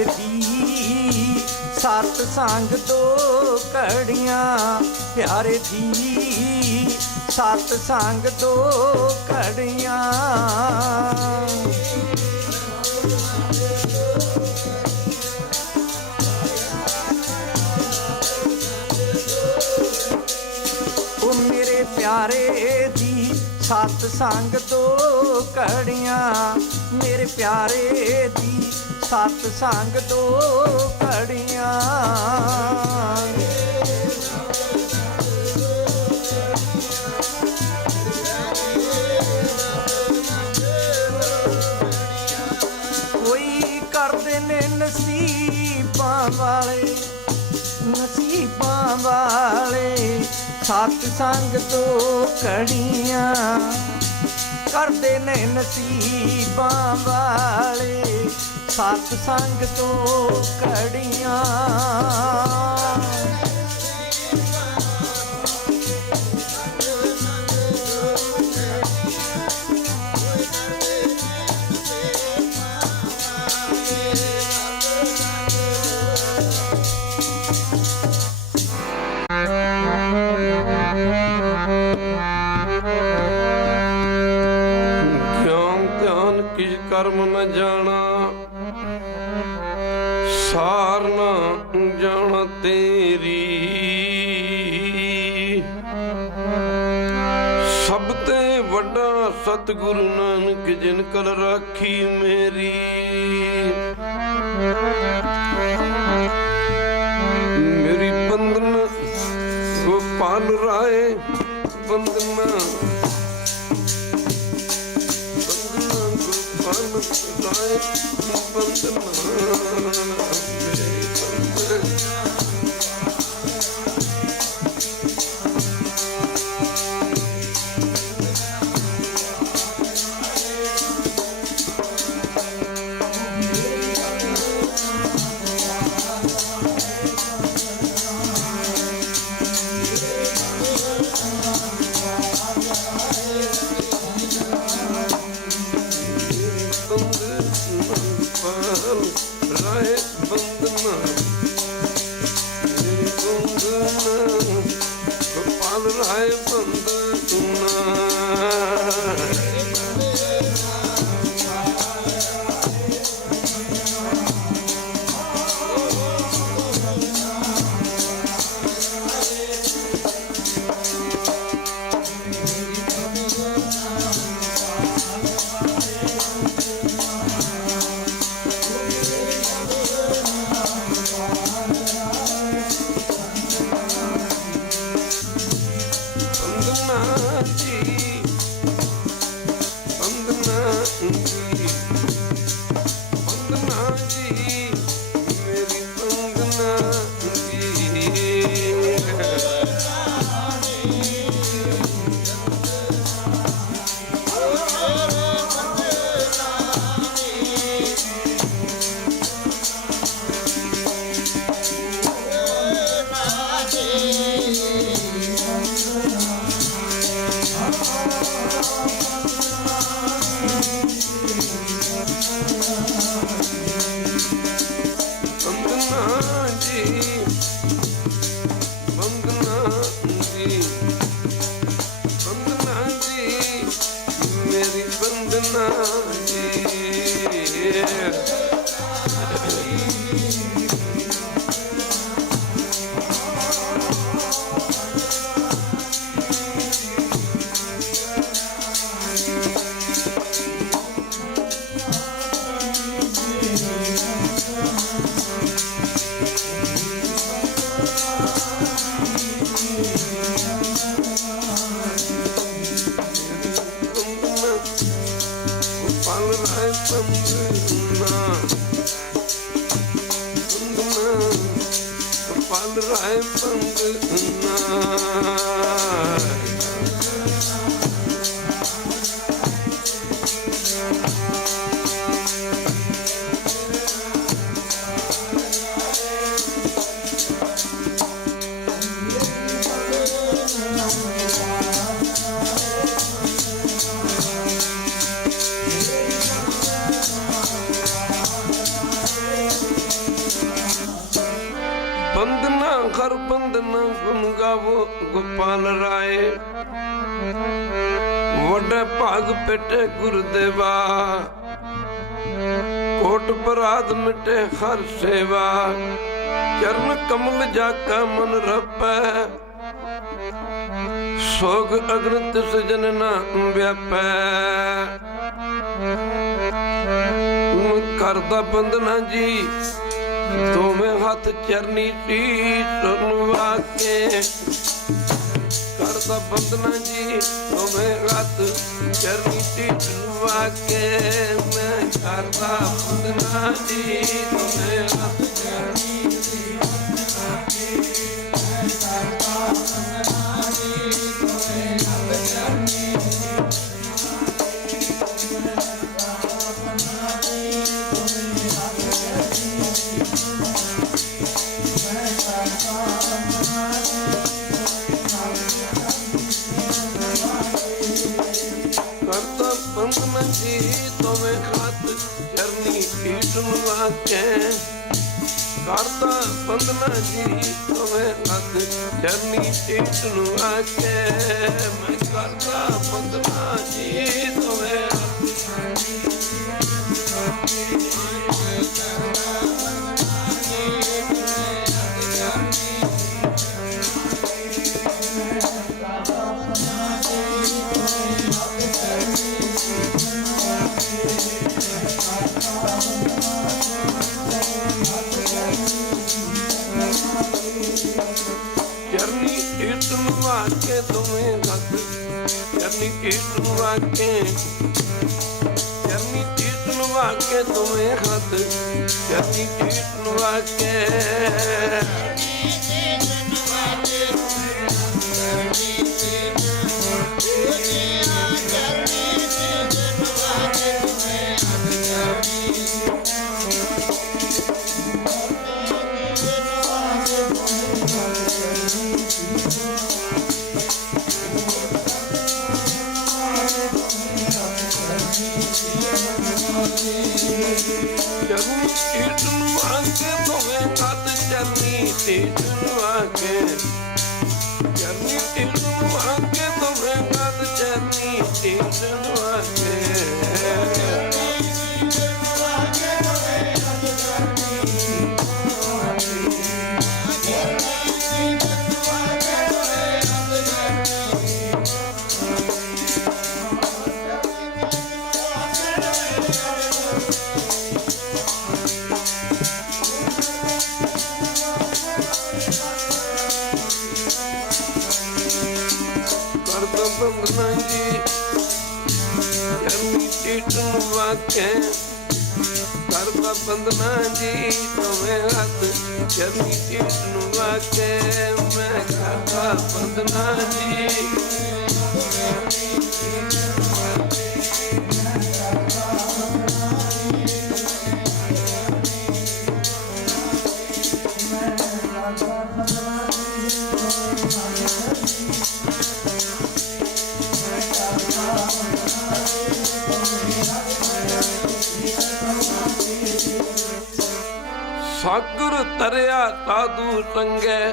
प्यारे थी सतसंग दो कड़ियाँ, प्यारे थी सतसंग दो कड़ियाँ। ओ मेरे प्यारे दी सतसंग दो कड़ियाँ, मेरे प्यारे दी सतसंग दो कड़ियाँ। कोई करदे ने नसीबां वाले, नसीबां वाले सतसंग दो कड़ियाँ, करदे ने नसीबां वाले सतसंग दो कड़ियाँ। कर्म न जाना सार न जाना तेरी, सब ते वड्डा सतगुरु नानक जिन कल राखी मेरी। मेरी बंदना गोपाल राय बंदना, राय बंदना मेरी बंदना। राय बंदना मेरी बंदना गोपाल राय बंदना। राय बंदना ਕਰ ਬੰਦਨ ਗੁਣ ਗਾਵੋ ਗੋਪਾਲ ਰਾਏ। ਵੱਡੇ ਭਾਗ ਪਿਟੇ ਗੁਰਦੇਵਾ ਕੋਟ ਬਰਾਦ ਮਿਟੇ ਹਰ ਸੇਵਾ। ਚਰਨ ਕਮਲ ਜਾ ਕਾ ਮਨ ਰਪੈ ਸੋਗ ਅਗਨ ਤਿਸ ਜਨ ਨਾ ਵਿਆਪੈ। ਕਰਦਾ ਬੰਦਨਾ ਜੀ ਦੋਵੇਂ ਹੱਥ ਚਰਨੀ ਟੀਟ ਨਵਾ ਕੇ। ਕਰਦਾ ਬੰਦਨਾ ਜੀ ਦੋਵੇਂ ਹੱਥ ਚਰਨੀ ਟੀਟ ਨਵਾ ਕੇ। ਮੈਂ ਕਰਦਾ ਬੰਦਨਾ ਜੀ ਦੋਵੇਂ ਹੱਥ ਚਰਨੀ ਟੀਟ ਨਵਾ ਕੇ। ਮੈਂ ਕਰਦਾ ਬੰਦਨਾ ਜੀ ਦੋਵੇਂ ਹੱਥ ਚਰਨੀ ਬੰਦਨਾ ਜੀ ਦੋਵੇਂ ਹੱਥ ਚਰਨੀ ਟੀਟ ਨਵਾ ਕੇ। ਕਰਦਾ ਬੰਦਨਾ ਜੀ ਦੋਵੇਂ ਹੱਥ ਚਰਨੀ ਟੀਟ ਨਵਾ ਕੇ। ਮੈਂ ਕਰਦਾ ਬੰਦਨਾ ਜੀ ਦੋਵੇਂ ਹੱਥ ਚਰਨੀ ਟੀਟ ਨਵਾ ਕੇ। ਮੈਂ ਕਰਦਾ ਬੰਦਨਾ ਜੀ ਦੋਵੇਂ ਹੱਥ ਚਰਨੀ ਚਰਨੀ ਟੀਟ ਨਵਾ ਕੇ ਦੋਵੇਂ ਹੱਥ ਚਰਨੀ ਟੀਟ ਨਵਾ ਕੇ। ਚਰਨੀ ਟੀਟ ਨਵਾ ਕੇ ਦੋਵੇਂ ਹੱਥ ਚਰਨੀ ਟੀਟ ਨਵਾ ਕੇ। ਚਰਨੀ ਟੀਟ ਨਵਾ ਕੇ ਦੋਵੇਂ ਹੱਥ ਚਰਨੀ ਟੀਟ ਨਵਾ ਕੇ। ਚਰਨੀ ਟੀਟ ਨਵਾ ਕੇ ਦੋਵੇਂ ਹੱਥ ਚਰਨੀ ਟੀਟ ਨਵਾ ਕੇ। ਕਰਦਾ ਬੰਦਨਾ ਜੀ ਚਰਨੀ ਟੀਟ ਨਵਾ ਕੇ। ਕਰਦਾ ਬੰਦਨਾ ਜੀ ਦੋਵੇਂ ਹੱਥ ਚਰਨੀ ਟੀਟ ਨਵਾ ਕੇ। ਮੈਂ ਕਰਦਾ ਬੰਦਨਾ ਜੀ ਸਾਗਰ ਤਰਿਆ ਸਾਧੂ ਸੰਗੇ।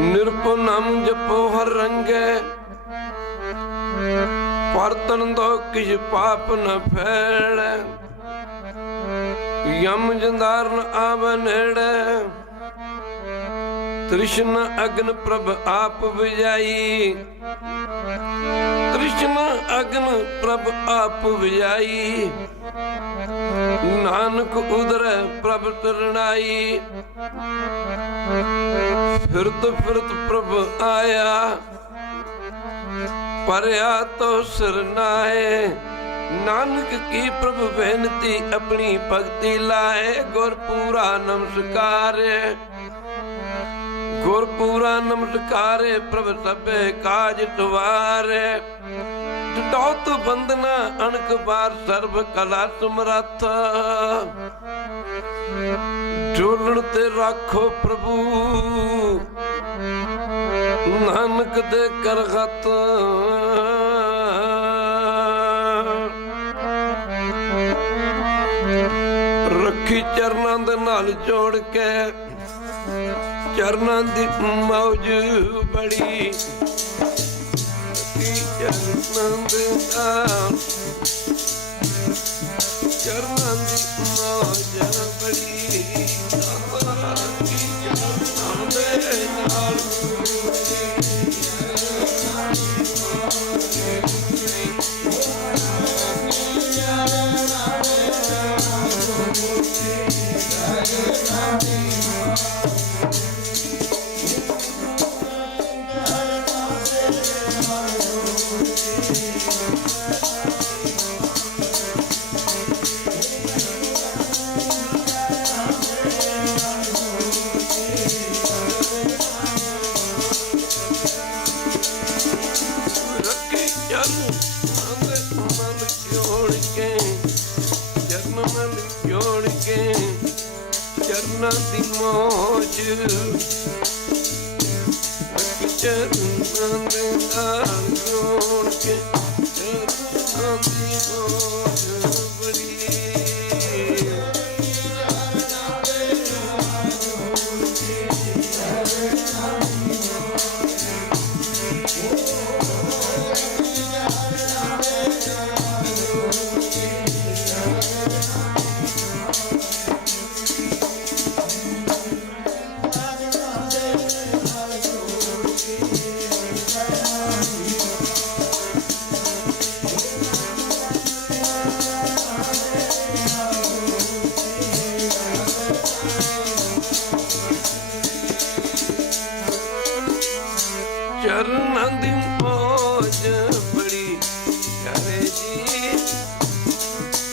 ਨਿਰਭਉ ਜਪੋ ਹਰ ਰੰਗੇ। ਪਰਤਨ ਦੋ ਕਿਛ ਪਾਪ ਨ ਫੈੜੈ। ਯਮ ਜੰਦਾਰਨ ਆਵੈ ਨੇੜੇ। ਤ੍ਰਿਸ਼ਨ ਅਗਨ ਪ੍ਰਭ ਆਪ ਵਿਜਾਈ। ਤ੍ਰਿਸ਼ਨ ਅਗਨ ਪ੍ਰਭ ਆਪ ਵਿਜਾਈ। ਨਾਨਕ ਉਦਰੈ ਪ੍ਰਭ ਤਰਣਾਈ। ਫਿਰਤ ਫਿਰਤ ਪ੍ਰਭ ਆਇਆ। ਪਰਿਆ ਤੋ ਸਰਨਾਏ। ਨਾਨਕ ਕੀ ਪ੍ਰਭ ਬੇਨਤੀ ਆਪਣੀ ਭਗਤੀ ਲਾਏ। ਗੁਰ ਪੂਰਾ ਨਮਸਕਾਰੇ। ਗੁਰ ਪੂਰਾ ਨਮਸਕਾਰੇ। ਪ੍ਰਭ ਸਭੇ ਕਾਜ ਟਵਾਰੇ। ਟਟੌਤ ਬੰਦਨਾ ਅਣਖ ਬਾਰ ਸਰਬ ਕਲਾ ਸਮਰੱਥ। ਝੋਲਣ ਤੇ ਰਾਖੋ ਪ੍ਰਭੂ ਨਾਨਕ ਦੇ ਕਰਖਤ। ਰੱਖੀ ਚਰਨਾਂ ਦੇ ਨਾਲ ਜੋੜ ਕੇ ਚਰਨਾਂ ਦੀ ਮੌਜ ਬੜੀ ਚਰਨਾਂ ਦੇ ਨਾਲ ਚਰਨਾਂ ਦੀ ਮੌਜ ਬੜੀ ਚਰਨਾਂ ਦੇ ਨਾਲ ਚਰਨਾਂ ਦੀ ਮੌਜ ਚਰਨਾਂ ਦੇ ਨਾਲ ਜੋੜ ਕੇ ਚਰਨਾਂ ਦੀ ਮੌਜ ਬੜੀ ਚਰਨਾਂ ਦੀ ਮੌਜ ਬੜੀ ਪਿਆਰੇ ਜੀ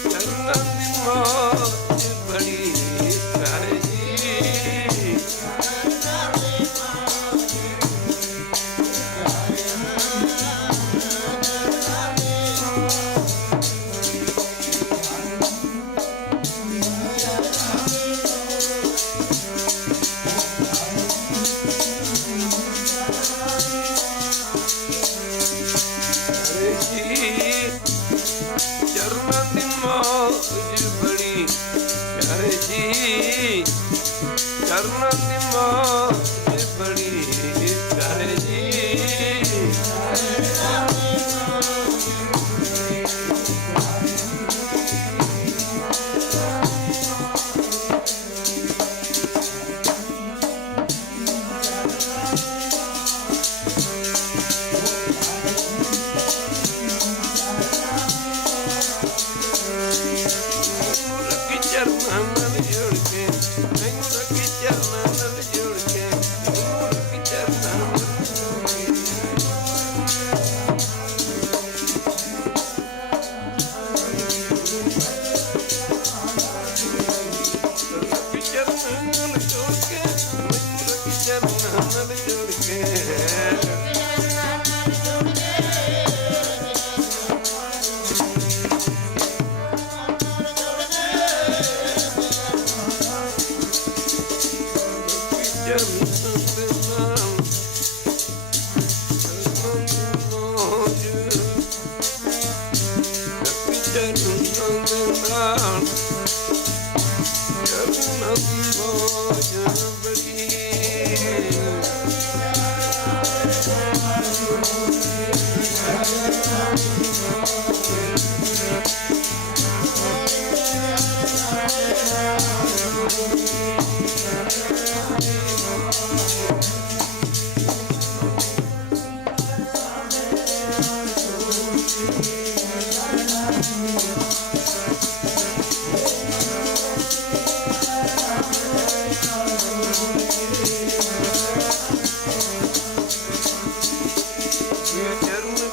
ਚਰਨਾਂ ਦੀ ਮੌਜ ਬੜੀ ਪਿਆਰੇ ਜੀ ਚਰਨਾਂ ਦੀ ਮੌਜ ਬੜੀ ਪਿਆਰੇ ਜੀ ਚਰਨਾਂ ਦੀ ਮੌਜ ਬੜੀ ਪਿਆਰੇ ਜੀ ਚਰਨਾਂ ਨਾਲ ਜੁੜ ਕੇ ਮੈਨੂੰ ਰੱਖੀ ਚਰਨਾਂ ਨਾਲ ਜੁੜ ਕੇ ਮੈਨੂੰ ਰੱਖੀ ਚਰਨਾਂ ਨਾਲ ਰੱਖੀ ਚਰਨਾਂ ਨਾਲ ਜੁੜ ਕੇ ਮੈਨੂੰ ਰੱਖੀ ਚਰਨਾਂ ਨਾਲ ਜੁੜ ਕੇ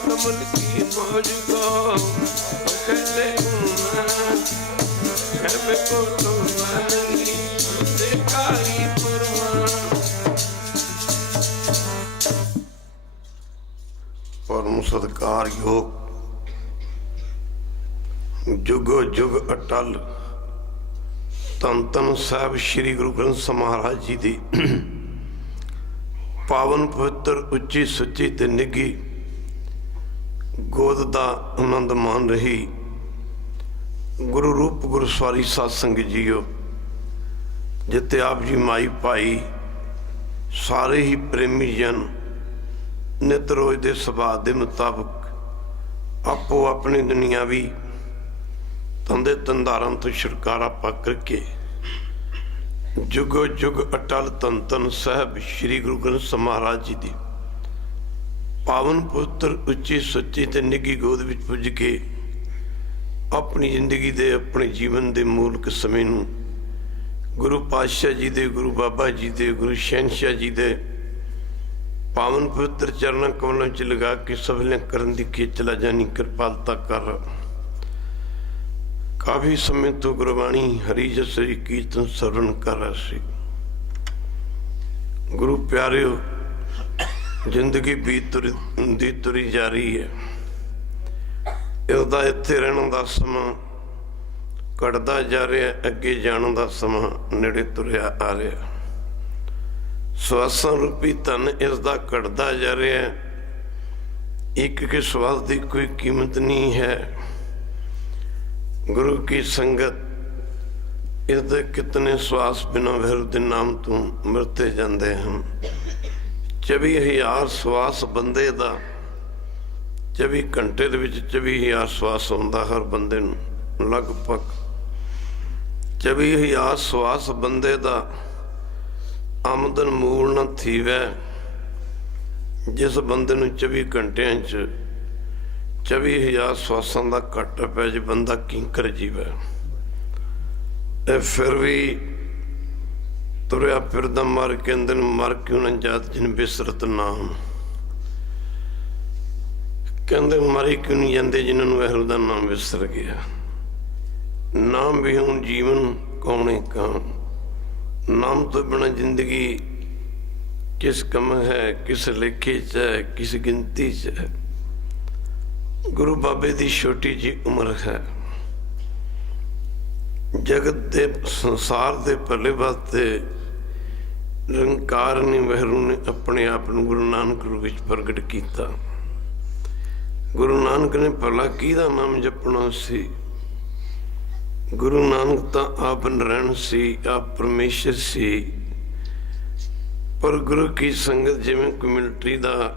कमल की मौज को कहते को तो देखा ही परम सत्कारयोग जुगो जुग अटल धन धन साहब श्री गुरु ग्रंथ साहिब महाराज जी की पावन पवित्र उच्ची सुची ते निगी गोद दा आनंद मान रही गुरु रूप गुरु सवारी सत्संग जीओ जिते आप जी माई भाई ਸਾਰੇ ਹੀ ਪ੍ਰੇਮੀ ਜਨ ਨਿਤ ਰੋਜ਼ ਦੇ ਸੁਭਾਅ ਦੇ ਮੁਤਾਬਕ ਆਪੋ ਆਪਣੀ ਦੁਨੀਆਵੀ ਧੰਦੇ ਧੰਦਾਰਾਂ ਤੋਂ ਛੁਟਕਾਰਾ ਪਾ ਕਰਕੇ ਜੁਗੋ ਜੁਗ ਅਟਲ ਧੰਨ ਧੰਨ ਸਾਹਿਬ ਸ੍ਰੀ ਗੁਰੂ ਗ੍ਰੰਥ ਸਾਹਿਬ ਮਹਾਰਾਜ ਜੀ ਦੀ ਪਾਵਨ ਪੁੱਤਰ ਉੱਚੀ ਸੁੱਚੀ ਤੇ ਨਿੱਘੀ ਗੋਦ ਵਿੱਚ ਪੁੱਜ ਕੇ ਆਪਣੀ ਜ਼ਿੰਦਗੀ ਦੇ ਆਪਣੇ ਜੀਵਨ ਦੇ ਮੂਲਕ ਸਮੇਂ ਨੂੰ ਗੁਰੂ ਪਾਤਸ਼ਾਹ ਜੀ ਦੇ, ਗੁਰੂ ਬਾਬਾ ਜੀ ਦੇ, ਗੁਰੂ ਸ਼ਹਿਨਸ਼ਾਹ ਜੀ ਦੇ ਪਾਵਨ ਪਵਿੱਤਰ ਚਰਨਾਂ ਕਮਲਾਂ 'ਚ ਲਗਾ ਕੇ ਸਫਲ ਕਰਨ ਦੀ ਖੇਚਲਾ ਜਾਨੀ ਕਿਰਪਾਲਤਾ ਕਰ ਕਾਫੀ ਸਮੇਂ ਤੋਂ ਗੁਰਬਾਣੀ ਹਰੀ ਜਸਰੀ ਕੀਰਤਨ ਸਰਵਣ ਕਰ ਰਿਹਾ ਸੀ। ਗੁਰੂ ਪਿਆਰਿਓ, ਜ਼ਿੰਦਗੀ ਬੀਤਦੀ ਤੁਰੀ ਜਾ ਰਹੀ ਹੈ। ਇਹਦਾ ਇੱਥੇ ਰਹਿਣ ਦਾ ਸਮਾਂ ਘਟਦਾ ਜਾ ਰਿਹਾ, ਅੱਗੇ ਜਾਣ ਦਾ ਸਮਾਂ ਨੇੜੇ ਤੁਰਿਆ ਆ ਰਿਹਾ। ਸਵਾਸਾਂ ਰੂਪੀ ਧਨ ਇਸ ਦਾ ਘਟਦਾ ਜਾ ਰਿਹਾ। ਇੱਕ ਇੱਕ ਸਵਾਸ ਦੀ ਕੋਈ ਕੀਮਤ ਨਹੀਂ ਹੈ। ਗੁਰੂ ਕੀ ਸੰਗਤ ਇਸਦੇ ਕਿਤਨੇ ਸਵਾਸ ਬਿਨਾਂ ਵਾਹਿਗੁਰੂ ਦੇ ਨਾਮ ਤੋਂ ਮਰਤੇ ਜਾਂਦੇ ਹਨ। 24,000 ਸਵਾਸ ਬੰਦੇ ਦਾ 24 ਘੰਟੇ ਦੇ ਵਿੱਚ 24,000 ਸਵਾਸ ਹੁੰਦਾ ਹਰ ਬੰਦੇ ਨੂੰ, ਲਗਭਗ 24,000 ਸਵਾਸ ਬੰਦੇ ਦਾ ਆਮਦਨ ਮੂਲ ਨਾ ਥੀਵੈ। ਜਿਸ ਬੰਦੇ ਨੂੰ 24 ਘੰਟਿਆਂ 'ਚ 24,000 ਸਵਾਸਾਂ ਦਾ ਘੱਟ ਪੈ ਜੇ ਬੰਦਾ ਕਿੰਕਰ ਜੀਵੈ। ਇਹ ਫਿਰ ਵੀ ਤੁਰਿਆ ਫਿਰਦਾ ਮਰ ਕਹਿੰਦੇ ਮਰ ਕਿਉਂ ਨਾ ਜਾਤ ਜਿਨ ਬਿਸਰਤ ਨਾਮ। ਕਹਿੰਦੇ ਮਰੀ ਕਿਉਂ ਨਹੀਂ ਜਾਂਦੇ ਜਿਨ੍ਹਾਂ ਨੂੰ ਵਾਹਿਗੁਰੂ ਦਾ ਨਾਮ ਵਿਸਰ ਗਿਆ। ਨਾਮ ਵੀ ਹੁਣ ਜੀਵਨ ਕੌਣੇ ਕਾਂ। ਨਾਮ ਤੋਂ ਬਿਨਾਂ ਜ਼ਿੰਦਗੀ ਕਿਸ ਕੰਮ ਹੈ, ਕਿਸ ਲੇਖੇ 'ਚ ਹੈ, ਕਿਸ ਗਿਣਤੀ 'ਚ ਹੈ। ਗੁਰੂ ਬਾਬੇ ਦੀ ਛੋਟੀ ਜਿਹੀ ਉਮਰ ਹੈ। ਜਗਤ ਦੇ ਸੰਸਾਰ ਦੇ ਭਲੇ ਵਾਸਤੇ ਨਿਰੰਕਾਰ ਨੇ ਵਾਹਿਗੁਰੂ ਨੇ ਆਪਣੇ ਆਪ ਨੂੰ ਗੁਰੂ ਨਾਨਕ ਰੂਪ ਵਿੱਚ ਪ੍ਰਗਟ ਕੀਤਾ। ਗੁਰੂ ਨਾਨਕ ਨੇ ਭਲਾ ਕਿਹਦਾ ਨਾਮ ਜਪਣਾ ਸੀ? ਗੁਰੂ ਨਾਨਕ ਤਾਂ ਆਪ ਨਰੈਣ ਸੀ, ਆਪ ਪਰਮੇਸ਼ਰ ਸੀ। ਪਰ ਗੁਰੂ ਕੀ ਸੰਗਤ ਜਿਵੇਂ ਕੋਈ ਮਿਲਟਰੀ ਦਾ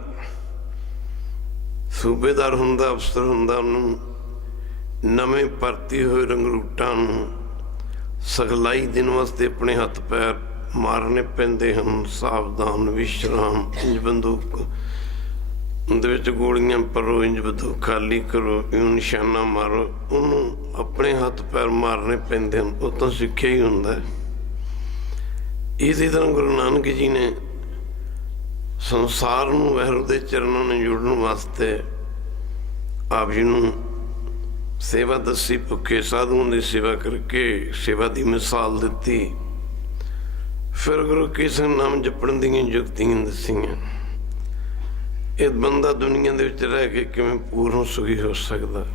ਸੂਬੇਦਾਰ ਹੁੰਦਾ, ਅਫਸਰ ਹੁੰਦਾ, ਉਹਨੂੰ ਨਵੇਂ ਭਰਤੀ ਹੋਏ ਰੰਗਰੂਟਾਂ ਨੂੰ ਸਿਖਲਾਈ ਦੇਣ ਵਾਸਤੇ ਆਪਣੇ ਹੱਥ ਪੈਰ ਮਾਰਨੇ ਪੈਂਦੇ ਹਨ। ਸਾਵਧਾਨ, ਵਿਸ਼ਰਾਮ, ਇੰਜ ਬੰਦੂਕ ਉਹਦੇ ਵਿੱਚ ਗੋਲੀਆਂ ਭਰੋ, ਇੰਜ ਬੰਦੂਕ ਖਾਲੀ ਕਰੋ, ਇਉਂ ਨਿਸ਼ਾਨਾ ਮਾਰੋ। ਉਹਨੂੰ ਆਪਣੇ ਹੱਥ ਪੈਰ ਮਾਰਨੇ ਪੈਂਦੇ ਹਨ। ਉਹ ਤਾਂ ਸਿੱਖਿਆ ਹੀ ਹੁੰਦਾ। ਇਸੇ ਤਰ੍ਹਾਂ ਗੁਰੂ ਨਾਨਕ ਜੀ ਨੇ ਸੰਸਾਰ ਨੂੰ ਵਾਹਿਗੁਰੂ ਦੇ ਚਰਨਾਂ ਨਾਲ ਜੋੜਨ ਵਾਸਤੇ ਆਪ ਜੀ ਨੂੰ ਸੇਵਾ ਦੱਸੀ। ਭੁੱਖੇ ਸਾਧੂਆਂ ਦੀ ਸੇਵਾ ਕਰਕੇ ਸੇਵਾ ਦੀ ਮਿਸਾਲ ਦਿੱਤੀ। ਫਿਰ ਗੁਰੂ ਕੀ ਸੰਗ ਨਾਮ ਜਪਣ ਦੀਆਂ ਯੁਕਤੀਆਂ ਦੱਸੀਆਂ। ਇਹ ਬੰਦਾ ਦੁਨੀਆ ਦੇ ਵਿੱਚ ਰਹਿ ਕੇ ਕਿਵੇਂ ਪੂਰਨ ਸੁਖੀ ਹੋ ਸਕਦਾ?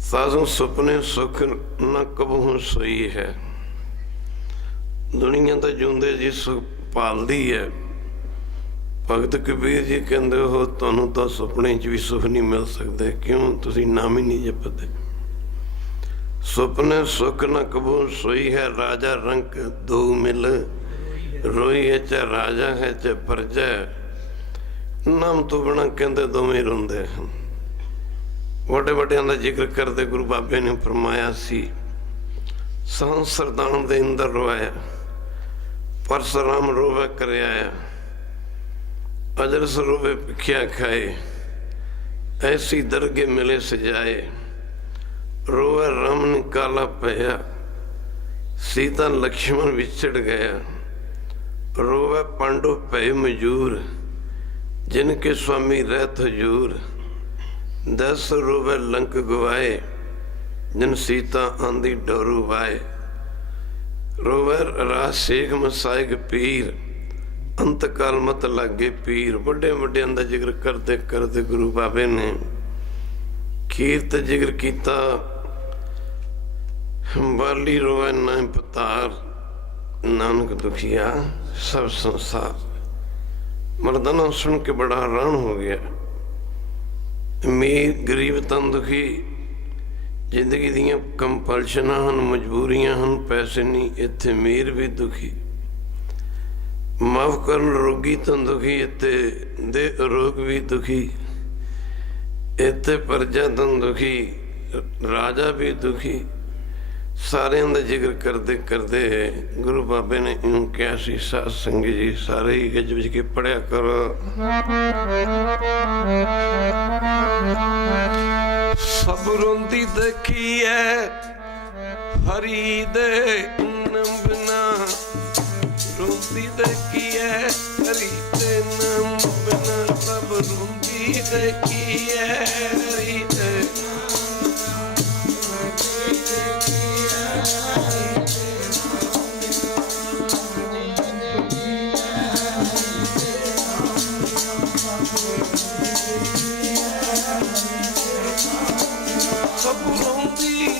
ਸਾਜੋਂ ਸੁਪਨੇ ਸੁਖ ਨਾ ਕਬਹੂ ਸੋਈ ਹੈ। ਦੁਨੀਆ ਤਾਂ ਜਿਉਂਦੇ ਜੀ ਸੁਖ ਪਾਲਦੀ ਹੈ। ਭਗਤ ਕਬੀਰ ਜੀ ਕਹਿੰਦੇ ਹੋ ਤੁਹਾਨੂੰ ਤਾਂ ਸੁਪਨੇ 'ਚ ਵੀ ਸੁਖ ਨਹੀਂ ਮਿਲ ਸਕਦੇ। ਕਿਉਂ? ਤੁਸੀਂ ਨਾਮ ਹੀ ਨਹੀਂ ਜਪਦੇ। ਸੁਪਨੇ ਸੁਖ ਨਾ ਕਬਹੂ ਸੋਈ ਹੈ। ਰਾਜਾ ਰੰਕ ਦੋ ਮਿਲ ਰੋਈ ਹੈ, ਚਾਹੇ ਰਾਜਾ ਹੈ ਚਾਹੇ ਪ੍ਰਜਾ। ਨਾਮ ਤੋਂ ਬਿਨਾਂ ਕਹਿੰਦੇ ਦੋਵੇਂ ਰੋਂਦੇ ਹਨ। ਵੱਡੇ ਵੱਡਿਆਂ ਦਾ ਜ਼ਿਕਰ ਕਰਦੇ ਗੁਰੂ ਬਾਬੇ ਨੇ ਫਰਮਾਇਆ ਸੀ, ਸਾਂਸ ਸਰਦਾਨ ਦੇ ਅੰਦਰ ਰੋਇਆ, ਪਰਸਰਾਮ ਰੋਵੇ ਕਰਿਆ, ਅਜਰਸ ਰੋਵੇ ਭਿਖਿਆ ਖਾਏ, ਐਸੀ ਦਰਗੇ ਮਿਲੇ ਸਜਾਏ। ਰੋਵੇ ਰਮਨ ਕਾਲਾ ਪਿਆ, ਸੀਤਾ ਲక్ష్మణ ਵਿਛੜ ਗਿਆ। ਰੋਵੇ ਪਾਂਡੂ ਭੈ ਮਜੂਰ, जिनके स्वामी रहत हजूर। 10 रोवे लंक गवाए, जिन सीता आंदी डोरू वाए। रोवे रास शेख मसाइक पीर, अंत काल मत लागे पीर। बड़े बड़े का जिक्र करते करते गुरु बाबे ने कीर्त जिक्र किया। बाली रोवे ना पतार, नानक दुखिया सब संसार। मर्दाना सुन के बड़ा हैरान हो गया। अमीर गरीब तन दुखी, जिंदगी दियां कंपल्शनां हन, मजबूरियां हन, पैसे नहीं। इत्थे अमीर भी दुखी, ਮਾਫ ਕਰਨ ਰੋਗੀ ਤੋਂ ਦੁਖੀ, ਇੱਥੇ ਦੇ ਰੋਗ ਵੀ ਦੁਖੀ, ਇੱਥੇ ਪਰਜਾ ਤੋਂ ਦੁਖੀ, ਰਾਜਾ ਵੀ ਦੁਖੀ। ਸਾਰਿਆਂ ਦਾ ਜ਼ਿਕਰ ਕਰਦੇ ਕਰਦੇ ਗੁਰੂ ਬਾਬੇ ਨੇ ਇਹਨੂੰ ਕਿਹਾ ਸੀ, ਸਾਧ ਸੰਗਤ ਜੀ ਸਾਰੇ ਹੀ ਗੱਜ ਵਿੱਚ ਕੇ ਪੜਿਆ ਕਰੋ। ਸਭ ਰੋਂਦੀ ਦੇਖੀ ਐ ਹਰੀ ਦੇ ਨਾਮ ਬਿਨਾ, ਰੋਂਦੀ ਦੇਖੀ ਐ ਹਰੀ ਦੇ ਨਾਮ ਬਿਨਾ, ਸਭ ਰੋਂਦੀ ਦੇਖੀ ਐ ਹਰੀ ਦੇ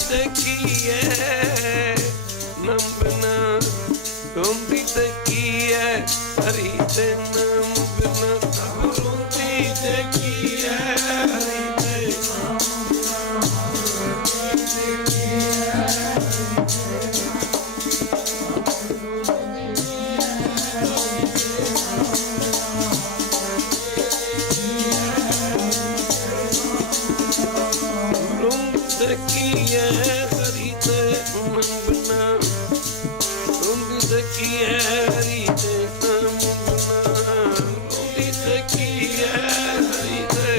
देखी है नाम बिना, रोंदी देखी है हरी दे नाम बिना, सब रोंदी देखी है हरी दे देखी है हरी दे नाम बिना, रोंदी देखी है हरी दे नाम बिना, रोंदी देखी है हरी दे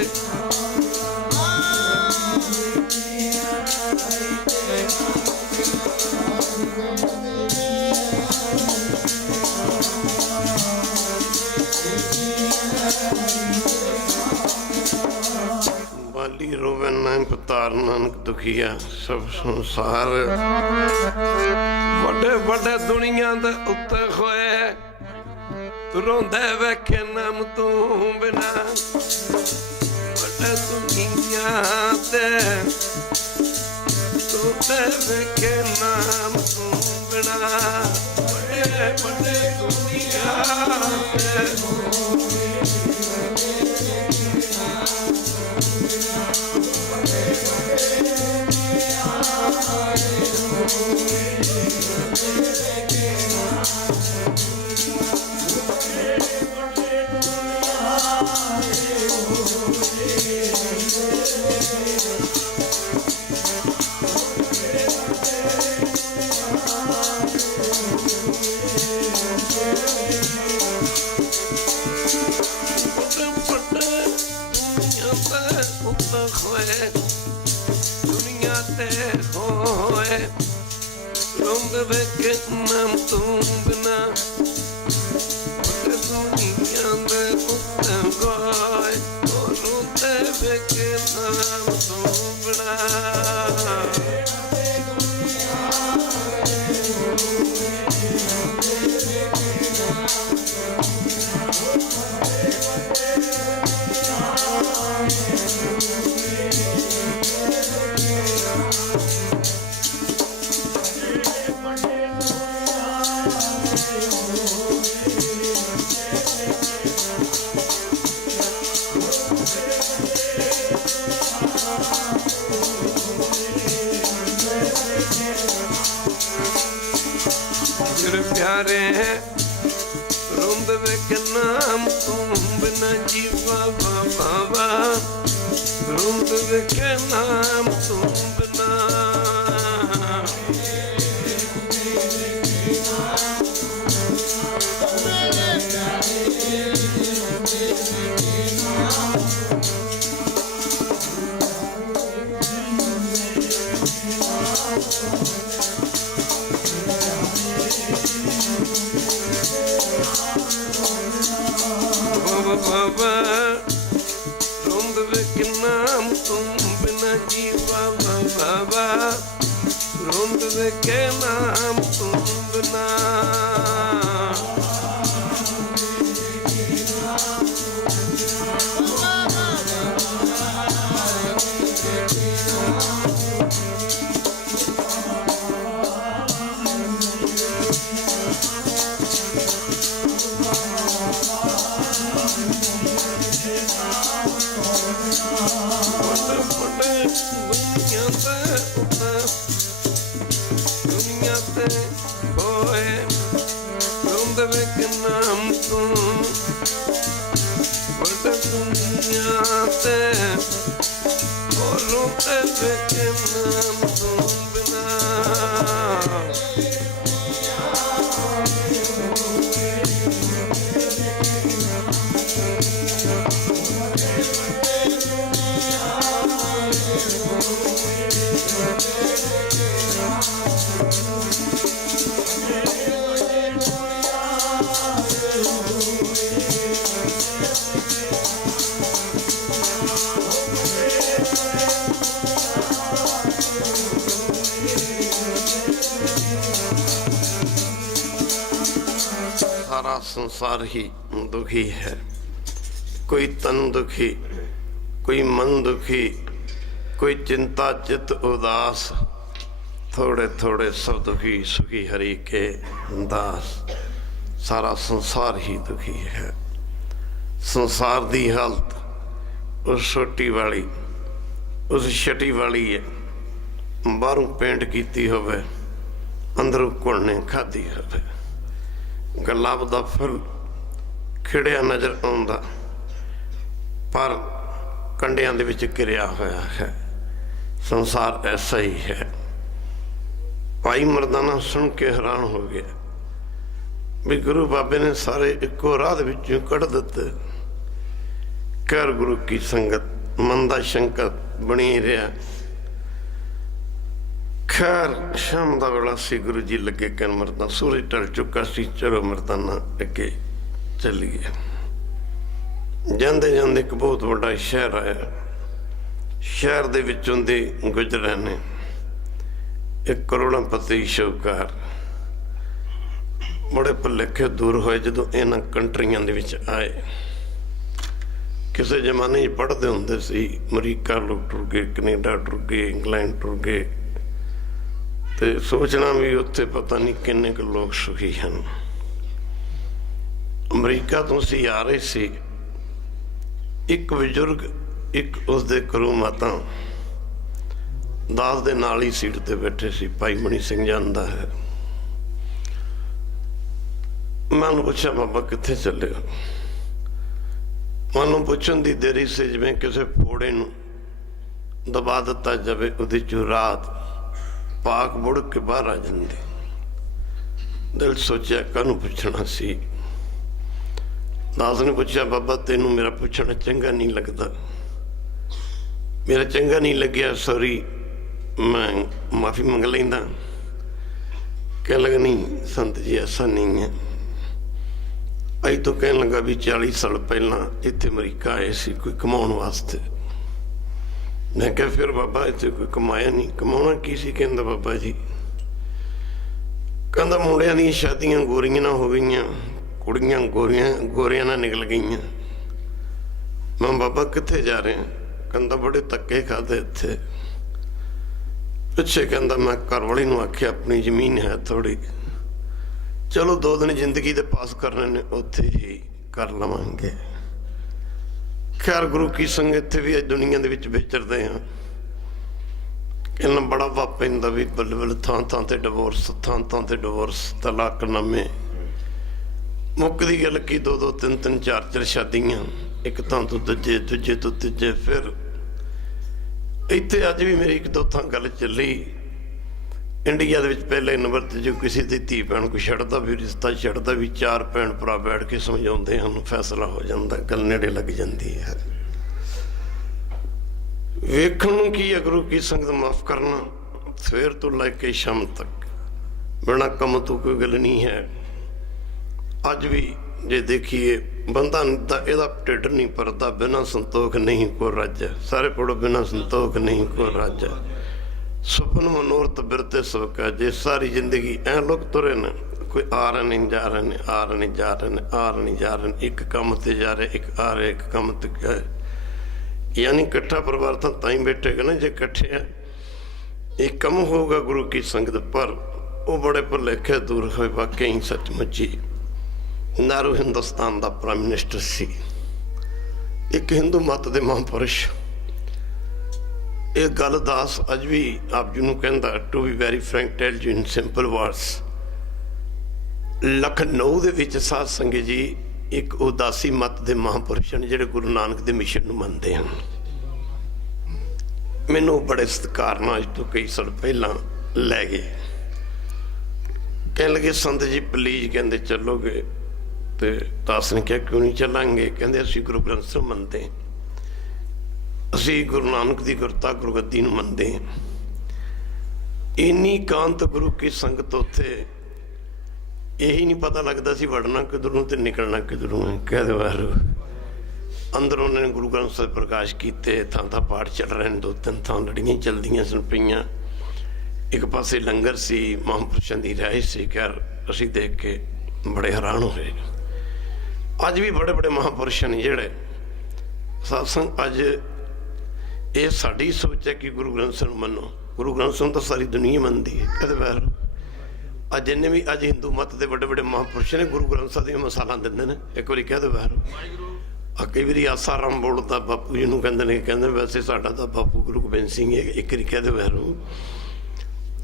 बाली रोवे नाम पतार नानक दुखिया, सब संसार ਵੱਡੇ ਵੱਡੇ ਦੁਨੀਆ ਦੇ ਉੱਤੇ ਹੋਏ, ਰੋਂਦੇ ਵੇਖੇ ਨਾਮ ਤੂੰ ਬਿਨਾ, ਵੱਡੇ ਦੁਨੀਆ ਤੇ ਰੋਂਦੇ ਵੇਖੇ ਨਾਮ ਤੂੰ ਬਿਨਾ, ਵੱਡੇ ਵੱਡੇ ਦੁਨੀਆ ਤੇ दुनिया ते होए, रोंद वेखे नाम तू बिना, दुनिया दे उत्ते होए, रोंद वेखे नाम तू बिना। प्यारे रोंद वेख नाम तू बिना, जीवा बाबा रोंद वेख नाम तू बिना, बाबा रोंद वेख नाम तू बिना, जीवा बाबा रोंद वेख नाम तू बिना, दुनिया ਤੂੰ ਵੱਡ ਦੁਨੀਆ ਤੇ ਹੋਰੋਂ ਤੇ ਵਿੱਚ ਨਾਮ ਤੂੰ ਬਿਨਾ सारा संसार ही दुखी है। कोई तन दुखी, कोई मन दुखी, कोई चिंता चित उदास, थोड़े थोड़े सब दुखी सुखी हरि के दास। सारा संसार ही दुखी है। संसार दी हालत उस छोटी वाली उस छटी वाली है, बाहरों पेंट कीती होवे, अंदरों घुलने खाधी होवे। गुलाब दा फुल खिड़िया नजर आउंदा पर कंडियां दे विच घिरिया होया है। संसार ऐसा ही है। भाई मर्दाना सुन के हैरान हो गया भी गुरु बाबे ने सारे इको राह दे विचों कढ़ दिते। कर गुरु की संगत मन दा शंकर बनी रहा। खैर शाम का वेला सी, गुरु जी लगे कहन मरदा सूरज ढल चुका सी, चलो मरदाना अगे चलीए। जांदे जांदे एक बहुत बड़ा शहर आया। शहर दे विचों दे गुजरे ने एक करोड़पति शाहूकार। बड़े भुलेखे दूर होए जदों इन्हां कंट्रियां दे विच आए। किसी जमाने पढ़ते हुंदे सी अमरीका लोग टुर गए, कनेडा टुर गए, इंग्लैंड टुर गए, ते सोचना भी उत्थे पता नहीं किन्ने क लोग सुखी हैं। अमरीका तो सी आ रहे सी, एक बजुर्ग एक उसदे करू माता दास दे नाल ही सीट ते बैठे सी। भाई मनी सिंह जानदा है। मैं उन्हें पूछा बाबा कित्थे चले हो? मैं पुछण दी देरी से जिवें किसी फोड़े नूं दबा दिता जाए, उहदी चों रात पाक मुड़ के बाहर आ जाती। दिल सोचा कानू पुछना सी। दास ने पूछा बाबा तेनू मेरा पुछना चंगा नहीं लगता? मेरा चंगा नहीं लग्या, सॉरी, मैं माफी मंग लेंदा। कह लगा नहीं संत जी ऐसा नहीं है। अज तो कह लगा भी 40 साल पहला इत्थे अमरीका आए सी कोई कमाउण वास्ते। मैं क्या फिर बाबा इतने कोई कमाया नहीं? कमाना की सी? कहंदा बाबा जी कहंदा मुंडियां दी शादियां गोरियां ना हो गई, कुड़ियां गोरियां ना निकल गई। मैं बाबा कित्थे जा रहे हैं? कहंदा बड़े धक्के खाधे इत्थे। पिछे कहंदा मैं घर वाली नूं आख्या अपनी जमीन है थोड़ी, चलो 2 दिन जिंदगी दे पास करने ने उत्थे ही कर लवांगे। खैर गुरु की संगत भी अज दुनिया दे विच विचरदे हैं। इन्ना बड़ा वाप पैंदा भी बल्ले बल्ले थां थां ते डिवोर्स, थां थां ते डिवोर्स, तलाकनामे। मुक्कदी गल की 2-2 3-3 4-4 शादियां, एक थां तो दूजे, दूजे तो तीजे। फिर इत्थे अज भी मेरी 1-2 थां गल चली। इंडिया दे विच पहले नंबर ते जो किसी दी धी भैन को छड्डदा भी रिश्ता छड्डदा भी 4 भैन भरा बैठ के समझाउंदे हन, फैसला हो जांदा, गल नेड़े लग जांदी है। वेखण नूं की है गुरु की संगत माफ करना, सवेर तो लैके शाम तक बिना कम तो कोई गल नहीं है। अज भी जे देखिए बंदा इहदा ढिड नहीं भरदा, बिना संतोख नहीं को रज। सारे पढ़ो बिना संतोख नहीं को रज। सुपन मनोरथ बिरते सबका। जे सारी जिंदगी ऐ लोग तुरे न, कोई आ रहे नहीं जा रहे ने, आ रहे नहीं जा रहे ने, आ रहे नहीं जा रहे ने, एक काम ते जा रहे, एक आ रहे, एक काम ते गए। यानी कट्ठा परिवार तो ताई बैठेगा ना जे कट्ठे है। एक कम होगा गुरु की संगत, पर वो बड़े भुलेखे दूर होए। वाकई सचमुची नेहरू हिंदुस्तान का प्राइम मिनिस्टर सी, एक हिंदू मत के महापुरुष। एक गल दास अज भी आप जी नूं कहंदा, to be very frank tell you in simple words, Lucknow दे विच साध संगत जी ਇੱਕ ਉਦਾਸੀ ਮਤ ਦੇ ਮਹਾਂਪੁਰਸ਼ ਨੇ ਜਿਹੜੇ ਗੁਰੂ ਨਾਨਕ ਦੇ ਮਿਸ਼ਨ ਨੂੰ ਮੰਨਦੇ ਹਨ। ਮੈਨੂੰ ਬੜੇ ਸਤਿਕਾਰ ਨਾਲ ਅੱਜ ਤੋਂ ਕਈ ਸਾਲ ਪਹਿਲਾਂ ਲੈ ਗਏ, ਕਹਿਣ ਲੱਗੇ ਸੰਤ ਜੀ ਪਲੀਜ਼, ਕਹਿੰਦੇ ਚੱਲੋਗੇ? ਤੇ ਦਾਸ ਨੇ ਕਿਹਾ ਕਿਉਂ ਨਹੀਂ ਚੱਲਾਂਗੇ? ਕਹਿੰਦੇ ਅਸੀਂ ਗੁਰੂ ਗ੍ਰੰਥ ਸਾਹਿਬ ਮੰਨਦੇ, ਅਸੀਂ ਗੁਰੂ ਨਾਨਕ ਦੀ ਗੁਰਤਾ ਗੁਰਗੱਦੀ ਨੂੰ ਮੰਨਦੇ ਹਾਂ। ਇੰਨੀ ਕਾਂਤ ਗੁਰੂ ਕੀ ਸੰਗਤ, ਉੱਥੇ ਇਹੀ ਨਹੀਂ ਪਤਾ ਲੱਗਦਾ ਸੀ ਵੜਨਾ ਕਿਧਰੋਂ ਤੇ ਨਿਕਲਣਾ ਕਿਧਰੋਂ ਹੈ। ਕਹਿੰਦੇ ਵਾਹਿਗੁਰੂ, ਅੰਦਰ ਉਹਨਾਂ ਨੇ ਗੁਰੂ ਗ੍ਰੰਥ ਸਾਹਿਬ ਪ੍ਰਕਾਸ਼ ਕੀਤੇ, ਥਾਂ ਥਾਂ ਪਾਠ ਚੱਲ ਰਹੇ ਨੇ, 2-3 ਥਾਂ ਲੜੀਆਂ ਚੱਲਦੀਆਂ ਸਨ ਪਈਆਂ, ਇੱਕ ਪਾਸੇ ਲੰਗਰ ਸੀ, ਮਹਾਂਪੁਰਸ਼ਾਂ ਦੀ ਰਿਹਾਇਸ਼ ਸੀ। ਖੈਰ ਅਸੀਂ ਦੇਖ ਕੇ ਬੜੇ ਹੈਰਾਨ ਹੋਏ। ਅੱਜ ਵੀ ਬੜੇ ਬੜੇ ਮਹਾਂਪੁਰਸ਼ ਨੇ ਜਿਹੜੇ ਸਤਸੰਗ, ਅੱਜ ਇਹ ਸਾਡੀ ਸੋਚ ਹੈ ਕਿ ਗੁਰੂ ਗ੍ਰੰਥ ਸਾਹਿਬ ਨੂੰ ਮੰਨੋ। ਗੁਰੂ ਗ੍ਰੰਥ ਸਾਹਿਬ ਤਾਂ ਸਾਰੀ ਦੁਨੀਆ ਮੰਨਦੀ ਹੈ। ਕਹਿੰਦੇ ਵਾਹਿਗੁਰੂ, ਅੱਜ ਜਿੰਨੇ ਵੀ ਅੱਜ ਹਿੰਦੂ ਮਤ ਦੇ ਵੱਡੇ ਵੱਡੇ ਮਹਾਂਪੁਰਸ਼ ਨੇ ਗੁਰੂ ਗ੍ਰੰਥ ਸਾਹਿਬ ਦੀਆਂ ਮਿਸਾਲਾਂ ਦਿੰਦੇ ਨੇ। ਇੱਕ ਵਾਰੀ ਕਹਿ ਦਿਓ ਵਾਹਿਗੁਰੂ। ਕਈ ਵਾਰੀ ਆਸਾ ਰਾਮ ਬੋਲਦਾ ਬਾਪੂ ਜੀ ਨੂੰ ਕਹਿੰਦੇ ਨੇ, ਕਹਿੰਦੇ ਵੈਸੇ ਸਾਡਾ ਤਾਂ ਬਾਪੂ ਗੁਰੂ ਗੋਬਿੰਦ ਸਿੰਘ ਹੈ। ਇੱਕ ਵਾਰੀ ਕਹਿ ਦਿਓ ਵਾਹਿਗੁਰੂ।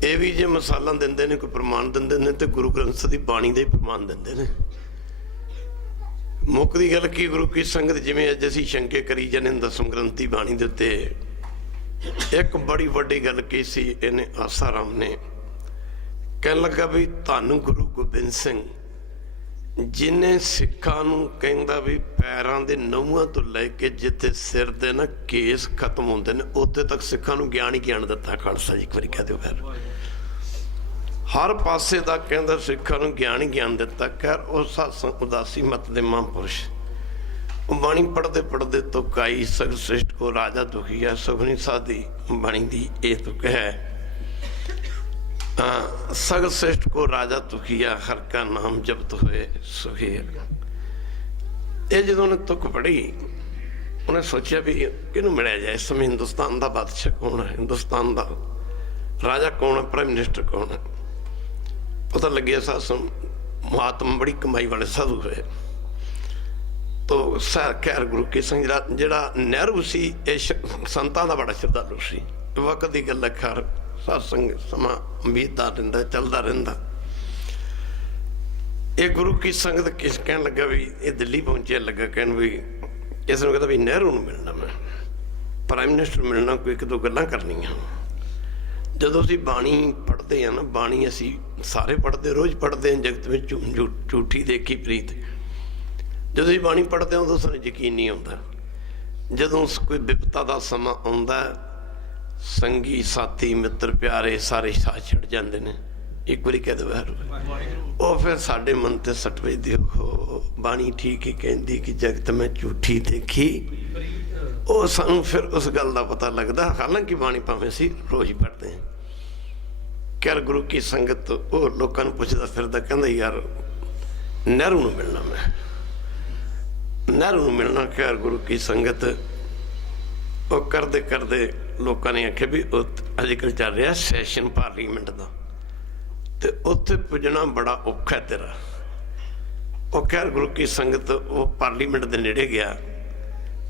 ਇਹ ਵੀ ਜੇ ਮਿਸਾਲਾਂ ਦਿੰਦੇ ਨੇ, ਕੋਈ ਪ੍ਰਮਾਣ ਦਿੰਦੇ ਨੇ, ਤੇ ਗੁਰੂ ਗ੍ਰੰਥ ਸਾਹਿਬ ਦੀ ਬਾਣੀ ਦੇ ਪ੍ਰਮਾਣ ਦਿੰਦੇ ਨੇ। ਮੁੱਖ ਦੀ ਗੱਲ ਕੀ, ਗੁਰੂ ਕੀ ਸੰਗਤ ਜਿਵੇਂ ਅੱਜ ਅਸੀਂ ਸ਼ੰਕੇ ਕਰੀ ਜਾਂਦੇ ਦਸਮ ਗ੍ਰੰਥੀ ਬਾਣੀ ਦੇ ਉੱਤੇ, ਇੱਕ ਬੜੀ ਵੱਡੀ ਗੱਲ ਕੀ ਸੀ ਇਹਨੇ ਆਸਾ ਰਾਮ ਨੇ, ਕਹਿਣ ਲੱਗਾ ਵੀ ਧੰਨ ਗੁਰੂ ਗੋਬਿੰਦ ਸਿੰਘ, ਜਿਹਨੇ ਸਿੱਖਾਂ ਨੂੰ ਕਹਿੰਦਾ ਵੀ ਪੈਰਾਂ ਦੇ ਨਹੁੰਆਂ ਤੋਂ ਲੈ ਕੇ ਜਿੱਥੇ ਸਿਰ ਦੇ ਨਾ ਕੇਸ ਖਤਮ ਹੁੰਦੇ ਨੇ ਉੱਥੇ ਤੱਕ ਸਿੱਖਾਂ ਨੂੰ ਗਿਆਨ ਹੀ ਗਿਆਨ ਦਿੱਤਾ। ਖਾਲਸਾ ਜੀ ਇੱਕ ਵਾਰੀ ਕਹਿ ਦਿਓ ਫਿਰ। ਹਰ ਪਾਸੇ ਦਾ ਕਹਿੰਦਾ ਸਿੱਖਾਂ ਨੂੰ ਗਿਆਨ ਹੀ ਗਿਆਨ ਦਿੱਤਾ। ਖੈਰ ਉਹ ਸਤਸੰਗ ਉਦਾਸੀ ਮਤ ਦੇ ਮਹਾਂਪੁਰਸ਼ ਉਹ ਬਾਣੀ ਪੜ੍ਹਦੇ ਪੜ੍ਹਦੇ ਤੁਕ ਆਈ, ਸਗਲ ਸ੍ਰਿਸ਼ਟ ਕੋ ਰਾਜਾ ਦੁਖੀਆ, ਸੁਖਨੀ ਸਾਧੀ ਬਾਣੀ ਦੀ ਇਹ ਤੁਕ ਹੈ। ਸਗਲ ਸ੍ਰਿਸ਼ਟ ਕੋ ਰਾਜਾ ਦੁਖੀਆ, ਹਰ ਕਾ ਨਾਮ ਜਪਤ ਹੋਏ ਸੁਖੀ। ਇਹ ਜਦੋਂ ਉਹਨੇ ਤੁਕ ਪੜ੍ਹੀ, ਉਹਨੇ ਸੋਚਿਆ ਵੀ ਕਿਹਨੂੰ ਮਿਲਿਆ ਜਾਏ ਇਸ ਸਮੇਂ, ਹਿੰਦੁਸਤਾਨ ਦਾ ਬਾਦਸ਼ਾਹ ਕੌਣ ਹੈ, ਹਿੰਦੁਸਤਾਨ ਦਾ ਰਾਜਾ ਕੌਣ ਹੈ, ਪ੍ਰਾਈਮ ਮਿਨਿਸਟਰ ਕੌਣ ਹੈ। ਪਤਾ ਲੱਗਿਆ ਸਾਸਮ ਮਹਾਤਮਾ ਬੜੀ ਕਮਾਈ ਵਾਲੇ ਸਾਧੂ ਹੋਏ। ਤੋ ਖੈਰ ਗੁਰੂ ਕੀ ਸਿੰਘ ਜਿਹੜਾ ਨਹਿਰੂ ਸੀ, ਇਹ ਸੰਤਾਂ ਦਾ ਬੜਾ ਸ਼ਰਧਾਲੂ ਸੀ। ਵਕਤ ਦੀ ਗੱਲ ਹੈ, ਖੈਰ ਸਤਸੰਗ ਸਮਾਂ ਬੀਤਦਾ ਰਹਿੰਦਾ, ਚੱਲਦਾ ਰਹਿੰਦਾ। ਇਹ ਗੁਰੂ ਕੀ ਸੰਗਤ ਕਿਸ ਕਹਿਣ ਲੱਗਾ ਵੀ ਇਹ ਦਿੱਲੀ ਪਹੁੰਚਿਆ, ਲੱਗਾ ਕਹਿਣ ਵੀ ਇਸ ਨੂੰ ਕਹਿੰਦਾ ਵੀ ਨਹਿਰੂ ਨੂੰ ਮਿਲਣਾ, ਮੈਂ ਪ੍ਰਾਈਮ ਮਿਨਿਸਟਰ ਮਿਲਣਾ, ਕੋਈ ਇੱਕ ਦੋ ਗੱਲਾਂ ਕਰਨੀਆਂ। ਜਦੋਂ ਅਸੀਂ ਬਾਣੀ ਪੜ੍ਹਦੇ ਹਾਂ ਨਾ, ਬਾਣੀ ਅਸੀਂ ਸਾਰੇ ਪੜ੍ਹਦੇ, ਰੋਜ਼ ਪੜ੍ਹਦੇ ਹਾਂ, ਜਗਤ ਵਿੱਚ ਝੂਠੀ ਦੇਖੀ ਪ੍ਰੀਤ। ਜਦੋਂ ਅਸੀਂ ਬਾਣੀ ਪੜ੍ਹਦੇ ਹਾਂ ਉਦੋਂ ਸਾਨੂੰ ਯਕੀਨ ਨਹੀਂ ਆਉਂਦਾ। ਜਦੋਂ ਕੋਈ ਵਿਪਤਾ ਦਾ ਸਮਾਂ ਆਉਂਦਾ, ਸੰਗੀ ਸਾਥੀ ਮਿੱਤਰ ਪਿਆਰੇ ਸਾਰੇ ਸਾਥ ਛੱਡ ਜਾਂਦੇ ਨੇ। ਇੱਕ ਵਾਰੀ ਕਹਿ ਦਿਓ ਉਹ ਫਿਰ ਸਾਡੇ ਮਨ ਤੇ ਸੱਟ ਵੱਜਦੀ, ਉਹ ਬਾਣੀ ਠੀਕ ਹੀ ਕਹਿੰਦੀ ਕਿ ਜਗਤ ਮੈਂ ਝੂਠੀ ਦੇਖੀ। ਉਹ ਸਾਨੂੰ ਫਿਰ ਉਸ ਗੱਲ ਦਾ ਪਤਾ ਲੱਗਦਾ, ਹਾਲਾਂਕਿ ਬਾਣੀ ਭਾਵੇਂ ਅਸੀਂ ਰੋਜ਼ ਹੀ ਪੜ੍ਹਦੇ ਹਾਂ। ਖੈਰ ਗੁਰੂ ਕੀ ਸੰਗਤ ਉਹ ਲੋਕਾਂ ਨੂੰ ਪੁੱਛਦਾ ਫਿਰਦਾ, ਕਹਿੰਦਾ ਯਾਰ ਨਹਿਰੂ ਨੂੰ ਮਿਲਣਾ, ਮੈਂ ਨਹਿਰੂ ਨੂੰ ਮਿਲਣਾ। ਖੈਰ ਗੁਰੂ ਕੀ ਸੰਗਤ ਉਹ ਕਰਦੇ ਕਰਦੇ ਲੋਕਾਂ ਨੇ ਆਖਿਆ ਵੀ ਅੱਜ ਕੱਲ੍ਹ ਚੱਲ ਰਿਹਾ ਸੈਸ਼ਨ ਪਾਰਲੀਮੈਂਟ ਦਾ, ਤੇ ਉੱਥੇ ਪੁੱਜਣਾ ਬੜਾ ਔਖਾ ਤੇਰਾ। ਉਹ ਖੈਰ ਗੁਰੂ ਕੀ ਸੰਗਤ ਉਹ ਪਾਰਲੀਮੈਂਟ ਦੇ ਨੇੜੇ ਗਿਆ।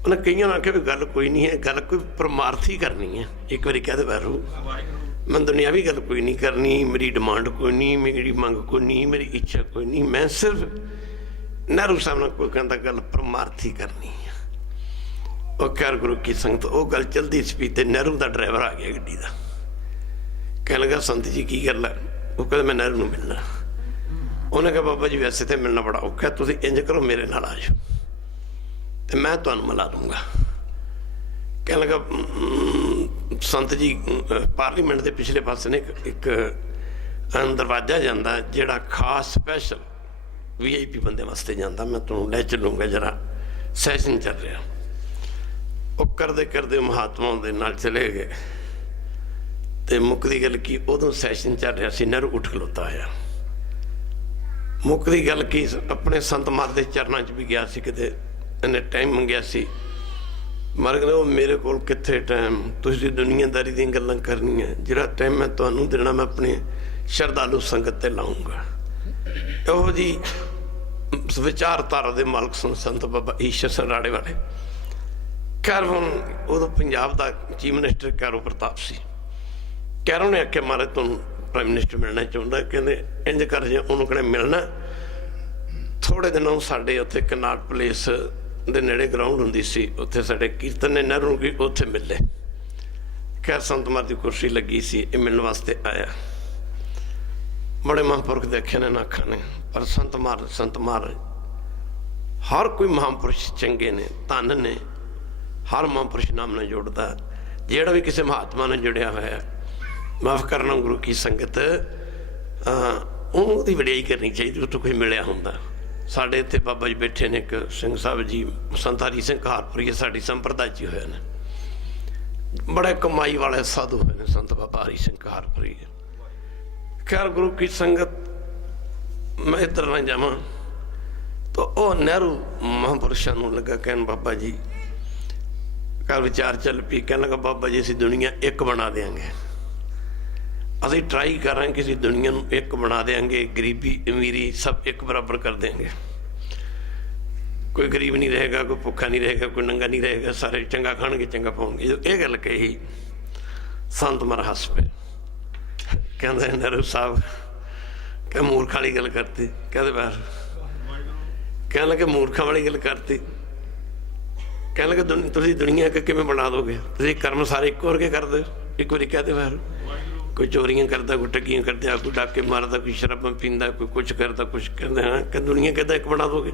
ਉਹਨੇ ਕਈਆਂ ਨੂੰ ਆਖਿਆ ਵੀ ਗੱਲ ਕੋਈ ਨਹੀਂ ਹੈ, ਗੱਲ ਕੋਈ ਪਰਮਾਰਥੀ ਕਰਨੀ ਹੈ। ਇੱਕ ਵਾਰੀ ਕਹਿ ਦੇ ਵਾਹਿਗੁਰੂ, ਮੈਂ ਦੁਨਿਆਵੀ ਗੱਲ ਕੋਈ ਨਹੀਂ ਕਰਨੀ, ਮੇਰੀ ਡਿਮਾਂਡ ਕੋਈ ਨਹੀਂ, ਮੇਰੀ ਮੰਗ ਕੋਈ ਨਹੀਂ, ਮੇਰੀ ਇੱਛਾ ਕੋਈ ਨਹੀਂ, ਮੈਂ ਸਿਰਫ ਨਹਿਰੂ ਸਾਹਿਬ ਨਾਲ ਕੋਈ ਕਹਿੰਦਾ ਗੱਲ ਪਰਮਾਰਥੀ ਕਰਨੀ ਹੈ। ਉਹ ਖੈਰ ਗੁਰੂ ਕੀ ਸੰਗਤ ਉਹ ਗੱਲ ਚਲਦੀ ਸੀ ਵੀ ਤੇ ਨਹਿਰੂ ਦਾ ਡਰਾਈਵਰ ਆ ਗਿਆ ਗੱਡੀ ਦਾ। ਕਹਿਣ ਲੱਗਾ ਸੰਤ ਜੀ ਕੀ ਗੱਲ ਹੈ? ਉਹ ਕਹਿੰਦਾ ਮੈਂ ਨਹਿਰੂ ਨੂੰ ਮਿਲਣਾ। ਉਹਨੇ ਕਿਹਾ ਬਾਬਾ ਜੀ ਵੈਸੇ ਤਾਂ ਮਿਲਣਾ ਬੜਾ ਔਖਾ, ਤੁਸੀਂ ਇੰਝ ਕਰੋ ਮੇਰੇ ਨਾਲ ਆ ਜਾਓ ਤੇ ਮੈਂ ਤੁਹਾਨੂੰ ਮਿਲਾ ਦੂੰਗਾ। ਕਹਿਣ ਲੱਗਾ ਸੰਤ ਜੀ ਪਾਰਲੀਮੈਂਟ ਦੇ ਪਿਛਲੇ ਪਾਸੇ ਨੇ ਇੱਕ ਦਰਵਾਜ਼ਾ ਜਾਂਦਾ ਜਿਹੜਾ ਖਾਸ ਸਪੈਸ਼ਲ VIP ਬੰਦੇ ਵਾਸਤੇ ਜਾਂਦਾ, ਮੈਂ ਤੁਹਾਨੂੰ ਲੈ ਚੱਲੂੰਗਾ, ਜਰਾ ਸੈਸ਼ਨ ਚੱਲ ਰਿਹਾ। ਉਹ ਕਰਦੇ ਕਰਦੇ ਮਹਾਤਮਾ ਦੇ ਨਾਲ ਚਲੇ ਗਏ ਤੇ ਮੁੱਖ ਦੀ ਗੱਲ ਕੀ, ਉਦੋਂ ਸੈਸ਼ਨ ਚੱਲ ਰਿਹਾ ਸੀ, ਨਹਿਰੂ ਉੱਠ ਖਲੋਤਾ ਹੋਇਆ। ਮੁੱਖ ਦੀ ਗੱਲ ਕੀ, ਆਪਣੇ ਸੰਤ ਮਾਤ ਦੇ ਚਰਨਾਂ 'ਚ ਵੀ ਗਿਆ ਸੀ, ਕਿਤੇ ਇਹਨੇ ਟਾਈਮ ਮੰਗਿਆ ਸੀ। ਮਰ ਕਹਿੰਦਾ ਉਹ ਮੇਰੇ ਕੋਲ ਕਿੱਥੇ ਟਾਈਮ, ਤੁਸੀਂ ਦੁਨੀਆਦਾਰੀ ਦੀਆਂ ਗੱਲਾਂ ਕਰਨੀਆਂ, ਜਿਹੜਾ ਟਾਈਮ ਮੈਂ ਤੁਹਾਨੂੰ ਦੇਣਾ ਮੈਂ ਆਪਣੀ ਸ਼ਰਧਾਲੂ ਸੰਗਤ ਤੇ ਲਾਊਂਗਾ। ਇਹੋ ਜਿਹੀ ਵਿਚਾਰਧਾਰਾ ਦੇ ਮਾਲਕ ਸਨ ਸੰਤ ਬਾਬਾ ਈਸ਼ਰ ਸੰਰਾੜੇ ਵਾਲੇ। ਖੈਰ ਹੁਣ ਉਦੋਂ ਪੰਜਾਬ ਦਾ ਚੀਫ ਮਿਨਿਸਟਰ ਕੈਰੋ ਪ੍ਰਤਾਪ ਸੀ। ਕੈਰੋ ਨੇ ਆਖਿਆ ਮਹਾਰਾਜ ਤੁਹਾਨੂੰ ਪ੍ਰਾਈਮ ਮਿਨਿਸਟਰ ਮਿਲਣਾ ਚਾਹੁੰਦਾ। ਕਹਿੰਦੇ ਇੰਝ ਕਰ, ਜੇ ਉਹਨੂੰ ਕਹਿੰਦੇ ਮਿਲਣਾ ਥੋੜੇ ਦਿਨੋਂ ਸਾਡੇ ਉੱਥੇ ਕਨਾਟ ਪਲੇਸ ਦੇ ਨੇੜੇ ਗਰਾਊਂਡ ਹੁੰਦੀ ਸੀ, ਉੱਥੇ ਸਾਡੇ ਕੀਰਤਨ ਨੇ ਨਹਿਰੂ ਨੂੰ ਵੀ ਉੱਥੇ ਮਿਲੇ। ਖੈਰ ਸੰਤ ਮਾਰ ਦੀ ਕੁਰਸੀ ਲੱਗੀ ਸੀ, ਇਹ ਮਿਲਣ ਵਾਸਤੇ ਆਇਆ। ਬੜੇ ਮਹਾਂਪੁਰਖ ਦੇਖੇ ਨੇ ਨਾ ਅੱਖਾਂ ਨੇ, ਪਰ ਸੰਤ ਮਾਰ ਹਰ ਕੋਈ ਮਹਾਂਪੁਰਸ਼ ਚੰਗੇ ਨੇ, ਧਨ ਨੇ। ਹਰ ਮਹਾਂਪੁਰਸ਼ ਨਾਮ ਨਾਲ ਜੁੜਦਾ, ਜਿਹੜਾ ਵੀ ਕਿਸੇ ਮਹਾਤਮਾ ਨਾਲ ਜੁੜਿਆ ਹੋਇਆ। ਮਾਫ ਕਰਨਾ ਗੁਰੂ ਕੀ ਸੰਗਤ, ਉਹਦੀ ਵਡਿਆਈ ਕਰਨੀ ਚਾਹੀਦੀ, ਉੱਥੋਂ ਕੋਈ ਮਿਲਿਆ ਹੁੰਦਾ। ਸਾਡੇ ਇੱਥੇ ਬਾਬਾ ਜੀ ਬੈਠੇ ਨੇ, ਇੱਕ ਸਿੰਘ ਸਾਹਿਬ ਜੀ ਸੰਤ ਹਰੀ ਸਿੰਘ ਕਹਾਰਪੁਰੀ, ਸਾਡੀ ਸੰਪਰਦਾ 'ਚ ਹੀ ਹੋਏ ਨੇ। ਬੜੇ ਕਮਾਈ ਵਾਲੇ ਸਾਧੂ ਹੋਏ ਨੇ ਸੰਤ ਬਾਬਾ ਹਰੀ ਸਿੰਘ ਕਹਾਰਪੁਰੀ। ਖੈਰ ਗੁਰੂ ਕੀ ਸੰਗਤ, ਮੈਂ ਇੱਧਰ ਨਾ ਜਾਵਾਂ ਤਾਂ ਉਹ ਨਹਿਰੂ ਮਹਾਂਪੁਰਸ਼ਾਂ ਨੂੰ ਲੱਗਾ ਕਹਿਣ, ਬਾਬਾ ਜੀ ਘਰ ਵਿਚਾਰ ਚੱਲ ਪਈ। ਕਹਿਣ ਲੱਗਾ, ਬਾਬਾ ਜੀ ਅਸੀਂ ਦੁਨੀਆ ਇੱਕ ਬਣਾ ਦਿਆਂਗੇ, ਅਸੀਂ ਟਰਾਈ ਕਰਾਂਗੇ, ਅਸੀਂ ਦੁਨੀਆ ਨੂੰ ਇੱਕ ਬਣਾ ਦਿਆਂਗੇ, ਗਰੀਬੀ ਅਮੀਰੀ ਸਭ ਇੱਕ ਬਰਾਬਰ ਕਰ ਦੇਂਗੇ। ਕੋਈ ਗਰੀਬ ਨਹੀਂ ਰਹੇਗਾ, ਕੋਈ ਭੁੱਖਾ ਨਹੀਂ ਰਹੇਗਾ, ਕੋਈ ਨੰਗਾ ਨਹੀਂ ਰਹੇਗਾ, ਸਾਰੇ ਚੰਗਾ ਖਾਣਗੇ, ਚੰਗਾ ਪਾਉਣਗੇ। ਜਦੋਂ ਇਹ ਗੱਲ ਕਹੀ, ਸੰਤ ਮਾਰ ਹੱਸ ਪਏ। ਕਹਿੰਦੇ ਨਹਿਰੂ ਸਾਹਿਬ ਕਿ ਮੂਰਖਾਂ ਵਾਲੀ ਗੱਲ ਕਰਤੀ। ਕਹਿੰਦੇ ਬਾਹਰ ਕਹਿਣ ਲੱਗੇ ਮੂਰਖਾਂ ਵਾਲੀ ਗੱਲ ਕਰਤੀ। ਕਹਿਣ ਲੱਗੇ ਤੁਸੀਂ ਦੁਨੀਆ ਕਿਵੇਂ ਬਣਾ ਦੋਗੇ? ਤੁਸੀਂ ਕਰਮ ਸਾਰੇ ਇੱਕੋ ਵਰਗੇ ਕਰਦੇ ਹੋ। ਇੱਕ ਵਾਰੀ ਕਹਦੇ ਬਾਹਰ ਕੋਈ ਚੋਰੀਆਂ ਕਰਦਾ, ਕੋਈ ਠੱਗੀਆਂ ਕਰਦਾ, ਕੋਈ ਡਾਕੇ ਮਾਰਦਾ, ਕੋਈ ਸ਼ਰਾਬਾਂ ਪੀਂਦਾ, ਕੋਈ ਕੁਛ ਕਰਦਾ, ਕੁਛ ਕਹਿੰਦੇ ਹਾਂ ਕਿ ਦੁਨੀਆ ਕਿੱਦਾਂ ਇੱਕ ਬਣਾ ਦੋਗੇ?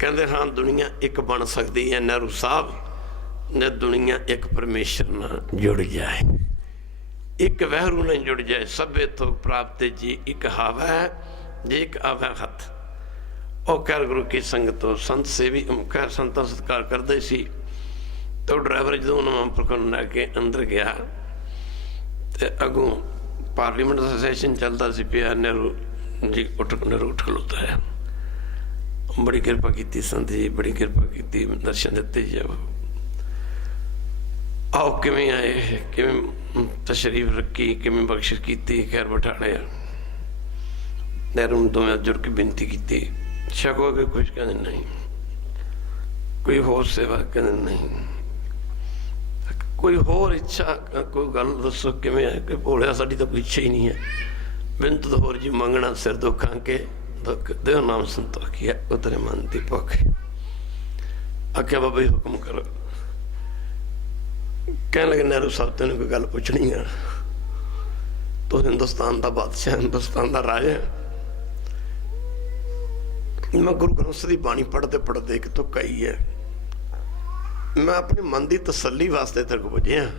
ਕਹਿੰਦੇ ਹਾਂ ਦੁਨੀਆ ਇੱਕ ਬਣ ਸਕਦੀ ਹੈ ਨਹਿਰੂ ਸਾਹਿਬ, ਜੇ ਦੁਨੀਆ ਇੱਕ ਪਰਮੇਸ਼ਰ ਨਾਲ ਜੁੜ ਜਾਏ, ਇੱਕ ਵਹਿਰੂ ਨਾਲ ਜੁੜ ਜਾਏ। ਸਭੇ ਤੋਂ ਪ੍ਰਾਪਤ ਜੀ ਇੱਕ ਹਾਵੈ ਜੇ ਇੱਕ ਆਵੈ ਹੱਥ। ਉਹ ਕਹਿ ਗੁਰੂ ਕੀ ਸੰਗਤ ਤੋਂ ਸੰਤ ਸੇਵੀ ਕਹਿ ਸੰਤਾਂ ਸਤਿਕਾਰ ਕਰਦੇ ਸੀ। ਤਾਂ ਉਹ ਡਰਾਈਵਰ ਜਦੋਂ ਉਹਨਾਂ ਮਹਾਂਪੁਰਖਾਂ ਨੂੰ ਲੈ ਕੇ ਅੰਦਰ ਗਿਆ ਤੇ ਅੱਗੋਂ ਪਾਰਲੀਮੈਂਟ ਦਾ ਸੈਸ਼ਨ ਚੱਲਦਾ ਸੀ ਪਿਆ। ਨਹਿਰੂ ਉੱਠ ਖਲੋਤਾ ਹੈ। ਬੜੀ ਕਿਰਪਾ ਕੀਤੀ ਸੰਤ ਜੀ, ਬੜੀ ਕਿਰਪਾ ਕੀਤੀ, ਦਰਸ਼ਨ ਦਿੱਤੇ ਜੀ। ਆਓ ਕਿਵੇਂ ਆਏ, ਕਿਵੇਂ ਤਸ਼ਰੀਫ ਰੱਖੀ, ਕਿਵੇਂ ਬਖਸ਼ਿਸ਼ ਕੀਤੀ। ਖੈਰ ਬਿਠਾ ਲਿਆ। ਨਹਿਰੂ ਨੂੰ ਦੋਵੇਂ ਜੁੜ ਕੇ ਬੇਨਤੀ ਕੀਤੀ, ਛਕੋ ਕਿ ਕੁਛ? ਕਹਿੰਦੇ ਨਹੀਂ। ਕੋਈ ਹੋਰ ਸੇਵਾ? ਕਹਿੰਦੇ ਨਹੀਂ। ਕੋਈ ਹੋਰ ਇੱਛਾ, ਕੋਈ ਗੱਲ ਦੱਸੋ ਕਿਵੇਂ ਹੈ? ਕਿ ਭੋਲਿਆ ਸਾਡੀ ਤਾਂ ਕੋਈ ਇੱਛਾ ਹੀ ਨਹੀਂ ਹੈ। ਬਿੰਤ ਹੋਰ ਜੀ ਮੰਗਣਾ ਸਿਰ ਦੁੱਖਾਂ ਕੇ ਦੁੱਖ ਦੇਵ ਨਾਮ ਸੰਤੋਖੀ ਹੈ, ਉਹ ਤੇਰੇ ਮਨ ਦੀ ਭੁੱਖ। ਆਖਿਆ ਬਾਬਾ ਜੀ ਹੁਕਮ ਕਰੋ। ਕਹਿਣ ਲੱਗੇ ਨਹਿਰੂ ਸਾਹਿਬ ਤੈਨੂੰ ਕੋਈ ਗੱਲ ਪੁੱਛਣੀ ਆ, ਤੂੰ ਹਿੰਦੁਸਤਾਨ ਦਾ ਬਾਦਸ਼ਾਹ, ਹਿੰਦੁਸਤਾਨ ਦਾ ਰਾਜਾ। ਮੈਂ ਗੁਰੂ ਗ੍ਰੰਥ ਸਾਹਿਬ ਦੀ ਬਾਣੀ ਪੜ੍ਹਦੇ ਇੱਕ ਤੁੱਕਾ ਹੀ ਹੈ। ਮੈਂ ਆਪਣੇ ਮਨ ਦੀ ਤਸੱਲੀ ਵਾਸਤੇ ਤੇਰੇ ਕੋਲ ਪੁੱਜਿਆ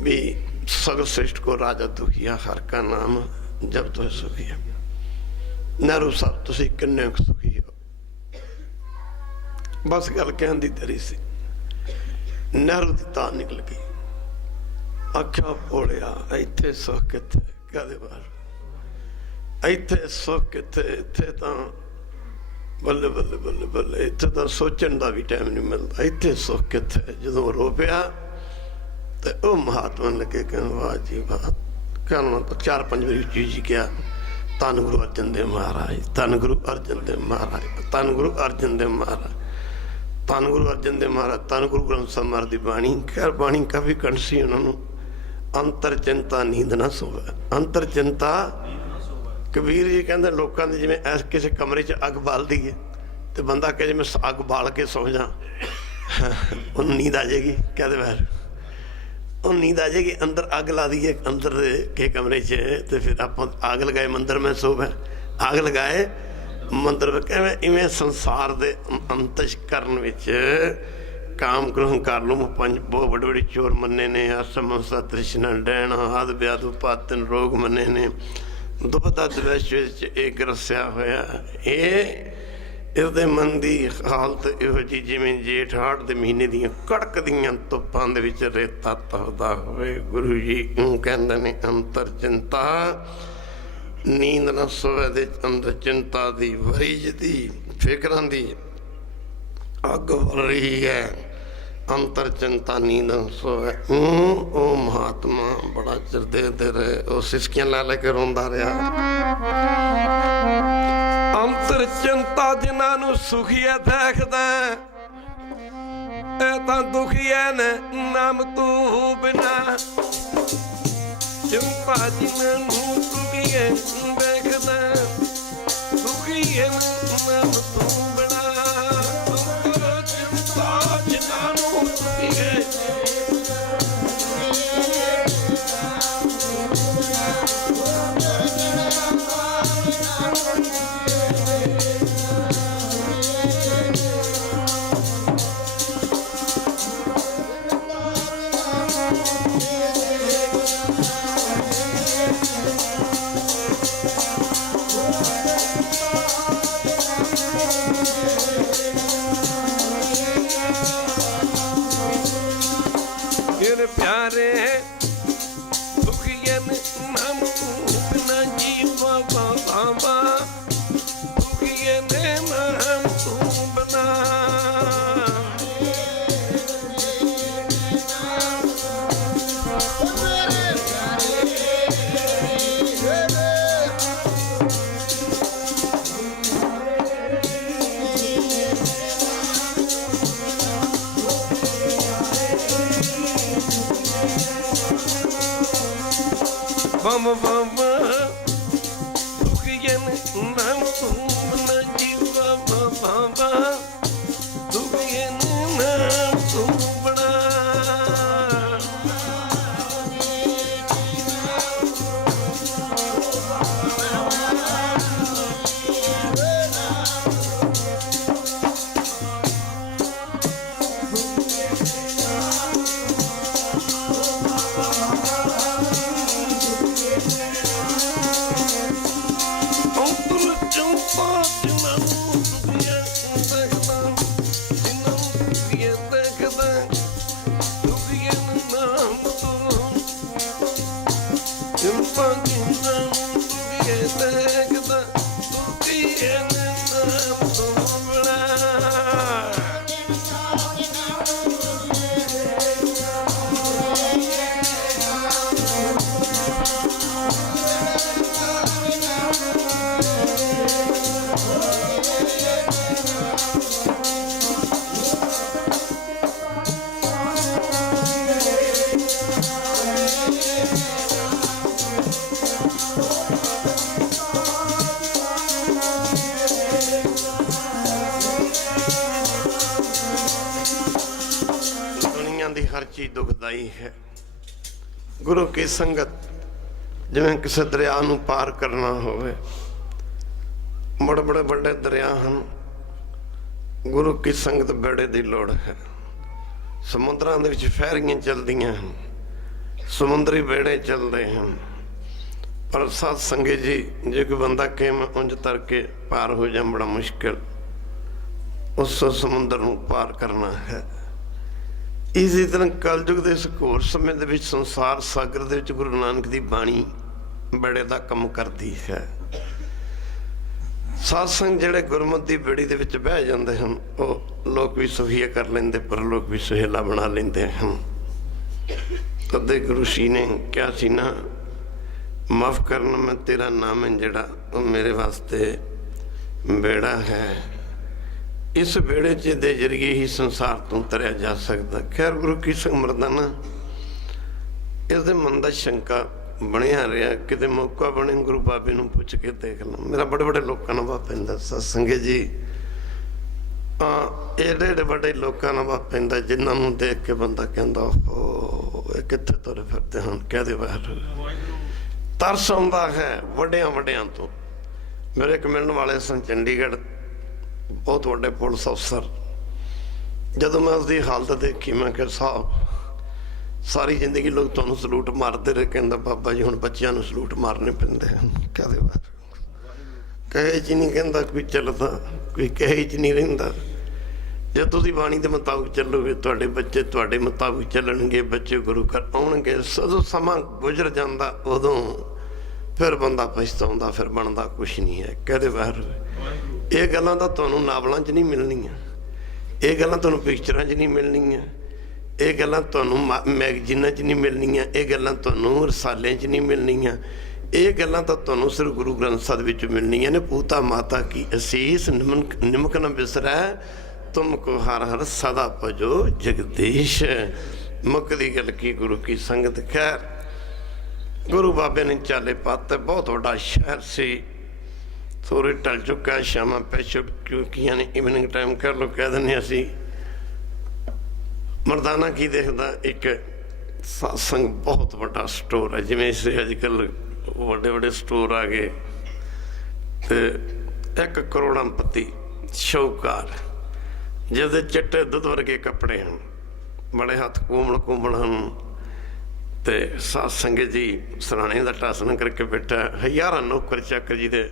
ਵੀ ਸਗਲ ਸ੍ਰਿਸ਼ਟ ਕੋ ਰਾਜਾ ਦੁਖੀਆ, ਹਰ ਕਾ ਨਾਮ ਜਬ ਤੋ ਸੁਖੀਆ। ਨਹਿਰੂ ਸਾਹਿਬ ਤੁਸੀਂ ਕਿੰਨੇ ਕੁ ਸੁਖੀ ਹੋ? ਬਸ ਗੱਲ ਕਹਿਣ ਦੀ ਤੇਰੀ ਸੀ। ਨਹਿਰੂ ਦੀ ਤਾਂ ਨਿਕਲ ਗਈ। ਆਖਿਆ ਭੋਲਿਆ ਇੱਥੇ ਸੁੱਖ ਕਿੱਥੇ? ਕਹਦੇ ਬਾਹਰ ਇੱਥੇ ਸੁੱਖ ਕਿੱਥੇ? ਇੱਥੇ ਤਾਂ ਬੱਲੇ ਬੱਲੇ ਬੱਲੇ ਬੱਲੇ, ਇੱਥੇ ਤਾਂ ਸੋਚਣ ਦਾ ਵੀ ਟਾਈਮ ਨਹੀਂ ਮਿਲਦਾ। ਇੱਥੇ ਸੁੱਖ ਕਿੱਥੇ? ਜਦੋਂ ਰੋ ਪਿਆ ਤੇ ਉਹ ਮਹਾਤਮਾ ਲੱਗੇ ਕਹਿਣ, ਵਾਹ ਜੀ ਵਾਹ। ਕਹਿਣਾ ਤਾਂ 4-5 ਵਾਰੀ ਉੱਚੀ ਜੀ ਕਿਹਾ, ਧੰਨ ਗੁਰੂ ਅਰਜਨ ਦੇਵ ਮਹਾਰਾਜ, ਧੰਨ ਗੁਰੂ ਅਰਜਨ ਦੇਵ ਮਹਾਰਾਜ, ਧੰਨ ਗੁਰੂ ਅਰਜਨ ਦੇਵ ਮਹਾਰਾਜ, ਧੰਨ ਗੁਰੂ ਅਰਜਨ ਦੇਵ ਮਹਾਰਾਜ, ਧੰਨ ਗੁਰੂ ਗ੍ਰੰਥ ਸਾਹਿਬ ਮਹਾਰਾਜ ਦੀ ਬਾਣੀ। ਖੈਰ ਬਾਣੀ ਕਾਫੀ ਕੰਠ ਸੀ ਉਹਨਾਂ ਨੂੰ। ਅੰਤਰ ਚਿੰਤਾ ਨੀਂਦ ਨਾ ਸੋਵੇ, ਅੰਤਰ ਚਿੰਤਾ। ਕਬੀਰ ਜੀ ਕਹਿੰਦੇ ਲੋਕਾਂ ਦੀ ਜਿਵੇਂ ਐਸ ਕਿਸੇ ਕਮਰੇ 'ਚ ਅੱਗ ਬਾਲਦੀ ਹੈ ਤੇ ਬੰਦਾ ਕਹੇ ਮੈਂ ਅੱਗ ਬਾਲ ਕੇ ਸੌ ਜਾ, ਉਹਨੂੰ ਨੀਂਦ ਆ ਜਾਏਗੀ। ਕਹਿੰਦੇ ਬਾਹਰ ਉਹ ਨੀਂਦ ਆ ਜਾਏਗੀ। ਅੰਦਰ ਅੱਗ ਲਾ ਦਈਏ ਅੰਦਰ ਕੇ ਕਮਰੇ 'ਚ, ਤੇ ਫਿਰ ਆਪਾਂ ਅੱਗ ਲਗਾਏ ਮੰਦਰ ਮੈਂ ਸੋਵੇ, ਅੱਗ ਲਗਾਏ ਮੰਦਰ। ਕਿਵੇਂ ਇਵੇਂ ਸੰਸਾਰ ਦੇ ਅੰਤਸ਼ਕਰਨ ਵਿੱਚ ਕਾਮ ਗ੍ਰਹਿ ਕਰ ਲੂੰ। 5 ਬਹੁਤ ਵੱਡੇ ਵੱਡੇ ਚੋਰ ਮੰਨੇ ਨੇ, ਅਸਮਸਾ ਤ੍ਰਿਸ਼ਨਾ ਡੈਣ ਆਦਿ ਵਿਆਦੁ ਪਾਤਨ ਰੋਗ ਮੰਨੇ ਨੇ। ਦੁਬਦਾ ਦਵੈਸ਼ ਵਿੱਚ ਇਹ ਗਰਸਿਆ ਹੋਇਆ। ਇਸਦੇ ਮਨ ਦੀ ਹਾਲਤ ਇਹੋ ਜਿਹੀ ਜਿਵੇਂ ਜੇਠ ਹਾੜ ਦੇ ਮਹੀਨੇ ਦੀਆਂ ਕੜਕਦੀਆਂ ਧੁੱਪਾਂ ਦੇ ਵਿੱਚ ਰੇਤਾ ਤਪਦਾ ਹੋਵੇ। ਗੁਰੂ ਜੀ ਕਹਿੰਦੇ ਨੇ ਅੰਤਰ ਚਿੰਤਾ ਨੀਂਦ ਨਾ ਸੋਵੇ ਦੇ ਅੰਦਰ ਚਿੰਤਾ ਦੀ ਵਰੀਜ ਦੀ ਫਿਕਰਾਂ ਦੀ ਅੱਗ ਵਰ ਰਹੀ ਹੈ। ਅੰਤਰ ਚਿੰਤਾ ਨੀਂਦ ਸੋਵੇ। ਉਹ ਮਹਾਤਮਾ ਬੜਾ ਚਿਰ ਦੇ ਰਹੇ, ਉਹ ਸਿਸਕੀਆਂ ਲੈ ਕੇ ਰੋਂਦਾ ਰਿਹਾ। ਅੰਤਰ ਚਿੰਤਾ ਜਿਨ੍ਹਾਂ ਨੂੰ ਸੁਖੀਆ ਦੇਖਦਾ, ਇਹ ਤਾਂ ਦੁਖੀਏ ਨੇ ਨਾਮ ਤੂੰ ਬਿਨਾ। ਚਿੰਤਾ ਜਿਨ੍ਹਾਂ ਨੂੰ ਸੁਖੀਏ ਦੇਖਦਾ, ਦੁਖੀਏ ਦੁਖੀਏ ਨਾਮ ਤੂੰ ਬਣਾ ਤੁਮਕੋ ਚਿੰਤਾ ਜਿਨਾਂ ਨੂੰ ਦੁਖੀਏ ਮੇਰੇ ਪਿਆਰੇ ਦੁਖੀਏ ਨਾਮ ਤੂੰ ਬਿਨਾ ਜੀਵਾ ਬਾਬਾ ਦੁਖੀਏ ਨਾਮ ਤੂੰ ਬਣਾ Mama, mama, dukhien naam tu na jiva mama, dukhien naam tu bana. ਦੀ ਹਰ ਚੀਜ਼ ਦੁਖਦਾਈ ਹੈ। ਗੁਰੂ ਕੀ ਸੰਗਤ ਜਿਵੇਂ ਕਿਸੇ ਦਰਿਆ ਨੂੰ ਪਾਰ ਕਰਨਾ ਹੋਵੇ, ਬੜੇ ਬੜੇ ਵੱਡੇ ਦਰਿਆ ਹਨ, ਗੁਰੂ ਕੀ ਸੰਗਤ ਬੇੜੇ ਦੀ ਲੋੜ ਹੈ। ਸਮੁੰਦਰਾਂ ਦੇ ਵਿੱਚ ਫੈਰੀਆਂ ਚੱਲਦੀਆਂ ਹਨ, ਸਮੁੰਦਰੀ ਬੇੜੇ ਚੱਲਦੇ ਹਨ, ਪਰ ਸਾਧ ਸੰਗਤ ਜੀ ਜੇ ਕੋਈ ਬੰਦਾ ਕਿਵੇਂ ਉਂਝ ਤਰ ਕੇ ਪਾਰ ਹੋ ਜਾ ਬੜਾ ਮੁਸ਼ਕਿਲ, ਉਸ ਸਮੁੰਦਰ ਨੂੰ ਪਾਰ ਕਰਨਾ ਹੈ। ਇਸੇ ਤਰ੍ਹਾਂ ਕਲਯੁਗ ਦੇ ਇਸ ਘੋਰ ਸਮੇਂ ਦੇ ਵਿੱਚ ਸੰਸਾਰ ਸਾਗਰ ਦੇ ਵਿੱਚ ਗੁਰੂ ਨਾਨਕ ਦੀ ਬਾਣੀ ਬੜੇ ਦਾ ਕੰਮ ਕਰਦੀ ਹੈ। ਸਾਧ ਸੰਗ ਜਿਹੜੇ ਗੁਰਮਤਿ ਦੀ ਬੇੜੀ ਦੇ ਵਿੱਚ ਬਹਿ ਜਾਂਦੇ ਹਨ, ਉਹ ਲੋਕ ਵੀ ਸੁਖੀਆ ਕਰ ਲੈਂਦੇ, ਪਰ ਲੋਕ ਵੀ ਸੁਹੇਲਾ ਬਣਾ ਲੈਂਦੇ ਹਨ। ਤਦੇ ਗੁਰੂ ਜੀ ਨੇ ਕਿਹਾ ਸੀ ਨਾ, ਮਾਫ ਕਰਨਾ ਮੈਂ ਤੇਰਾ ਨਾਮ ਹੈ ਜਿਹੜਾ, ਉਹ ਮੇਰੇ ਵਾਸਤੇ ਬੇੜਾ ਹੈ। ਇਸ ਬੇੜੇ ਚ ਦੇ ਜਰੀਏ ਹੀ ਸੰਸਾਰ ਤੋਂ ਤਰਿਆ ਜਾ ਸਕਦਾ। ਖੈਰ ਗੁਰੂ ਕੀ ਸੰਗ ਮਰਦਾਨਾ ਇਸਦੇ ਮਨ ਦਾ ਸ਼ੰਕਾ ਬਣਿਆ ਰਿਹਾ, ਕਿਤੇ ਮੌਕਾ ਬਣੇ ਗੁਰੂ ਬਾਬੇ ਨੂੰ ਪੁੱਛ ਕੇ ਦੇਖ ਲਾਂ। ਮੇਰਾ ਬੜੇ ਬੜੇ ਲੋਕਾਂ ਨਾਲ ਵਾਹ ਪੈਂਦਾ ਸਤਸੰਗੇ ਜੀ, ਏਡੇ ਏਡੇ ਵੱਡੇ ਲੋਕਾਂ ਨਾਲ ਵਾਹ ਪੈਂਦਾ ਜਿਨ੍ਹਾਂ ਨੂੰ ਦੇਖ ਕੇ ਬੰਦਾ ਕਹਿੰਦਾ ਓਹੋ ਇਹ ਕਿੱਥੇ ਤੁਰੇ ਫਿਰਦੇ ਹਨ, ਕਹਿਦੇ ਬਾਹਰ ਤਰਸ ਆਉਂਦਾ ਹੈ ਵੱਡਿਆਂ ਵੱਡਿਆਂ ਤੋਂ। ਮੇਰੇ ਇੱਕ ਮਿਲਣ ਵਾਲੇ ਸਨ ਚੰਡੀਗੜ੍ਹ, ਬਹੁਤ ਵੱਡੇ ਪੁਲਿਸ ਅਫਸਰ। ਜਦੋਂ ਮੈਂ ਉਸਦੀ ਹਾਲਤ ਦੇਖੀ ਮੈਂ ਕਿਹਾ ਸਾਹਿਬ ਸਾਰੀ ਜ਼ਿੰਦਗੀ ਲੋਕ ਤੁਹਾਨੂੰ ਸਲੂਟ ਮਾਰਦੇ ਰਹੇ। ਕਹਿੰਦਾ ਬਾਬਾ ਜੀ ਹੁਣ ਬੱਚਿਆਂ ਨੂੰ ਸਲੂਟ ਮਾਰਨੇ ਪੈਂਦੇ ਹਨ। ਕਹਦੇ ਬਾਹਰ ਕਹੇ ਚ ਨਹੀਂ ਕਹਿੰਦਾ ਕੋਈ ਚੱਲਦਾ, ਕੋਈ ਕਹੇ ਚ ਨਹੀਂ ਰਹਿੰਦਾ। ਜੇ ਤੁਸੀਂ ਬਾਣੀ ਦੇ ਮੁਤਾਬਕ ਚੱਲੋਗੇ ਤੁਹਾਡੇ ਬੱਚੇ ਤੁਹਾਡੇ ਮੁਤਾਬਕ ਚੱਲਣਗੇ, ਬੱਚੇ ਗੁਰੂ ਘਰ ਆਉਣਗੇ। ਜਦੋਂ ਸਮਾਂ ਗੁਜ਼ਰ ਜਾਂਦਾ ਉਦੋਂ ਫਿਰ ਬੰਦਾ ਪਛਤਾਉਂਦਾ, ਫਿਰ ਬਣਦਾ ਕੁਛ ਨਹੀਂ ਹੈ। ਕਹਦੇ ਬਾਹਰ ਇਹ ਗੱਲਾਂ ਤਾਂ ਤੁਹਾਨੂੰ ਨਾਵਲਾਂ 'ਚ ਨਹੀਂ ਮਿਲਣੀਆਂ, ਇਹ ਗੱਲਾਂ ਤੁਹਾਨੂੰ ਪਿਕਚਰਾਂ 'ਚ ਨਹੀਂ ਮਿਲਣੀਆਂ, ਇਹ ਗੱਲਾਂ ਤੁਹਾਨੂੰ ਮੈਗਜ਼ੀਨਾਂ 'ਚ ਨਹੀਂ ਮਿਲਣੀਆਂ, ਇਹ ਗੱਲਾਂ ਤੁਹਾਨੂੰ ਰਸਾਲਿਆਂ 'ਚ ਨਹੀਂ ਮਿਲਣੀਆਂ, ਇਹ ਗੱਲਾਂ ਤਾਂ ਤੁਹਾਨੂੰ ਸਿਰਫ ਗੁਰੂ ਗ੍ਰੰਥ ਸਾਹਿਬ ਵਿੱਚ ਮਿਲਣੀਆਂ ਨੇ। ਪੂਤਾ ਮਾਤਾ ਕੀ ਅਸੀਸ ਨਿਮਕ ਨ ਬਿਸਰੈ ਤੁਮ ਕੋ ਹਰ ਹਰ ਸਦਾ ਭਜੋ ਜਗਦੀਸ਼। ਮੁੱਕਦੀ ਗੱਲ ਕੀ ਗੁਰੂ ਕੀ ਸੰਗਤ। ਖੈਰ ਗੁਰੂ ਬਾਬੇ ਨੇ ਚਾਲੇ ਪਾਤੇ, ਬਹੁਤ ਵੱਡਾ ਸ਼ਹਿਰ ਸੀ, ਸੂਰਜ ਢਲ ਚੁੱਕਾ, ਸ਼ਾਮਾਂ ਪੈ ਚੁੱਕੀਆਂ ਨੇ, ਇਵਨਿੰਗ ਟਾਈਮ ਕਰ ਲਓ, ਕਹਿ ਦਿੰਦੇ ਅਸੀਂ। ਮਰਦਾਨਾ ਕੀ ਦੇਖਦਾ, ਇੱਕ ਸਤਸੰਗ ਬਹੁਤ ਵੱਡਾ ਸਟੋਰ ਹੈ, ਜਿਵੇਂ ਇਸ ਅੱਜ ਕੱਲ੍ਹ ਵੱਡੇ ਵੱਡੇ ਸਟੋਰ ਆ ਗਏ, ਤੇ 1 ਕਰੋੜਾਂਪਤੀ ਸ਼ਾਹੂਕਾਰ, ਜਿਹਦੇ ਚਿੱਟੇ ਦੁੱਧ ਵਰਗੇ ਕੱਪੜੇ ਹਨ, ਬੜੇ ਹੱਥ ਕੋਮਲ ਹਨ, ਤੇ ਸਾਧ ਸੰਗਤ ਜੀ ਸਰਾਣੇ ਦਾ ਟਾਸਨ ਕਰਕੇ ਬੈਠਾ, ਹਜ਼ਾਰਾਂ ਨੌਕਰ ਚਾਕਰ ਜੀ ਦੇ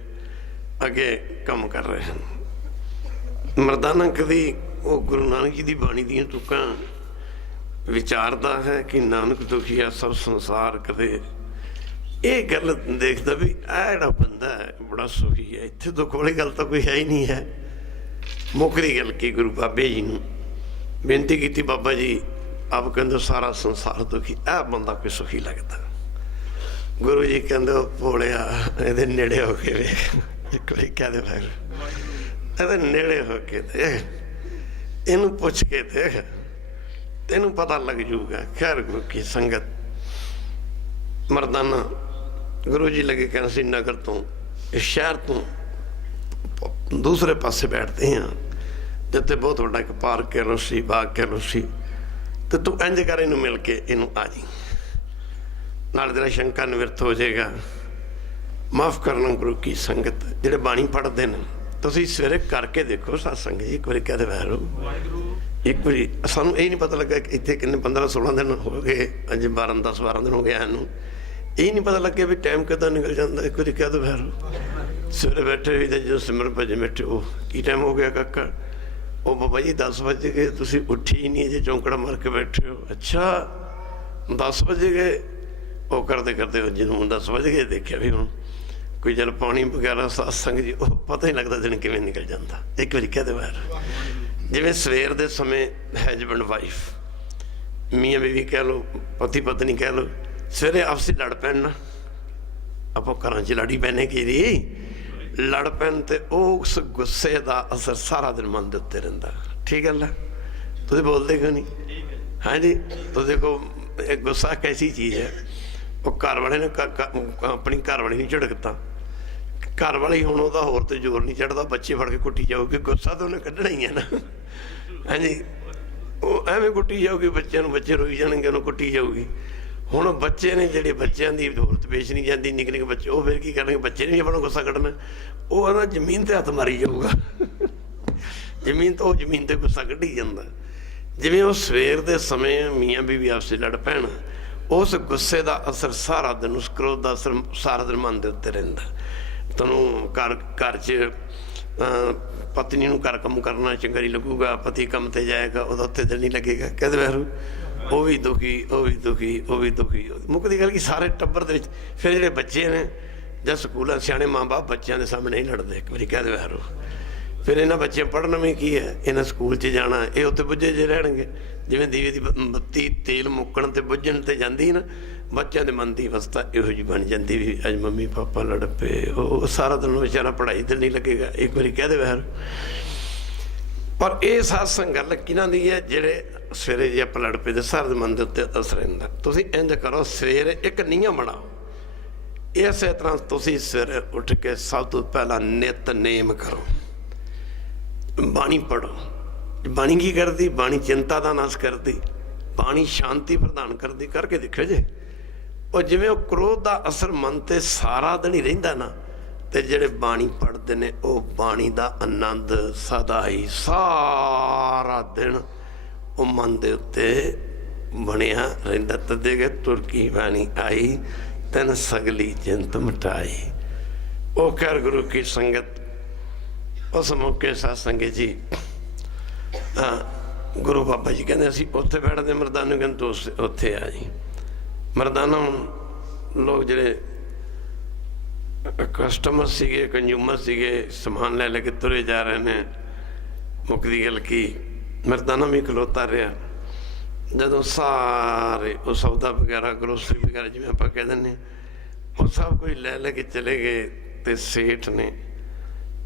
ਅੱਗੇ ਕੰਮ ਕਰ ਰਹੇ ਹਨ। ਮਰਦਾਨਾ ਕਦੀ ਉਹ ਗੁਰੂ ਨਾਨਕ ਜੀ ਦੀ ਬਾਣੀ ਦੀਆਂ ਤੁਕਾਂ ਵਿਚਾਰਦਾ ਹੈ ਕਿ ਨਾਨਕ ਦੁਖੀਆ ਸਭ ਸੰਸਾਰ ਕਦੇ, ਇਹ ਗੱਲ ਦੇਖਦਾ ਵੀ ਆਹ ਜਿਹੜਾ ਬੰਦਾ ਹੈ ਬੜਾ ਸੁਖੀ ਹੈ, ਇੱਥੇ ਦੁੱਖ ਵਾਲੀ ਗੱਲ ਤਾਂ ਕੋਈ ਹੈ ਹੀ ਨਹੀਂ ਹੈ। ਮੁੱਕਦੀ ਗੱਲ ਕੀ, ਗੁਰੂ ਬਾਬੇ ਜੀ ਨੂੰ ਬੇਨਤੀ ਕੀਤੀ, ਬਾਬਾ ਜੀ ਆਪ ਕਹਿੰਦੇ ਸਾਰਾ ਸੰਸਾਰ ਦੁਖੀ, ਇਹ ਬੰਦਾ ਕੋਈ ਸੁਖੀ ਲੱਗਦਾ। ਗੁਰੂ ਜੀ ਕਹਿੰਦੇ ਭੋਲਿਆ ਇਹਦੇ ਨੇੜੇ ਹੋ ਕੇ ਵੇਖ, ਇੱਕ ਵਾਰੀ ਕਹਦੇ ਫਿਰ ਇਹਦੇ ਨੇੜੇ ਹੋ ਕੇ ਦੇਖ, ਇਹਨੂੰ ਪੁੱਛ ਕੇ ਦੇਖ, ਤੈਨੂੰ ਪਤਾ ਲੱਗ ਜੂਗਾ। ਖੈਰ ਗੁਰੂ ਕੀ ਸੰਗਤ, ਮਰਦਾਨਾ ਗੁਰੂ ਜੀ ਲੱਗੇ ਕਹਿਣਾ ਸੀ, ਨਗਰ ਤੋਂ ਇਸ ਸ਼ਹਿਰ ਤੋਂ ਦੂਸਰੇ ਪਾਸੇ ਬੈਠਦੇ ਹਾਂ, ਜਿੱਥੇ ਬਹੁਤ ਵੱਡਾ ਇੱਕ ਪਾਰਕ ਕਹਿ ਲਓ ਸੀ, ਬਾਗ ਕਹਿ ਲਓ ਸੀ, ਤੇ ਤੂੰ ਇੰਝ ਕਰ, ਇਹਨੂੰ ਮਿਲ ਕੇ ਇਹਨੂੰ ਆ ਜੀ, ਨਾਲ ਤੇਰਾ ਸ਼ੰਕਾ ਨਿਵਰਤ ਹੋ ਜਾਏਗਾ। ਮਾਫ ਕਰਨਾ ਗੁਰੂ ਕੀ ਸੰਗਤ, ਜਿਹੜੇ ਬਾਣੀ ਪੜ੍ਹਦੇ ਨੇ, ਤੁਸੀਂ ਸਵੇਰੇ ਕਰਕੇ ਦੇਖੋ ਸਤਸੰਗ ਜੀ, ਇੱਕ ਵਾਰੀ ਕਹਦੇ ਵੈਰੋ, ਇੱਕ ਵਾਰੀ ਸਾਨੂੰ ਇਹ ਨਹੀਂ ਪਤਾ ਲੱਗਾ ਕਿ ਇੱਥੇ ਕਿੰਨੇ 15-16 ਦਿਨ ਹੋ ਗਏ, ਅੱਜ 10-12 ਦਿਨ ਹੋ ਗਏ ਸਾਨੂੰ, ਇਹ ਨਹੀਂ ਪਤਾ ਲੱਗਿਆ ਵੀ ਟਾਈਮ ਕਿੱਦਾਂ ਨਿਕਲ ਜਾਂਦਾ। ਇੱਕ ਵਾਰੀ ਕਹਿ ਦੋ ਵੈਰੋ, ਸਵੇਰੇ ਬੈਠੇ ਹੋਈ ਤੇ ਜਦੋਂ ਸਿਮਰਨ ਭਜਨ ਬੈਠੇ, ਉਹ ਕੀ ਟਾਈਮ ਹੋ ਗਿਆ ਕਾਕਾ, ਉਹ ਬਾਬਾ ਜੀ 10 ਵਜ ਗਏ, ਤੁਸੀਂ ਉੱਠੀ ਹੀ ਨਹੀਂ, ਅਜੇ ਚੌਂਕੜਾ ਮਾਰ ਕੇ ਬੈਠੇ ਹੋ। ਅੱਛਾ 10 ਵਜੇ ਗਏ, ਉਹ ਕਰਦੇ ਕਰਦੇ ਜਦੋਂ 10 ਵਜ ਗਏ ਦੇਖਿਆ ਵੀ ਹੁਣ ਕੋਈ ਜਲ ਪਾਣੀ ਵਗੈਰਾ ਸਤਸੰਗ ਜੀ, ਉਹ ਪਤਾ ਹੀ ਲੱਗਦਾ ਦਿਨ ਕਿਵੇਂ ਨਿਕਲ ਜਾਂਦਾ। ਇੱਕ ਵਾਰੀ ਕਹਿ ਦੇ ਬਾਹਰ, ਜਿਵੇਂ ਸਵੇਰ ਦੇ ਸਮੇਂ ਹਸਬੈਂਡ ਵਾਈਫ, ਮੀਆਂ ਬੀਵੀ ਕਹਿ ਲਓ, ਪਤੀ ਪਤਨੀ ਕਹਿ ਲਓ, ਸਵੇਰੇ ਆਪਸੀ ਲੜ ਪੈਣ ਨਾ, ਆਪਾਂ ਘਰਾਂ 'ਚ ਲੜੀ ਪੈਣੇ ਕੀ ਲੜ ਪੈਣ, ਤੇ ਉਸ ਗੁੱਸੇ ਦਾ ਅਸਰ ਸਾਰਾ ਦਿਨ ਮਨ ਦੇ ਉੱਤੇ ਰਹਿੰਦਾ। ਠੀਕ ਗੱਲ ਹੈ, ਤੁਸੀਂ ਬੋਲਦੇ ਕਿਉਂ ਨਹੀਂ? ਹਾਂਜੀ, ਤੁਸੀਂ ਦੇਖੋ ਇਹ ਗੁੱਸਾ ਕੈਸੀ ਚੀਜ਼ ਹੈ। ਉਹ ਘਰ ਵਾਲੇ ਨੇ ਆਪਣੀ ਘਰ ਵਾਲੀ ਨੂੰ ਝਿੜਕਤਾ, ਘਰ ਵਾਲੀ ਹੁਣ ਉਹਦਾ ਹੋਰ ਤੇ ਜ਼ੋਰ ਨਹੀਂ ਚੜ੍ਹਦਾ, ਬੱਚੇ ਫੜ ਕੇ ਕੁੱਟੀ ਜਾਊਗੀ, ਗੁੱਸਾ ਤਾਂ ਉਹਨੇ ਕੱਢਣਾ ਹੀ ਹੈ ਨਾ। ਹਾਂਜੀ, ਉਹ ਐਵੇਂ ਕੁੱਟੀ ਜਾਊਗੀ ਬੱਚਿਆਂ ਨੂੰ, ਬੱਚੇ ਰੋਈ ਜਾਣਗੇ, ਉਹਨੂੰ ਕੁੱਟੀ ਜਾਊਗੀ। ਹੁਣ ਬੱਚੇ ਨੇ ਜਿਹੜੇ ਬੱਚਿਆਂ ਦੀ ਜ਼ਰੂਰਤ ਪੇਸ਼ ਨਹੀਂ ਜਾਂਦੀ, ਨਿੱਕੇ ਨਿੱਕੇ ਬੱਚੇ, ਉਹ ਫਿਰ ਕੀ ਕਰਨਗੇ, ਬੱਚੇ ਨੇ ਵੀ ਆਪਣਾ ਗੁੱਸਾ ਕੱਢਣਾ, ਉਹ ਕਹਿੰਦਾ ਜ਼ਮੀਨ ਤੇ ਹੱਥ ਮਾਰੀ ਜਾਊਗਾ, ਜ਼ਮੀਨ ਤੋਂ, ਉਹ ਜ਼ਮੀਨ ਤੇ ਗੁੱਸਾ ਕੱਢੀ ਜਾਂਦਾ। ਜਿਵੇਂ ਉਹ ਸਵੇਰ ਦੇ ਸਮੇਂ ਮੀਆਂ ਬੀਵੀ ਆਪਸੇ ਲੜ ਪੈਣ, ਉਸ ਗੁੱਸੇ ਦਾ ਅਸਰ ਸਾਰਾ ਦਿਨ, ਉਸ ਕ੍ਰੋਧ ਦਾ ਅਸਰ ਸਾਰਾ ਦਿਨ ਮਨ ਦੇ ਉੱਤੇ ਰਹਿੰਦਾ। ਤੁਹਾਨੂੰ ਘਰ 'ਚ ਪਤਨੀ ਨੂੰ ਘਰ ਕੰਮ ਕਰਨਾ ਚੰਗਾ ਨਹੀਂ ਲੱਗੂਗਾ, ਪਤੀ ਕੰਮ ਤੇ ਜਾਏਗਾ, ਉਹਦਾ ਉੱਤੇ ਦਿਲ ਨਹੀਂ ਲੱਗੇਗਾ। ਕਹਿੰਦੇ ਵੈਰੂ ਉਹ ਵੀ ਦੁਖੀ, ਉਹ ਵੀ ਦੁਖੀ, ਉਹ ਵੀ ਦੁਖੀ। ਮੁੱਕਦੀ ਗੱਲ ਕਿ ਸਾਰੇ ਟੱਬਰ ਦੇ ਵਿੱਚ ਫਿਰ ਜਿਹੜੇ ਬੱਚੇ ਨੇ ਜਾਂ ਸਕੂਲਾਂ ਸਿਆਣੇ ਮਾਂ ਬਾਪ ਬੱਚਿਆਂ ਦੇ ਸਾਹਮਣੇ ਨਹੀਂ ਲੜਦੇ। ਇੱਕ ਵਾਰੀ ਕਹਿ ਦੇ ਵੈਰੂ, ਫਿਰ ਇਹਨਾਂ ਬੱਚੇ ਪੜ੍ਹਨ ਵੀ ਕੀ ਹੈ, ਇਹਨਾਂ ਸਕੂਲ 'ਚ ਜਾਣਾ, ਇਹ ਉੱਥੇ ਬੁੱਝੇ ਜੇ ਰਹਿਣਗੇ। ਜਿਵੇਂ ਦੀਵੇ ਦੀ ਬੱਤੀ ਤੇਲ ਮੁੱਕਣ ਤੇ ਬੁੱਝਣ ਤੇ ਜਾਂਦੀ ਨਾ, ਬੱਚਿਆਂ ਦੇ ਮਨ ਦੀ ਅਵਸਥਾ ਇਹੋ ਜਿਹੀ ਬਣ ਜਾਂਦੀ ਵੀ ਅੱਜ ਮੰਮੀ ਪਾਪਾ ਲੜ ਪਏ, ਉਹ ਸਾਰਾ ਦਿਨ ਵਿਚਾਰਾ ਪੜ੍ਹਾਈ ਤੇ ਨਹੀਂ ਲੱਗੇਗਾ। ਇੱਕ ਵਾਰੀ ਕਹਿ ਦੇ ਵੈਰ। ਪਰ ਇਹ ਸਤਸੰਗ ਗੱਲ ਕਿਹਨਾਂ ਦੀ ਹੈ? ਜਿਹੜੇ ਸਵੇਰੇ ਜੇ ਆਪਾਂ ਲੜ ਪਏ ਤੇ ਸਾਰੇ ਮਨ ਦੇ ਉੱਤੇ ਅਸਰ ਰਹਿੰਦਾ। ਤੁਸੀਂ ਇੰਝ ਕਰੋ, ਸਵੇਰੇ ਇੱਕ ਨਿਯਮ ਬਣਾਓ, ਇਸੇ ਤਰ੍ਹਾਂ ਤੁਸੀਂ ਸਵੇਰੇ ਉੱਠ ਕੇ ਸਭ ਤੋਂ ਪਹਿਲਾਂ ਨਿਤਨੇਮ ਕਰੋ, ਬਾਣੀ ਪੜ੍ਹੋ। ਬਾਣੀ ਕੀ ਕਰਦੀ? ਬਾਣੀ ਚਿੰਤਾ ਦਾ ਨਾਸ਼ ਕਰਦੀ, ਬਾਣੀ ਸ਼ਾਂਤੀ ਪ੍ਰਦਾਨ ਕਰਦੀ। ਕਰਕੇ ਦੇਖਿਓ ਜੇ, ਉਹ ਜਿਵੇਂ ਉਹ ਕ੍ਰੋਧ ਦਾ ਅਸਰ ਮਨ ਤੇ ਸਾਰਾ ਦਿਨ ਹੀ ਰਹਿੰਦਾ ਨਾ, ਤੇ ਜਿਹੜੇ ਬਾਣੀ ਪੜ੍ਹਦੇ ਨੇ ਉਹ ਬਾਣੀ ਦਾ ਆਨੰਦ ਸਦਾ ਹੀ ਸਾਰਾ ਦਿਨ ਉਹ ਮਨ ਦੇ ਉੱਤੇ ਬਣਿਆ ਰਹਿੰਦਾ। ਤਦੇ ਕਿ ਤੁਰਕੀ ਬਾਣੀ ਆਈ ਤੈਨ ਸਗਲੀ ਚਿੰਤ ਮਿਟਾਈ। ਉਹ ਕਰ ਗੁਰੂ ਕੀ ਸੰਗਤ। ਉਸ ਮੌਕੇ ਸਤਸੰਗ ਜੀ ਗੁਰੂ ਬਾਬਾ ਜੀ ਕਹਿੰਦੇ ਅਸੀਂ ਉੱਥੇ ਬੈਠਦੇ, ਮਰਦਾਨਾ ਕਹਿੰਦੇ ਤੂੰ ਉੱਥੇ ਆ ਜੀ। ਮਰਦਾਨਾ ਹੁਣ ਲੋਕ ਜਿਹੜੇ ਕਸਟਮਰ ਸੀਗੇ, ਕੰਜ਼ਿਊਮਰ ਸੀਗੇ, ਸਮਾਨ ਲੈ ਲੈ ਕੇ ਤੁਰੇ ਜਾ ਰਹੇ ਨੇ। ਮੁੱਕਦੀ ਗੱਲ ਕੀ, ਮਰਦਾਨਾ ਵੀ ਖਲੋਤਾ ਰਿਹਾ। ਜਦੋਂ ਸਾਰੇ ਉਹ ਸੌਦਾ ਵਗੈਰਾ, ਗਰੋਸਰੀ ਵਗੈਰਾ ਜਿਵੇਂ ਆਪਾਂ ਕਹਿ ਦਿੰਦੇ, ਉਹ ਸਭ ਕੁਝ ਲੈ ਲੈ ਕੇ ਚਲੇ ਗਏ। ਤੇ ਸੇਠ ਨੇ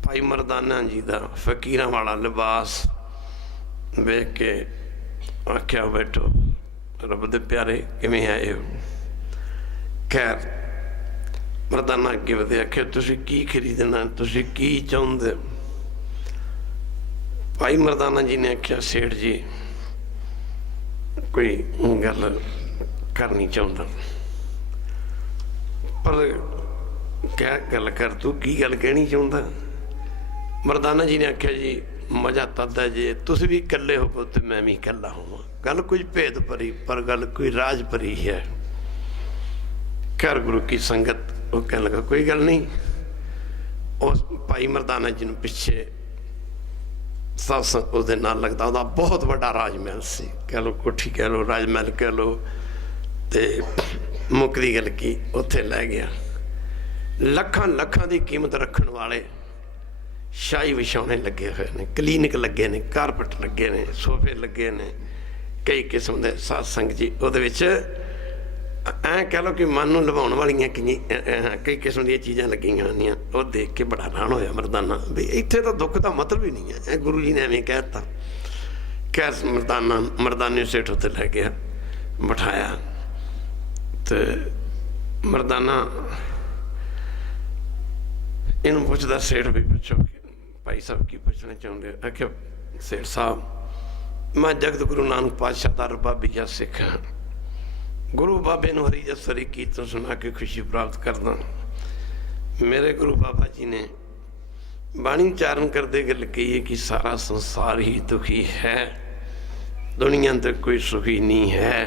ਭਾਈ ਮਰਦਾਨਾ ਜੀ ਦਾ ਫਕੀਰਾਂ ਵਾਲਾ ਲਿਬਾਸ ਵੇਖ ਕੇ ਆਖਿਆ, ਬੈਠੋ ਰੱਬ ਦੇ ਪਿਆਰੇ, ਕਿਵੇਂ ਆਏ ਹੋ? ਖੈਰ ਮਰਦਾਨਾ ਅੱਗੇ ਵਧੇ, ਆਖਿਆ ਤੁਸੀਂ ਕੀ ਖਰੀਦਣਾ, ਤੁਸੀਂ ਕੀ ਚਾਹੁੰਦੇ ਹੋ? ਭਾਈ ਮਰਦਾਨਾ ਜੀ ਨੇ ਆਖਿਆ ਸੇਠ ਜੀ ਕੋਈ ਗੱਲ ਕਰਨੀ ਚਾਹੁੰਦਾ। ਪਰ ਕਿਆ ਗੱਲ ਕਰ, ਤੂੰ ਕੀ ਗੱਲ ਕਹਿਣੀ ਚਾਹੁੰਦਾ? ਮਰਦਾਨਾ ਜੀ ਨੇ ਆਖਿਆ ਜੀ ਮਜ਼ਾ ਤਦ ਹੈ ਜੇ ਤੁਸੀਂ ਵੀ ਇਕੱਲੇ ਹੋਵੋ ਤੇ ਮੈਂ ਵੀ ਇਕੱਲਾ ਹੋਵਾਂ। ਗੱਲ ਕੁਝ ਭੇਦ ਭਰੀ ਪਰ ਗੱਲ ਕੋਈ ਰਾਜ ਭਰੀ ਹੈ। ਘਰ ਗੁਰੂ ਕੀ ਸੰਗਤ। ਉਹ ਕਹਿਣ ਲੱਗਾ ਕੋਈ ਗੱਲ ਨਹੀਂ। ਉਸ ਭਾਈ ਮਰਦਾਨਾ ਜੀ ਨੂੰ ਪਿੱਛੇ ਸਤਸੰਗ ਉਹਦੇ ਨਾਲ ਲੱਗਦਾ, ਉਹਦਾ ਬਹੁਤ ਵੱਡਾ ਰਾਜ ਮਹਿਲ ਸੀ, ਕਹਿ ਲਓ ਕੋਠੀ ਕਹਿ ਲਓ ਰਾਜ ਮਹਿਲ ਕਹਿ ਲਓ। ਤੇ ਮੁੱਕਦੀ ਗੱਲ ਕੀ, ਉੱਥੇ ਲੈ ਗਿਆ। ਲੱਖਾਂ ਲੱਖਾਂ ਦੀ ਕੀਮਤ ਰੱਖਣ ਵਾਲੇ ਸ਼ਾਹੀ ਵਿਛਾਉਣੇ ਲੱਗੇ ਹੋਏ ਨੇ, ਕਲੀਨਿਕ ਲੱਗੇ ਨੇ, ਕਾਰਪਟ ਲੱਗੇ ਨੇ, ਸੋਫੇ ਲੱਗੇ ਨੇ, ਕਈ ਕਿਸਮ ਦੇ ਸਤਸੰਗ ਜੀ। ਉਹਦੇ ਵਿੱਚ ਐਂ ਕਹਿ ਲਓ ਕਿ ਮਨ ਨੂੰ ਲਵਾਉਣ ਵਾਲੀਆਂ ਕਈ ਕਿਸਮ ਦੀਆਂ ਚੀਜ਼ਾਂ ਲੱਗੀਆਂ ਹੁੰਦੀਆਂ। ਉਹ ਦੇਖ ਕੇ ਬੜਾ ਹੈਰਾਨ ਹੋਇਆ ਮਰਦਾਨਾ ਵੀ ਇੱਥੇ ਤਾਂ ਦੁੱਖ ਦਾ ਮਤਲਬ ਹੀ ਨਹੀਂ ਹੈ। ਇਹ ਗੁਰੂ ਜੀ ਨੇ ਐਵੇਂ ਕਹਿ ਦਿੱਤਾ। ਖੈਰ ਮਰਦਾਨੇ ਸੇਠ ਉੱਤੇ ਲੈ ਗਿਆ, ਬਿਠਾਇਆ ਤੇ ਮਰਦਾਨਾ ਇਹਨੂੰ ਪੁੱਛਦਾ, ਸੇਠ ਵੀ ਪੁੱਛੋ ਭਾਈ ਸਾਹਿਬ ਕੀ ਪੁੱਛਣਾ ਚਾਹੁੰਦੇ? ਆਖਿਆ ਸੇਠ ਸਾਹਿਬ ਮੈਂ ਜਗਤ ਗੁਰੂ ਨਾਨਕ ਪਾਤਸ਼ਾਹ ਦਾ ਰਬਾਬੀਆ ਸਿੱਖ ਹਾਂ। ਗੁਰੂ ਬਾਬੇ ਨੂੰ ਹਰੀ ਜਸਰੀ ਕੀਰਤਨ ਸੁਣਾ ਕੇ ਖੁਸ਼ੀ ਪ੍ਰਾਪਤ ਕਰਦਾ। ਮੇਰੇ ਗੁਰੂ ਬਾਬਾ ਜੀ ਨੇ ਬਾਣੀ ਉਚਾਰਨ ਕਰਦੇ ਗੱਲ ਕਹੀ ਹੈ ਕਿ ਸਾਰਾ ਸੰਸਾਰ ਹੀ ਦੁਖੀ ਹੈ, ਦੁਨੀਆ ਤੇ ਕੋਈ ਸੁਖੀ ਨਹੀਂ ਹੈ।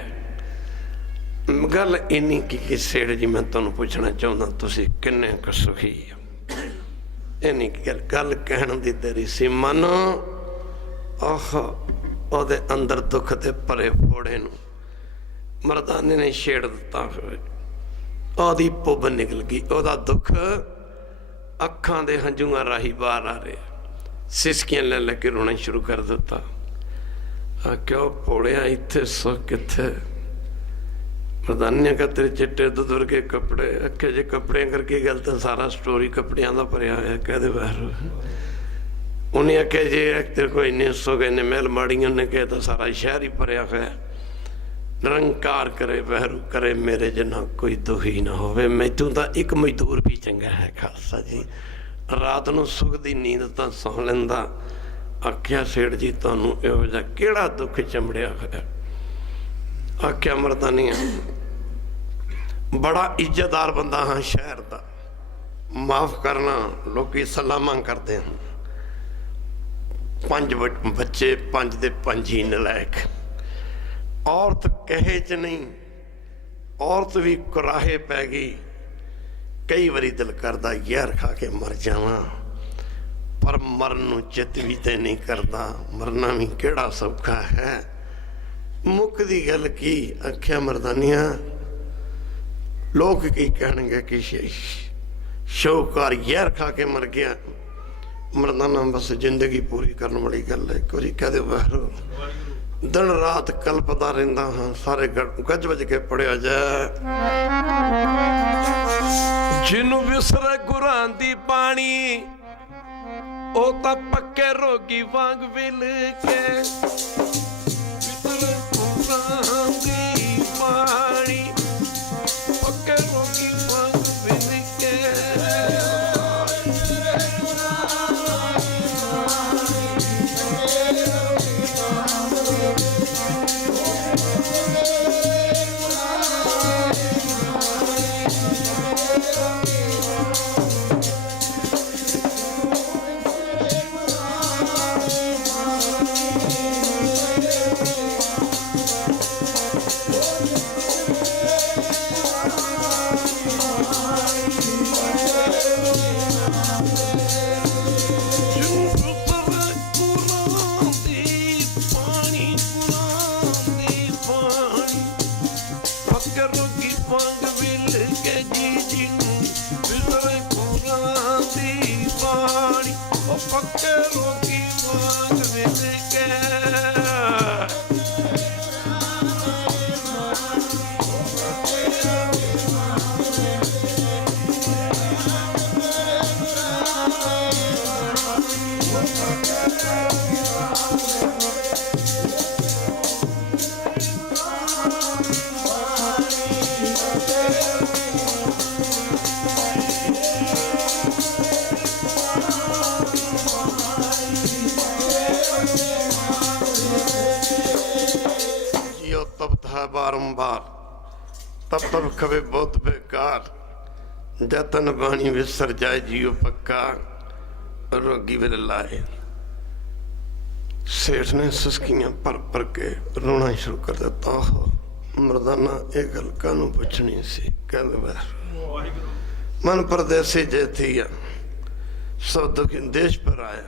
ਗੱਲ ਇੰਨੀ ਕਿ ਸੇਠ ਜੀ ਮੈਂ ਤੁਹਾਨੂੰ ਪੁੱਛਣਾ ਚਾਹੁੰਦਾ ਤੁਸੀਂ ਕਿੰਨੇ ਕੁ ਸੁਖੀ ਹੋ? ਇੰਨੀ ਗੱਲ ਕਹਿਣ ਦੀ ਤੇਰੀ ਸੀ। ਮਨ ਆਹ ਉਹਦੇ ਅੰਦਰ ਦੁੱਖ ਦੇ ਭਰੇ ਫੋੜੇ ਨੂੰ ਮਰਦਾਨੇ ਨੇ ਛੇੜ ਦਿੱਤਾ। ਉਹਦੀ ਪੁੱਬ ਨਿਕਲ ਗਈ, ਉਹਦਾ ਦੁੱਖ ਅੱਖਾਂ ਦੇ ਹੰਝੂਆਂ ਰਾਹੀਂ ਬਾਹਰ ਆ ਰਿਹਾ। ਸਿਸਕੀਆਂ ਲੈ ਲੈ ਕੇ ਰੋਣਾ ਸ਼ੁਰੂ ਕਰ ਦਿੱਤਾ। ਆ ਕਿਉਂ ਭੋਲਿਆ ਇੱਥੇ ਸੁੱਖ ਕਿੱਥੇ? ਮਰਦਾਨੇ ਕਾ ਤੇਰੇ ਚਿੱਟੇ ਦੁੱਧ ਵਰਗੇ ਕੱਪੜੇ। ਅੱਖੇ ਜੇ ਕੱਪੜਿਆਂ ਕਰਕੇ ਗੱਲ ਤਾਂ ਸਾਰਾ ਸਟੋਰੀ ਕੱਪੜਿਆਂ ਦਾ ਭਰਿਆ ਹੋਇਆ। ਕਹਦੇ ਬਾਹਰ ਉਹਨੇ ਆਖਿਆ ਜੇ ਤੇਰੇ ਕੋਲ ਇੰਨੇ ਸੁੱਖ ਇੰਨੇ ਮਹਿਲ ਮਾੜੀਆਂ, ਉਹਨੇ ਕਿਹਾ ਤਾਂ ਸਾਰਾ ਸ਼ਹਿਰ ਹੀ ਭਰਿਆ ਹੋਇਆ। ਨਿਰੰਕਾਰ ਕਰੇ ਵਹਿਰੂ ਕਰੇ ਮੇਰੇ ਜਿੰਨਾ ਕੋਈ ਦੁਖੀ ਨਾ ਹੋਵੇ। ਮੈਥੋਂ ਤਾਂ ਇੱਕ ਮਜ਼ਦੂਰ ਵੀ ਚੰਗਾ ਹੈ ਖਾਲਸਾ ਜੀ, ਰਾਤ ਨੂੰ ਸੁੱਖ ਦੀ ਨੀਂਦ ਤਾਂ ਸੌਂ ਲੈਂਦਾ। ਆਖਿਆ ਸੇਠ ਜੀ ਤੁਹਾਨੂੰ ਇਹੋ ਜਿਹਾ ਕਿਹੜਾ ਦੁੱਖ ਚੰਬੜਿਆ ਹੋਇਆ? ਆਖਿਆ ਮਰਦਾਨੀਆ ਬੜਾ ਇੱਜ਼ਤਦਾਰ ਬੰਦਾ ਹਾਂ ਸ਼ਹਿਰ ਦਾ, ਮਾਫ ਕਰਨਾ ਲੋਕੀ ਸਲਾਮਾਂ ਕਰਦੇ ਹਨ। 5 ਬੱਚੇ, 5 ਦੇ 5 ਹੀ ਨਲਾਇਕ। ਔਰਤ ਕਹੇ ਚ ਨਹੀਂ, ਔਰਤ ਵੀ ਕੁਰਾਹੇ ਪੈ ਗਈ। ਕਈ ਵਾਰੀ ਦਿਲ ਕਰਦਾ ਯਾਰ ਖਾ ਕੇ ਮਰ ਜਾਵਾਂ, ਪਰ ਮਰਨ ਨੂੰ ਚਿੱਤ ਵੀ ਤੇ ਨਹੀਂ ਕਰਦਾ। ਮਰਨਾ ਵੀ ਕਿਹੜਾ ਸੌਖਾ ਹੈ। ਮੁੱਕਦੀ ਗੱਲ ਕੀ? ਆਖਿਆ ਮਰਦਾਨੀਆਂ ਲੋਕ ਕੀ ਕਹਿਣਗੇ ਕਿ ਸ਼ੌਕਾਰ ਯਾਰ ਖਾ ਕੇ ਮਰ ਗਿਆ। ਮਰਦਾਨਾ ਬਸ ਜ਼ਿੰਦਗੀ ਪੂਰੀ ਕਰਨ ਵਾਲੀ ਗੱਲ ਹੈ। ਇੱਕ ਵਾਰੀ ਕਹਦੇ ਬਾਹਰ ਦਿਨ ਰਾਤ ਕਲਪਦਾ ਰਹਿੰਦਾ ਹਾਂ, ਸਾਰੇ ਗੱਜ ਵੱਜ ਕੇ ਪੜਿਆ ਜਾ। ਜਿਹਨੂੰ ਵਿਸਰੇ ਗੁਰਾਂ ਦੀ ਬਾਣੀ ਉਹ ਤਾਂ ਪੱਕੇ ਰੋਗੀ ਵਾਂਗ ਵਿਲ ਕੇ ਵਿਸਰੇ ਗੁਰਾਂ ਦੀ ਬਾਣੀ ਪੱਕੇ ਰੋਗੀ ਵਾਂਗ ਵਿਲ ਕੇ। ਹੈ ਬਾਰੰਬਾਰ, ਤਬ ਤਬ ਖਵੇ ਬਹੁਤ ਬੇਕਾਰ, ਜਤਨ ਬਾਣੀ ਵਿਸਰ ਜਾਏ ਜੀਉ ਪੱਕਾ, ਰੋਗੀ ਵੇਲੇ ਲਾਏ। ਸੇਠ ਨੇ ਸਿਸਕੀਆਂ ਭਰ ਕੇ ਰੋਣਾ ਸ਼ੁਰੂ ਕਰ ਦਿੱਤਾ। ਮਰਦਾਨਾ ਇਹ ਗੱਲ ਕਾਹਨੂੰ ਪੁੱਛਣੀ ਸੀ? ਕਹਿੰਦੇ ਬਸ ਮਨ ਪਰਦੇਸੀ ਜੇਤੀਆ, ਸਭ ਦੁਖੀ ਦੇਸ਼ ਪਰ ਆਇਆ,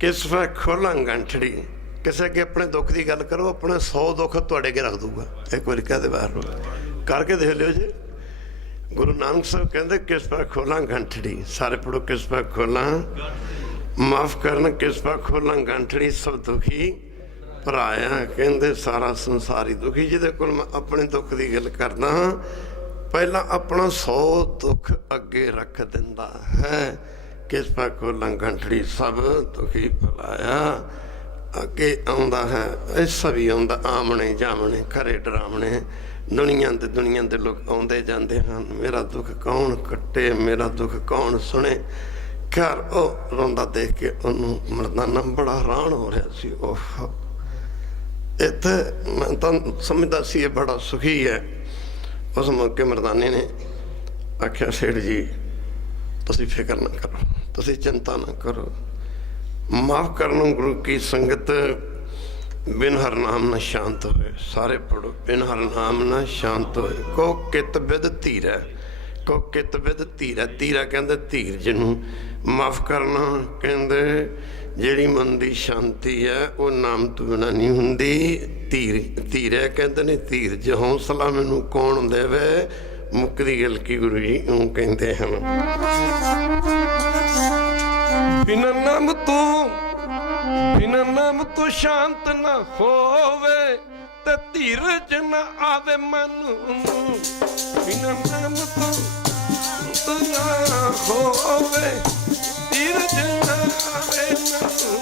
ਕਿਸ ਵੇ ਖੋਲਾਂ ਗੰਠੜੀ। ਕਿਸੇ ਅੱਗੇ ਆਪਣੇ ਦੁੱਖ ਦੀ ਗੱਲ ਕਰੋ, ਆਪਣੇ 100 ਦੁੱਖ ਤੁਹਾਡੇ ਅੱਗੇ ਰੱਖ ਦੂਗਾ। ਇੱਕ ਵਾਰੀ ਕਹਦੇ ਬਾਹਰ ਕਰਕੇ ਦੇਖ ਲਿਓ ਜੀ। ਗੁਰੂ ਨਾਨਕ ਸਾਹਿਬ ਕਹਿੰਦੇ ਕਿਸ ਪਾ ਖੋਲਾਂ ਗੰਠੜੀ। ਸਾਰੇ ਪੜੋ, ਕਿਸ ਪਾ ਖੋਲਾਂ, ਮਾਫ ਕਰਨ, ਕਿਸ ਪਾ ਖੋਲਾਂ ਗੰਠੜੀ, ਸਭ ਦੁਖੀ ਭਰਾਇਆ। ਕਹਿੰਦੇ ਸਾਰਾ ਸੰਸਾਰ ਹੀ ਦੁਖੀ। ਜਿਹਦੇ ਕੋਲ ਮੈਂ ਆਪਣੇ ਦੁੱਖ ਦੀ ਗੱਲ ਕਰਦਾ ਹਾਂ, ਪਹਿਲਾਂ ਆਪਣਾ 100 ਦੁੱਖ ਅੱਗੇ ਰੱਖ ਦਿੰਦਾ ਹੈ। ਕਿਸ ਪਾ ਖੋਲਾਂ ਗੰਠੜੀ, ਸਭ ਦੁਖੀ ਭਰਾਇਆ। ਅੱਗੇ ਆਉਂਦਾ ਹੈ, ਐਸਾ ਵੀ ਆਉਂਦਾ, ਆਮਣੇ ਜਾਮਣੇ ਖਰੇ ਡਰਾਵਣੇ। ਦੁਨੀਆ ਦੇ ਲੋਕ ਆਉਂਦੇ ਜਾਂਦੇ ਹਨ। ਮੇਰਾ ਦੁੱਖ ਕੌਣ ਕੱਟੇ, ਮੇਰਾ ਦੁੱਖ ਕੌਣ ਸੁਣੇ। ਘਰ ਉਹ ਰੋਂਦਾ ਦੇਖ ਕੇ ਉਹਨੂੰ ਮਰਦਾਨਾ ਬੜਾ ਹੈਰਾਨ ਹੋ ਰਿਹਾ ਸੀ। ਉਹ ਇੱਥੇ ਮੈਂ ਤਾਂ ਸਮਝਦਾ ਸੀ ਇਹ ਬੜਾ ਸੁਖੀ ਹੈ। ਉਸ ਮੌਕੇ ਮਰਦਾਨੇ ਨੇ ਆਖਿਆ, ਸੇਠ ਜੀ ਤੁਸੀਂ ਫਿਕਰ ਨਾ ਕਰੋ, ਤੁਸੀਂ ਚਿੰਤਾ ਨਾ ਕਰੋ। ਮਾਫ ਕਰਨ ਗੁਰੂ ਕੀ ਸੰਗਤ, ਬਿਨ ਹਰ ਨਾਮ ਨਾ ਸ਼ਾਂਤ ਹੋਏ। ਸਾਰੇ ਪੜੋ, ਬਿਨ ਹਰ ਨਾਮ ਨਾ ਸ਼ਾਂਤ ਹੋਏ। ਕੋ ਕਿਤ ਬਿਦ ਧੀਰੈ, ਕੋ ਕਿਤ ਬਿਦ ਧੀਰੈ। ਧੀਰਾ ਕਹਿੰਦੇ ਧੀਰਜ ਨੂੰ। ਮਾਫ ਕਰਨਾ ਕਹਿੰਦੇ ਜਿਹੜੀ ਮਨ ਦੀ ਸ਼ਾਂਤੀ ਹੈ ਉਹ ਨਾਮ ਤੋਂ ਬਿਨਾਂ ਨਹੀਂ ਹੁੰਦੀ। ਧੀਰੈ ਕਹਿੰਦੇ ਨੇ ਧੀਰਜ। ਹੌਸਲਾ ਮੈਨੂੰ ਕੌਣ ਦੇਵੇ, ਮੁੱਕਦੀ ਗੱਲ ਕੀ ਗੁਰੂ ਜੀ ਉਹ ਕਹਿੰਦੇ ਹਨ। ਬਿਨ ਨਾਮ ਤੋਂ ਸ਼ਾਂਤ ਨਾ ਹੋਵੇ, ਤੇ ਧੀਰਜ ਨਾ ਆਵੇ ਮਨ ਨੂੰ। ਬਿਨ ਨਾਮ ਤੋਂ ਨਾ ਹੋਵੇ, ਧੀਰਜ ਨਾ ਆਵੇ ਮਨ ਨੂੰ।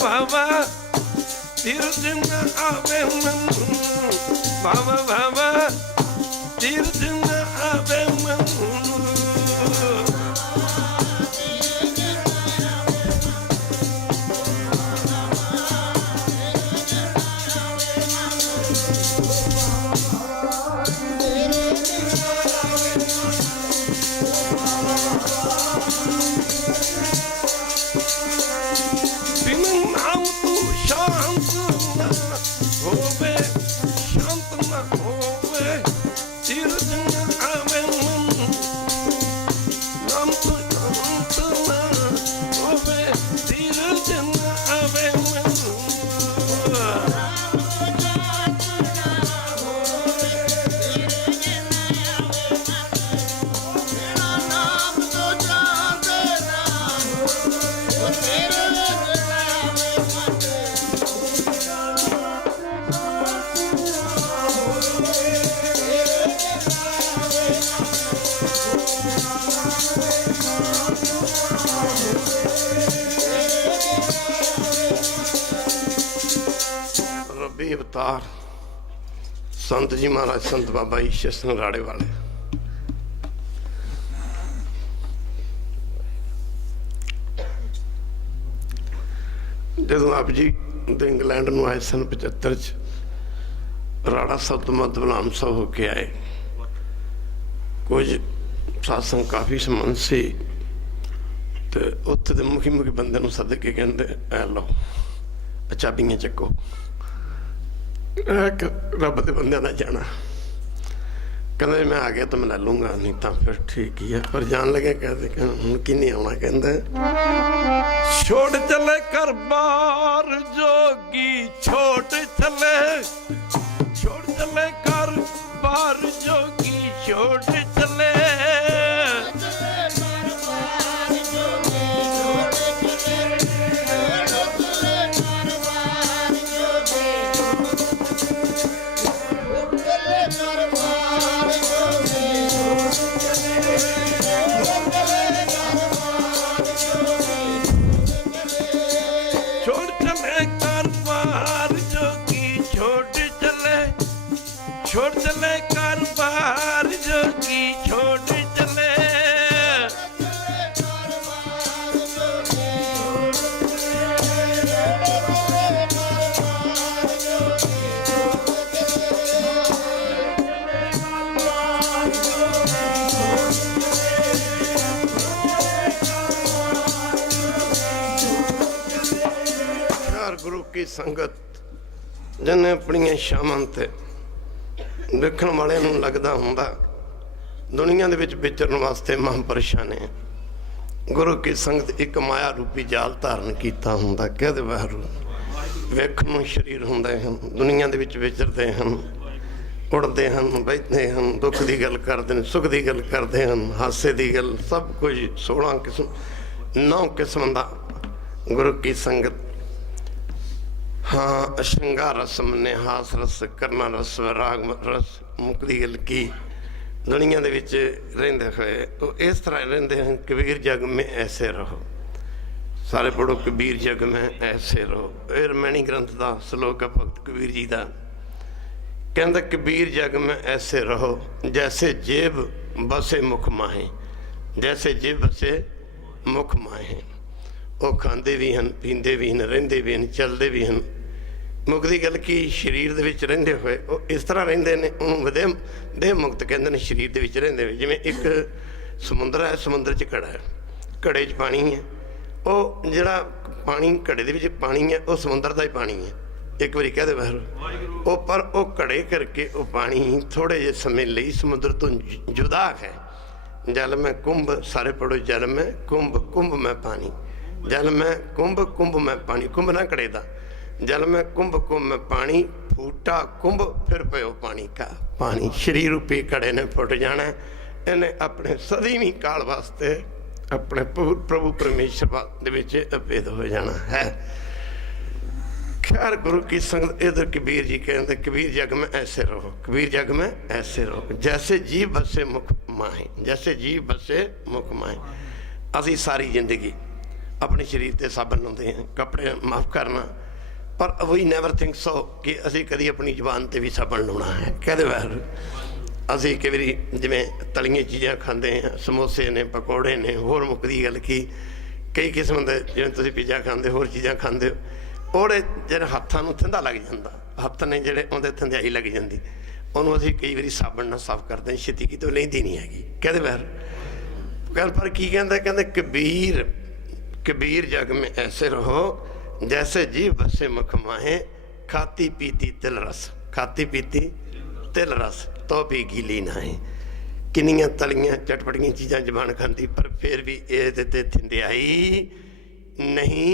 ਬਾਬਾ ਧੀਰਜ ਨਾ ਆਵੇ ਮਨ ਨੂੰ। ਬਾਬਾ ਬਾਬਾ ਧੀਰਜ ਨਾ ਆਵੇ ਮਨ ਨੂੰ। ਹੋਵੇ, ਸ਼ਾਂਤ ਨਾ ਹੋਵੇ, ਧੀਰਜ ਨਾ ਸਰਦਾਰ ਸੰਤ ਜੀ ਮਹਾਰਾਜ ਸੰਤ ਬਾਬਾ ਈਸ਼ਰ ਸਿੰਘ ਰਾੜੇ ਵਾਲੇ, ਜਦੋਂ ਆਪ ਜੀ ਦੇ ਇੰਗਲੈਂਡ ਨੂੰ ਆਏ ਸਨ 75 ਚ, ਰਾੜਾ ਸਾਹਿਬ ਤੋਂ ਮਤਬਲਾਮ ਸਾਹਿਬ ਹੋ ਕੇ ਆਏ। ਕੁਝ ਸਾਸੰਗ ਕਾਫੀ ਸੰਬੰਧ ਸੀ ਤੇ ਉੱਥੇ ਦੇ ਮੁਖੀ ਬੰਦੇ ਨੂੰ ਸੱਦ ਕੇ ਕਹਿੰਦੇ ਐ ਲਓ ਚਾਬੀਆਂ ਚੱਕੋ, ਰੱਬ ਦੇ ਬੰਦਿਆਂ ਦਾ ਜਾਣਾ। ਕਹਿੰਦੇ ਮੈਂ ਆ ਗਿਆ ਤਾਂ ਮੈਂ ਲੈ ਲੂੰਗਾ, ਨਹੀਂ ਤਾਂ ਫਿਰ ਠੀਕ ਹੀ ਹੈ। ਪਰ ਜਾਣ ਲੱਗੇ ਕਹਿੰਦੇ ਹੁਣ ਕੀ ਨਹੀਂ ਆਉਣਾ, ਕਹਿੰਦਾ ਛੋੜ ਚੱਲੇ ਘਰ ਬਾਰ ਜੋਗੀ, ਛੋੜ ਚੱਲੇ, ਛੋੜ ਚੱਲੇ ਘਰ ਬਾਰ ਜੋਗੀ, ਛੋੜ ਚੱਲੇ। छोड़ चले कर बार जोगी, छोड़ चले। यार गुरु की संगत जिन्हें अपनी शामां ते ਵੇਖਣ ਵਾਲਿਆਂ ਨੂੰ ਲੱਗਦਾ ਹੁੰਦਾ ਦੁਨੀਆ ਦੇ ਵਿੱਚ ਵਿਚਰਨ ਵਾਸਤੇ ਮਹਾਂਪੁਰਸ਼ਾਂ ਨੇ ਗੁਰੂ ਕੀ ਸੰਗਤ ਇੱਕ ਮਾਇਆ ਰੂਪੀ ਜਾਲ ਧਾਰਨ ਕੀਤਾ ਹੁੰਦਾ। ਕਹਿੰਦੇ ਬਾਹਰ ਵੇਖਣ ਨੂੰ ਸਰੀਰ ਹੁੰਦੇ ਹਨ, ਦੁਨੀਆ ਦੇ ਵਿੱਚ ਵਿਚਰਦੇ ਹਨ, ਉੜਦੇ ਹਨ, ਬੈਠਦੇ ਹਨ, ਦੁੱਖ ਦੀ ਗੱਲ ਕਰਦੇ ਨੇ, ਸੁੱਖ ਦੀ ਗੱਲ ਕਰਦੇ ਹਨ, ਹਾਸੇ ਦੀ ਗੱਲ, ਸਭ ਕੁਝ 16 ਕਿਸਮ 9 ਕਿਸਮ ਦਾ ਗੁਰੂ ਕੀ ਸੰਗਤ। हाँ श्रृंगार रस, निहास रस, करना रस, राग रस, मुक्ति गल की दुनिया दे विच रहिंदे होए इस तरह रहिंदे हैं। कबीर जग में ऐसे रहो, सारे पढ़ो कबीर जग में ऐसे रहो। ये रमैनी ग्रंथ का श्लोक है भगत कबीर जी का। कहंदा कबीर जग में ऐसे रहो, जैसे जेब बसे मुख माहे, जैसे जेब बसे मुख माहे। ਉਹ ਖਾਂਦੇ ਵੀ ਹਨ, ਪੀਂਦੇ ਵੀ ਹਨ, ਰਹਿੰਦੇ ਵੀ ਹਨ, ਚੱਲਦੇ ਵੀ ਹਨ। ਮੁਕਤੀ ਗੱਲ ਕੀ ਸਰੀਰ ਦੇ ਵਿੱਚ ਰਹਿੰਦੇ ਹੋਏ ਉਹ ਇਸ ਤਰ੍ਹਾਂ ਰਹਿੰਦੇ ਨੇ, ਉਹਨੂੰ ਦੇਹ ਮੁਕਤ ਕਹਿੰਦੇ ਨੇ। ਸਰੀਰ ਦੇ ਵਿੱਚ ਰਹਿੰਦੇ ਹੋਏ ਜਿਵੇਂ ਇੱਕ ਸਮੁੰਦਰ ਹੈ, ਸਮੁੰਦਰ 'ਚ ਘੜਾ ਹੈ, ਘੜੇ 'ਚ ਪਾਣੀ ਹੈ। ਉਹ ਜਿਹੜਾ ਪਾਣੀ ਘੜੇ ਦੇ ਵਿੱਚ ਪਾਣੀ ਹੈ ਉਹ ਸਮੁੰਦਰ ਦਾ ਹੀ ਪਾਣੀ ਹੈ। ਇੱਕ ਵਾਰੀ ਕਹਦੇ ਬਾਹਰ ਉਹ, ਪਰ ਉਹ ਘੜੇ ਕਰਕੇ ਉਹ ਪਾਣੀ ਥੋੜ੍ਹੇ ਜਿਹੇ ਸਮੇਂ ਲਈ ਸਮੁੰਦਰ ਤੋਂ ਜੁਦਾ ਹੈ। ਜਲ ਮੈਂ ਕੁੰਭ, ਸਾਰੇ ਪੜੋ ਜਲ ਮੈਂ ਕੁੰਭ, ਕੁੰਭ ਮੈਂ ਪਾਣੀ, जल में कुंभ, कुंभ में पानी, कुंभ ना कड़े दा। जल में कुंभ, कुंभ में पानी, फूटा कुंभ फिर पयो पानी का पानी। शरीर रूपी कड़े ने फुट जाना, इन्हें अपने सदीवीं काल वास्ते अपने प्रभु परमेश्वर दे विच अभेद हो जाना है। खैर गुरु की संगत इधर कबीर जी कहते कबीर जग में ऐसे रहो, कबीर जग में ऐसे रहो, जैसे जीव बसे मुख माहे, जैसे जीव बसे मुख माहे। असी सारी जिंदगी अपने शरीर से साबन लाते हैं, कपड़े माफ़ करना, पर वही नैवर थिंक सो कि असी कभी अपनी जबान से भी साबन लाना है। कहते बाहर असी कई बारी जिमें तलियां चीज़ां खाते हैं, समोसे ने, पकौड़े ने, होर मुकदी गल की कई किस्म के जिवें तुसीं पिज़्ज़ा खाते, होर चीज़ां खाते हो, और जिहड़े हत्थां नूं थिंदा लग जाता, हत्थ ने जिहड़े उहदे थिंदाई लग जाती, उहनूं असीं कई बारी साबन नाल साफ करते हैं, छेती कितों लैंदी नहीं हैगी। कहते बाहर गल पर की कहते कबीर कबीर जग में ऐसे रहो, जैसे जीव बसे मुख माहे, खाती पीती तिल रस, खाती पीती तिल रस तो भी गीली ना है। किनियां तलियां चटपटियां चीज़ां जबान खाती, पर फिर भी ये थिंदियाई नहीं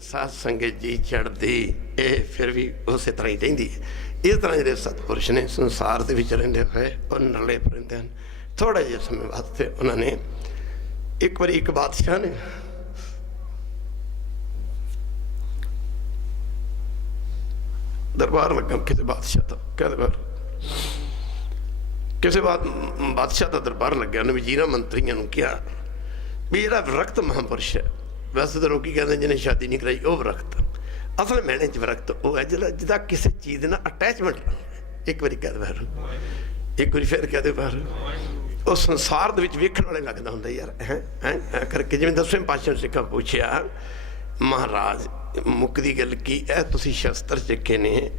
साध संगत जी चढ़ती, ये फिर भी उस तरह ही रही है। इस तरह जो सतपुरुष ने संसार के विच रहिंदे होए और नले फिरदे हैं। थोड़े जे समय वास्ते उन्होंने एक बार एक बादशाह ने दरबार लगा किसी बादशाह का, क्या दरबार किसी बादशाह का दरबार लग्या। उन्हें वजीरा मंत्रियों ने कहा भी जो विरक्त महापुरुष है, वैसे तो लोग कहते जिन्हें शादी नहीं कराई वह विरक्त, ਅਸਲ ਮੈਨੇ 'ਚ ਵਿਰਕਤ ਉਹ ਹੈ ਜਿਹਦਾ ਕਿਸੇ ਚੀਜ਼ ਨਾਲ ਅਟੈਚਮੈਂਟ ਨਾ। ਇੱਕ ਵਾਰੀ ਕਹਿ ਦੇ ਬਾਹਰ, ਇੱਕ ਵਾਰੀ ਫਿਰ ਕਹਿ ਦੇ ਬਾਹਰ। ਉਹ ਸੰਸਾਰ ਦੇ ਵਿੱਚ ਵੇਖਣ ਵਾਲੇ ਲੱਗਦਾ ਹੁੰਦਾ ਯਾਰ ਹੈ ਕਰਕੇ। ਜਿਵੇਂ 10ਵੇਂ ਪਾਤਸ਼ਾਹ ਸਿੱਖਾਂ ਪੁੱਛਿਆ, ਮਹਾਰਾਜ ਮੁੱਕਦੀ ਗੱਲ ਕੀ ਹੈ, ਤੁਸੀਂ ਸ਼ਸਤਰ ਚੱਕੇ ਨੇ,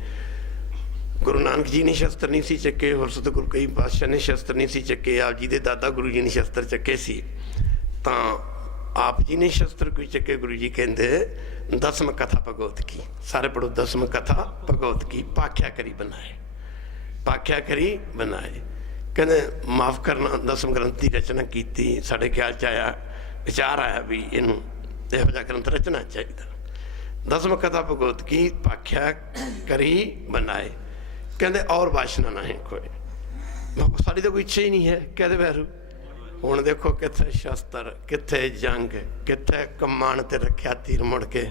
ਗੁਰੂ ਨਾਨਕ ਜੀ ਨੇ ਸ਼ਸਤਰ ਨਹੀਂ ਸੀ ਚੱਕੇ, ਹੋਰ ਸਤਿਗੁਰੂ ਕਈ ਪਾਤਸ਼ਾਹ ਨੇ ਸ਼ਸਤਰ ਨਹੀਂ ਸੀ ਚੱਕੇ, ਆਪ ਜੀ ਦੇ ਦਾਦਾ ਗੁਰੂ ਜੀ ਨੇ ਸ਼ਸਤਰ ਚੱਕੇ ਸੀ, ਤਾਂ ਆਪ ਜੀ ਨੇ ਸ਼ਸਤਰ ਕੋਈ ਚੱਕੇ? ਗੁਰੂ ਜੀ ਕਹਿੰਦੇ 10ਮ ਕਥਾ ਭਗਵਤ ਕੀ, ਸਾਰੇ ਪੜੋ 10ਮ ਕਥਾ ਭਗਵਤ ਕੀ, ਭਾਖਿਆ ਕਰੀ ਬਣਾਏ, ਭਾਖਿਆ ਕਰੀ ਬਣਾਏ। ਕਹਿੰਦੇ ਮਾਫ ਕਰਨਾ 10ਮ ਗ੍ਰੰਥ ਦੀ ਰਚਨਾ ਕੀਤੀ, ਸਾਡੇ ਖਿਆਲ 'ਚ ਆਇਆ, ਵਿਚਾਰ ਆਇਆ ਵੀ ਇਹਨੂੰ ਇਹੋ ਜਿਹਾ ਗ੍ਰੰਥ ਰਚਨਾ ਚਾਹੀਦਾ। 10ਮ ਕਥਾ ਭਗਵਤ ਕੀ, ਭਾਖਿਆ ਕਰੀ ਬਣਾਏ। ਕਹਿੰਦੇ ਔਰ ਵਾਸ਼ਨਾ ਨਾ ਹੈ ਕੋਈ, ਸਾਡੀ ਤਾਂ ਕੋਈ ਇੱਛਾ ਹੀ ਨਹੀਂ ਹੈ। ਕਹਿੰਦੇ ਵੈਰੂ ਹੁਣ ਦੇਖੋ ਕਿੱਥੇ ਸ਼ਸਤਰ, ਕਿੱਥੇ ਜੰਗ, ਕਿੱਥੇ ਕਮਾਨ ਤੇ ਰੱਖਿਆ ਤੀਰ, ਮੁੜ ਕੇ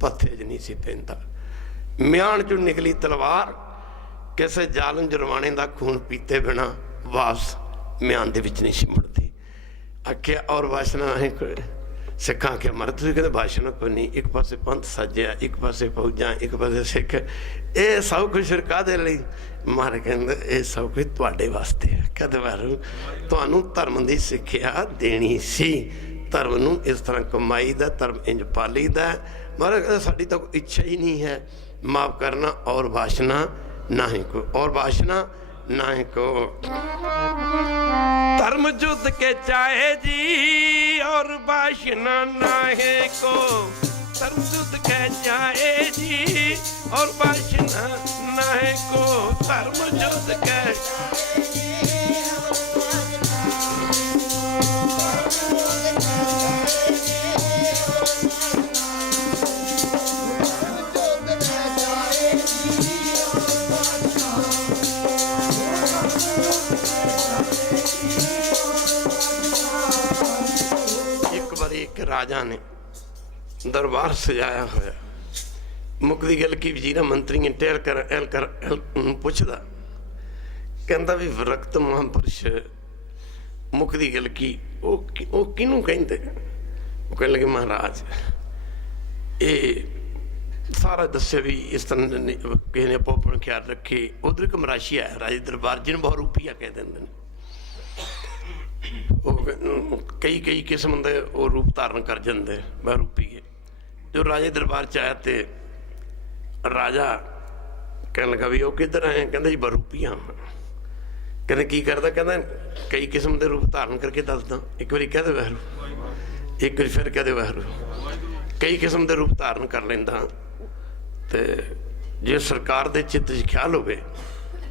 ਪੱਥੇ 'ਚ ਨਹੀਂ ਸੀ ਪੈਂਦਾ। ਮਿਆਨ 'ਚੋਂ ਨਿਕਲੀ ਤਲਵਾਰ, ਕਿਸੇ ਜ਼ਾਲਮ ਜਰਵਾਣੇ ਦਾ ਖੂਨ ਪੀਤੇ ਬਿਨਾ ਵਾਪਸ ਮਿਆਨ ਦੇ ਵਿੱਚ ਨਹੀਂ ਸੀ ਮੁੜਦੀ। ਆਖਿਆ ਔਰ ਵਾਸ਼ਨਾ ਹੈ ਕੋਈ? ਸਿੱਖਾਂ ਆਖਿਆ ਮਹਾਰਾਜ ਤੁਸੀਂ ਕਹਿੰਦੇ ਵਾਸ਼ਨਾ ਕੋਈ ਨਹੀਂ, ਇੱਕ ਪਾਸੇ ਪੰਥ ਸਾਜਿਆ, ਇੱਕ ਪਾਸੇ ਫੌਜਾਂ, ਇੱਕ ਪਾਸੇ ਸਿੱਖ, ਇਹ ਸਭ ਕੁਝ ਕਾਹਦੇ ਲਈ? ਮਹਾਰਾਜ ਕਹਿੰਦੇ ਇਹ ਸਭ ਕੁਝ ਤੁਹਾਡੇ ਵਾਸਤੇ ਹੈ। ਕਹਿੰਦੇ ਵਾਰੂ ਤੁਹਾਨੂੰ ਧਰਮ ਦੀ ਸਿੱਖਿਆ ਦੇਣੀ ਸੀ, ਧਰਮ ਨੂੰ ਇਸ ਤਰ੍ਹਾਂ ਕਮਾਈ ਦਾ, ਧਰਮ ਇੰਜ ਪਾਲੀ ਦਾ। ਮਹਾਰਾਜ ਕਹਿੰਦੇ ਸਾਡੀ ਤਾਂ ਕੋਈ ਇੱਛਾ ਹੀ ਨਹੀਂ ਹੈ, ਮਾਫ ਕਰਨਾ ਔਰ ਵਾਸ਼ਨਾ ਨਾ ਹੀ ਕੋ, और वासना ना ही को। धर्म युद्ध के चाहे जी और वासना ना है को, धर्म युद्ध के चाहे जी और वासना ना है को, धर्म युद्ध के राजा ने दरबार सजाया होया, मुकदी गल की वजीरा मंत्री टहल कर एल कर पुछदा, कहंदा भी विरक्त महापुरुष मुकदी गल की ओ किनू कहंदे? वो कहन लगे महाराज ये सारा दस्या भी इस तरह किसी ने अपो अपना ख्याल रखे। उधर एक मराशी आया राजे दरबार, जिन्हें बहुरूपिया कह देंगे, कई कई किस्म के वो रूप धारण कर जाते बहुरूपीए। जो राजे दरबार च आया तो राजा कह लगा भी वो किधर आए? कहते जी बहुरूपी हाँ। कहते की करता? कहता कई किस्म के रूप धारण करके दसदा। एक बार कह दे वहरू, एक बार फिर कह दे वहरू। कई किस्म के रूप धारण कर लेंदा, तो जे सरकार के चित्त च ख्याल होवे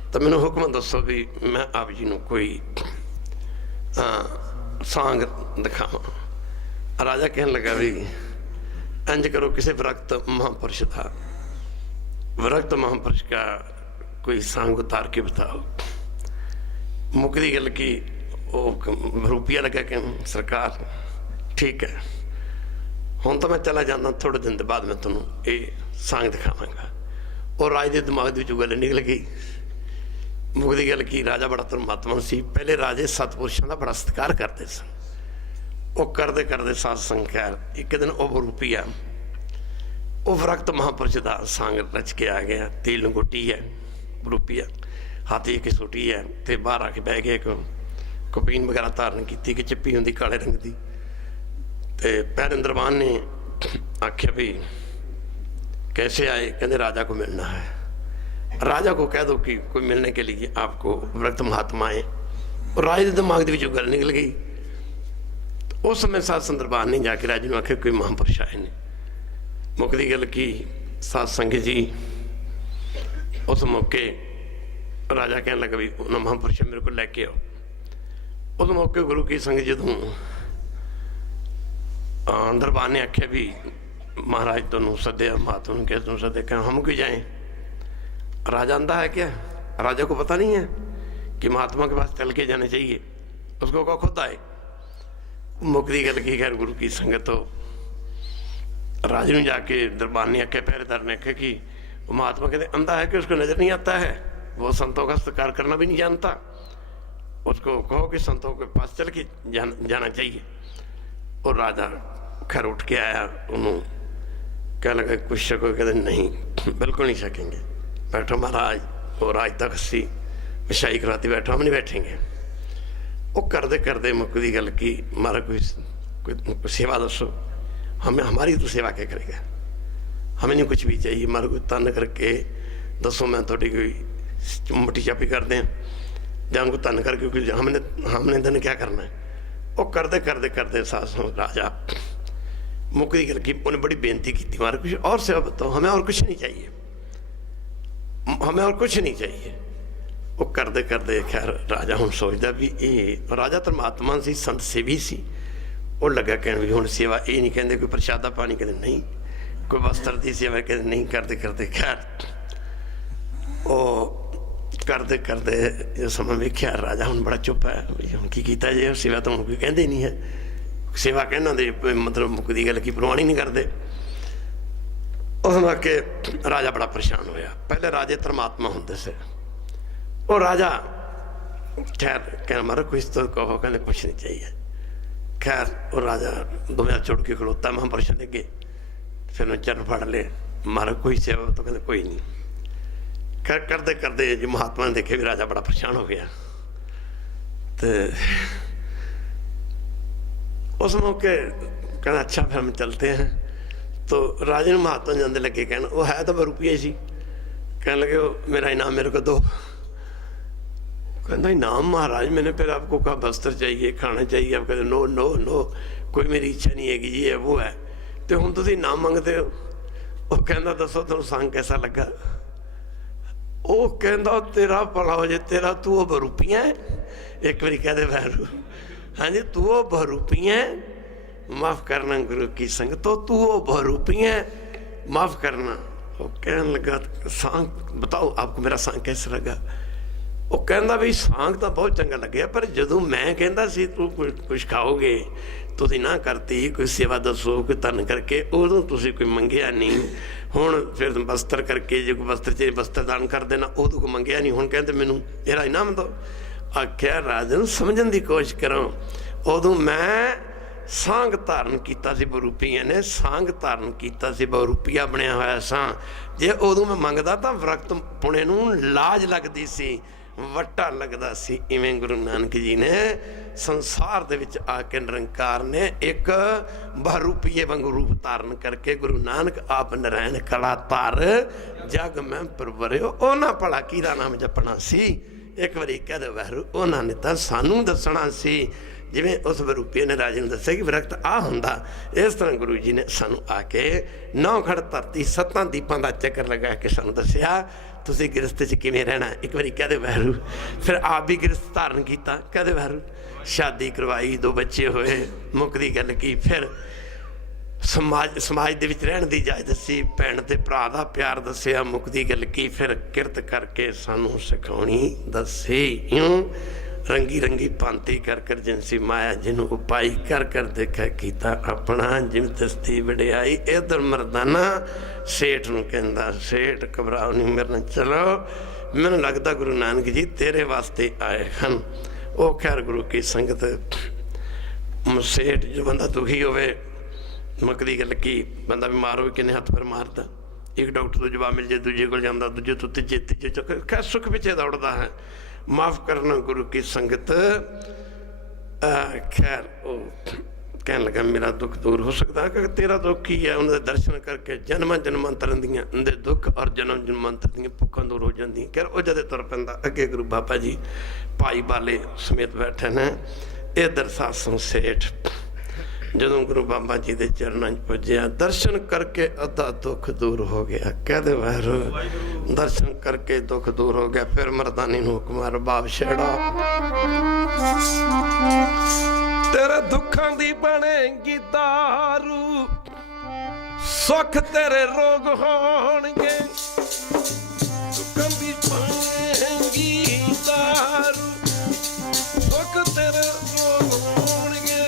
तो मैनू हुक्म दसो भी मैं आप जी नूं कोई सांग दिखावा। राजा कहने लगा भी इंज करो, किसी विरक्त महापुरुष था, विरक्त महापुरुष का कोई सांग उतार के बताओ। मुकदी गल की रुपया लगा कि सरकार ठीक है, हुण तो मैं चला जाना, थोड़े दिन के बाद मैं तुहानूं ये सांग दिखावांगा। और राज के दिमाग में गल निकल गई। मुकदी गल की राजा बड़ा धर्मात्मा सी, पहले राजे सतपुरुषों का बड़ा सत्कार करते सन। वो करते करते सात संख्यार एक दिन वो रूपी आ, वो विरक्त महापुरुष का सांग रच के आ गया। तेल लंगोटी है रूपीआ, हाथी की सूटी है, तो बाहर आके बह गया। कपीन वगैरह धारण की कि चिप्पी होंगी काले रंग की। तो पैरन दरबान ने आख्या भी कैसे आए? कहते राजा को मिलना है। राजा को कह दो कि कोई मिलने के लिए आपको विरक्त महात्मा है। और राजे के दिमाग के गल निकल गई। तो उस समय सात दरबार ने जाके राजे ने आख्या कोई महापुरुष आए ने। मुकदी गल की सात संग जी उस मौके राजा कहने लगा भी उन्होंने महापुरुष मेरे को लैके आओ। उस मौके गुरु की संग जो दरबार ने आख्या भी महाराज तुम सद्या, महात्मा ने कहा तुम सद्या, कहा हम क्यों जाए? राजा आंदा है क्या? राजा को पता नहीं है कि महात्मा के पास चल के जाना चाहिए, उसको कहो खुद आए। मुकदी गल की खैर गुरु की संगत हो राजे ने जाके दरबार ने आख्या, पहरेदार ने आख्या कि महात्मा कहते अंधा है कि उसको नजर नहीं आता है, वो संतों का सत्कार करना भी नहीं जानता, उसको कहो कि संतों के पास चल के जाना चाहिए। और राजा खैर उठ के आया, उन्होंने कह लगा कुछ शको, कहते नहीं बिल्कुल नहीं सकेंगे, बैठो महाराज। और आज तक असी विछाई कराती, बैठो हम नहीं बैठेंगे। वो करते करते मुक्की गल की, महाराज कोई सेवा दसो, हमें हमारी तो सेवा क्या करेगा, हमें नहीं कुछ भी चाहिए, हमारे कोई तन करके दसो, मैं थोड़ी कोई मट्टी चापी कर दें या उनको तन करके, क्योंकि हमने दिन क्या करना है। वो करते करते करते सासों राजा मुक्की गल की, उन्हें बड़ी बेनती की, हमारे कुछ और सेवा बताओ, हमें और कुछ नहीं चाहिए, हमें और कुछ नहीं चाहिए। वो करते करते खैर राजा हूँ सोचता भी ये राजा धर्मात्मा सी, संत सेवी सी। वो लगा कहन भी हूँ सेवा ये नहीं कहते कोई प्रशादा पानी, कहते नहीं, कोई वस्त्र की सेवा कहते नहीं। करते करते खैर वो करते करते जो समय वेख्या राजा हूँ बड़ा चुप है, हूँ की किया जे, सेवा तो हूँ कोई कहते नहीं है, सेवा कहना दे मतलब मुक्की गल की परवाह नहीं करते। उस मौके राजा बड़ा परेशान होया। पहले राजे धर्मात्मा होंगे से, और राजा खैर कहना मारो कुछ तो कहो, कहने कुछ नहीं चाहिए। खैर और राजा दोवें छोड़ के खड़ोता, महापुरुषों देगे, फिर उन्हें चरण फाड़ ले, मारो कोई सेवा, तो कहते कोई नहीं। खैर करते करते जो महात्मा ने देखे भी राजा बड़ा परेशान हो गया। तो उस मौके कहना अच्छा फिर हम चलते हैं। तो राजे ने महात्मा जाते लगे कहना, वो है तो रुपया ही सी, कहने लगे मेरा इनाम मेरे को दो। कहना इनाम महाराज, मैंने फिर आपको कहा वस्त्र चाहिए, खाना चाहिए, आप कहते नो नो नो, कोई मेरी इच्छा नहीं है कि ये है वो है, तो हूँ तुम इनाम मंगते हो। वो कहना दसो तुम संग कैसा लगा। वो कहता तेरा भला हो जाए, तेरा तू वो बरूपियाँ है, एक बारी कहते वैरू, हाँ जी तू वो बरूपियाँ है, माफ करना गुरु की संग, तो तू वो बरूपियाँ है, माफ करना। वो कहने लगा सांग बताओ आपको मेरा सांग कैसा लगा। वो कहता भी सांग तो बहुत चंगा लगे, पर जो मैं कहता सी तू कुछ खाओगे, तुसी ना करती, कोई सेवा दसो, कोई तन करके, उदों तुसी कोई मंगया नहीं। हुण फिर वस्त्र करके जो कोई वस्त्र चाहिए वस्त्र दान कर देना, उदों को मंगया नहीं। हुण कहते मैनू मेरा इनाम दो। आख्या राजन समझण की कोशिश करो, उदों मैं सांग धारण किया सी, बरूपिया ने सांग धारण किया सी, बरूपिया बनया होया सा। जे उदों मैं मंगदा तां वरत पुणे नूं लाज लगदी सी, वट्टा लगदा सी। इवें गुरु नानक जी ने संसार दे विच आके निरंकार ने एक बहरूपीए वांगू रूप धारण करके गुरु नानक आप नारायण कला तार जग में परवरियो। उन्हां भला किहदा नाम जपना सी, एक बारी कह दे वैरू, उन्हां ने तां सानू दसना सी। जिवें उस बरूपीए ने राजे ने दस्सिया कि विरक्त आ हुंदा, इस तरह गुरु जी ने सानू आके नौ खड़ धरती 7 दीपां दा चक्कर लगा के सानू दस्सिया तुसीं गिरस्त च किवें रहना। एक बारी कहदे वैरू, फिर आप भी गिरस्त धारण किया, कहदे वैरू, शादी करवाई, 2 बच्चे होए, मुक्की गल की। फिर समाज दे विच रहण दी जाच दसी, भैण ते भरा दा प्यार दस्सिया, मुक्की गल की। फिर किरत करके सानू सिखाउणी दसी, यूं रंगी रंगी पांति कर कर जिनसी माया जिन्हों उपाई कर कर देखा कीता अपना जिन दस्ती वडियाई। इधर मरदाना सेठ नूं कहंदा, सेठ घबराओ नहीं मेरे नाल चलो, मैनूं लगदा गुरु नानक जी तेरे वास्ते आए हन। वो खैर गुरु की संगत, सेठ जो बंदा दुखी होवे, मुक्की गल की, बंदा बीमार हो किन्ने हथ पर मारदा, एक डॉक्टर तो जवाब मिल जाए, दूजे को जाता, दूजे तो तीजे तीजे चक्कर, खैर सुख पिछे दौड़ता है। माफ करना गुरु की संगत। खैर वो कहने लगा मेरा दुख दूर हो सकता है, क्योंकि तेरा दुख ही है। उन्हें दर्शन करके जन्म जन्मांतर दियाँ दुख और जन्म जन्मांतर दियाँ भुखा दूर हो जाती। खैर वो जदे तुर पैंदा, अगे गुरु बाबा जी भाई बाले समेत बैठे ने। इधर सासों सेठ जदों गुरु बाबा जी के चरणों च पुज्या, दर्शन करके अद्धा दुख दूर हो गया। कहदे वैरू, दर्शन करके दुख दूर हो गया। फिर मर्दानी नूं हुक्म, रबाब छेड़ा, तेरे दुखां दी बनेगी दारू, सुख तेरे रोग होणगे। दुखां दी बनेगी दारू, सुख तेरे रोग होणगे।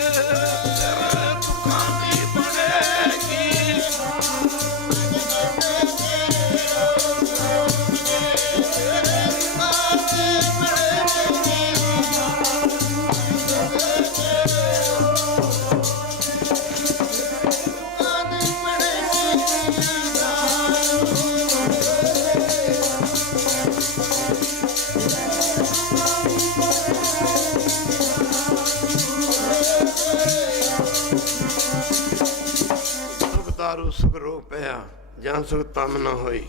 ਤਾਰੂ ਸੁਖ ਰੋ ਪਿਆ ਜਾਂ ਸੁਖ ਤਮ ਨਾ ਹੋਈ।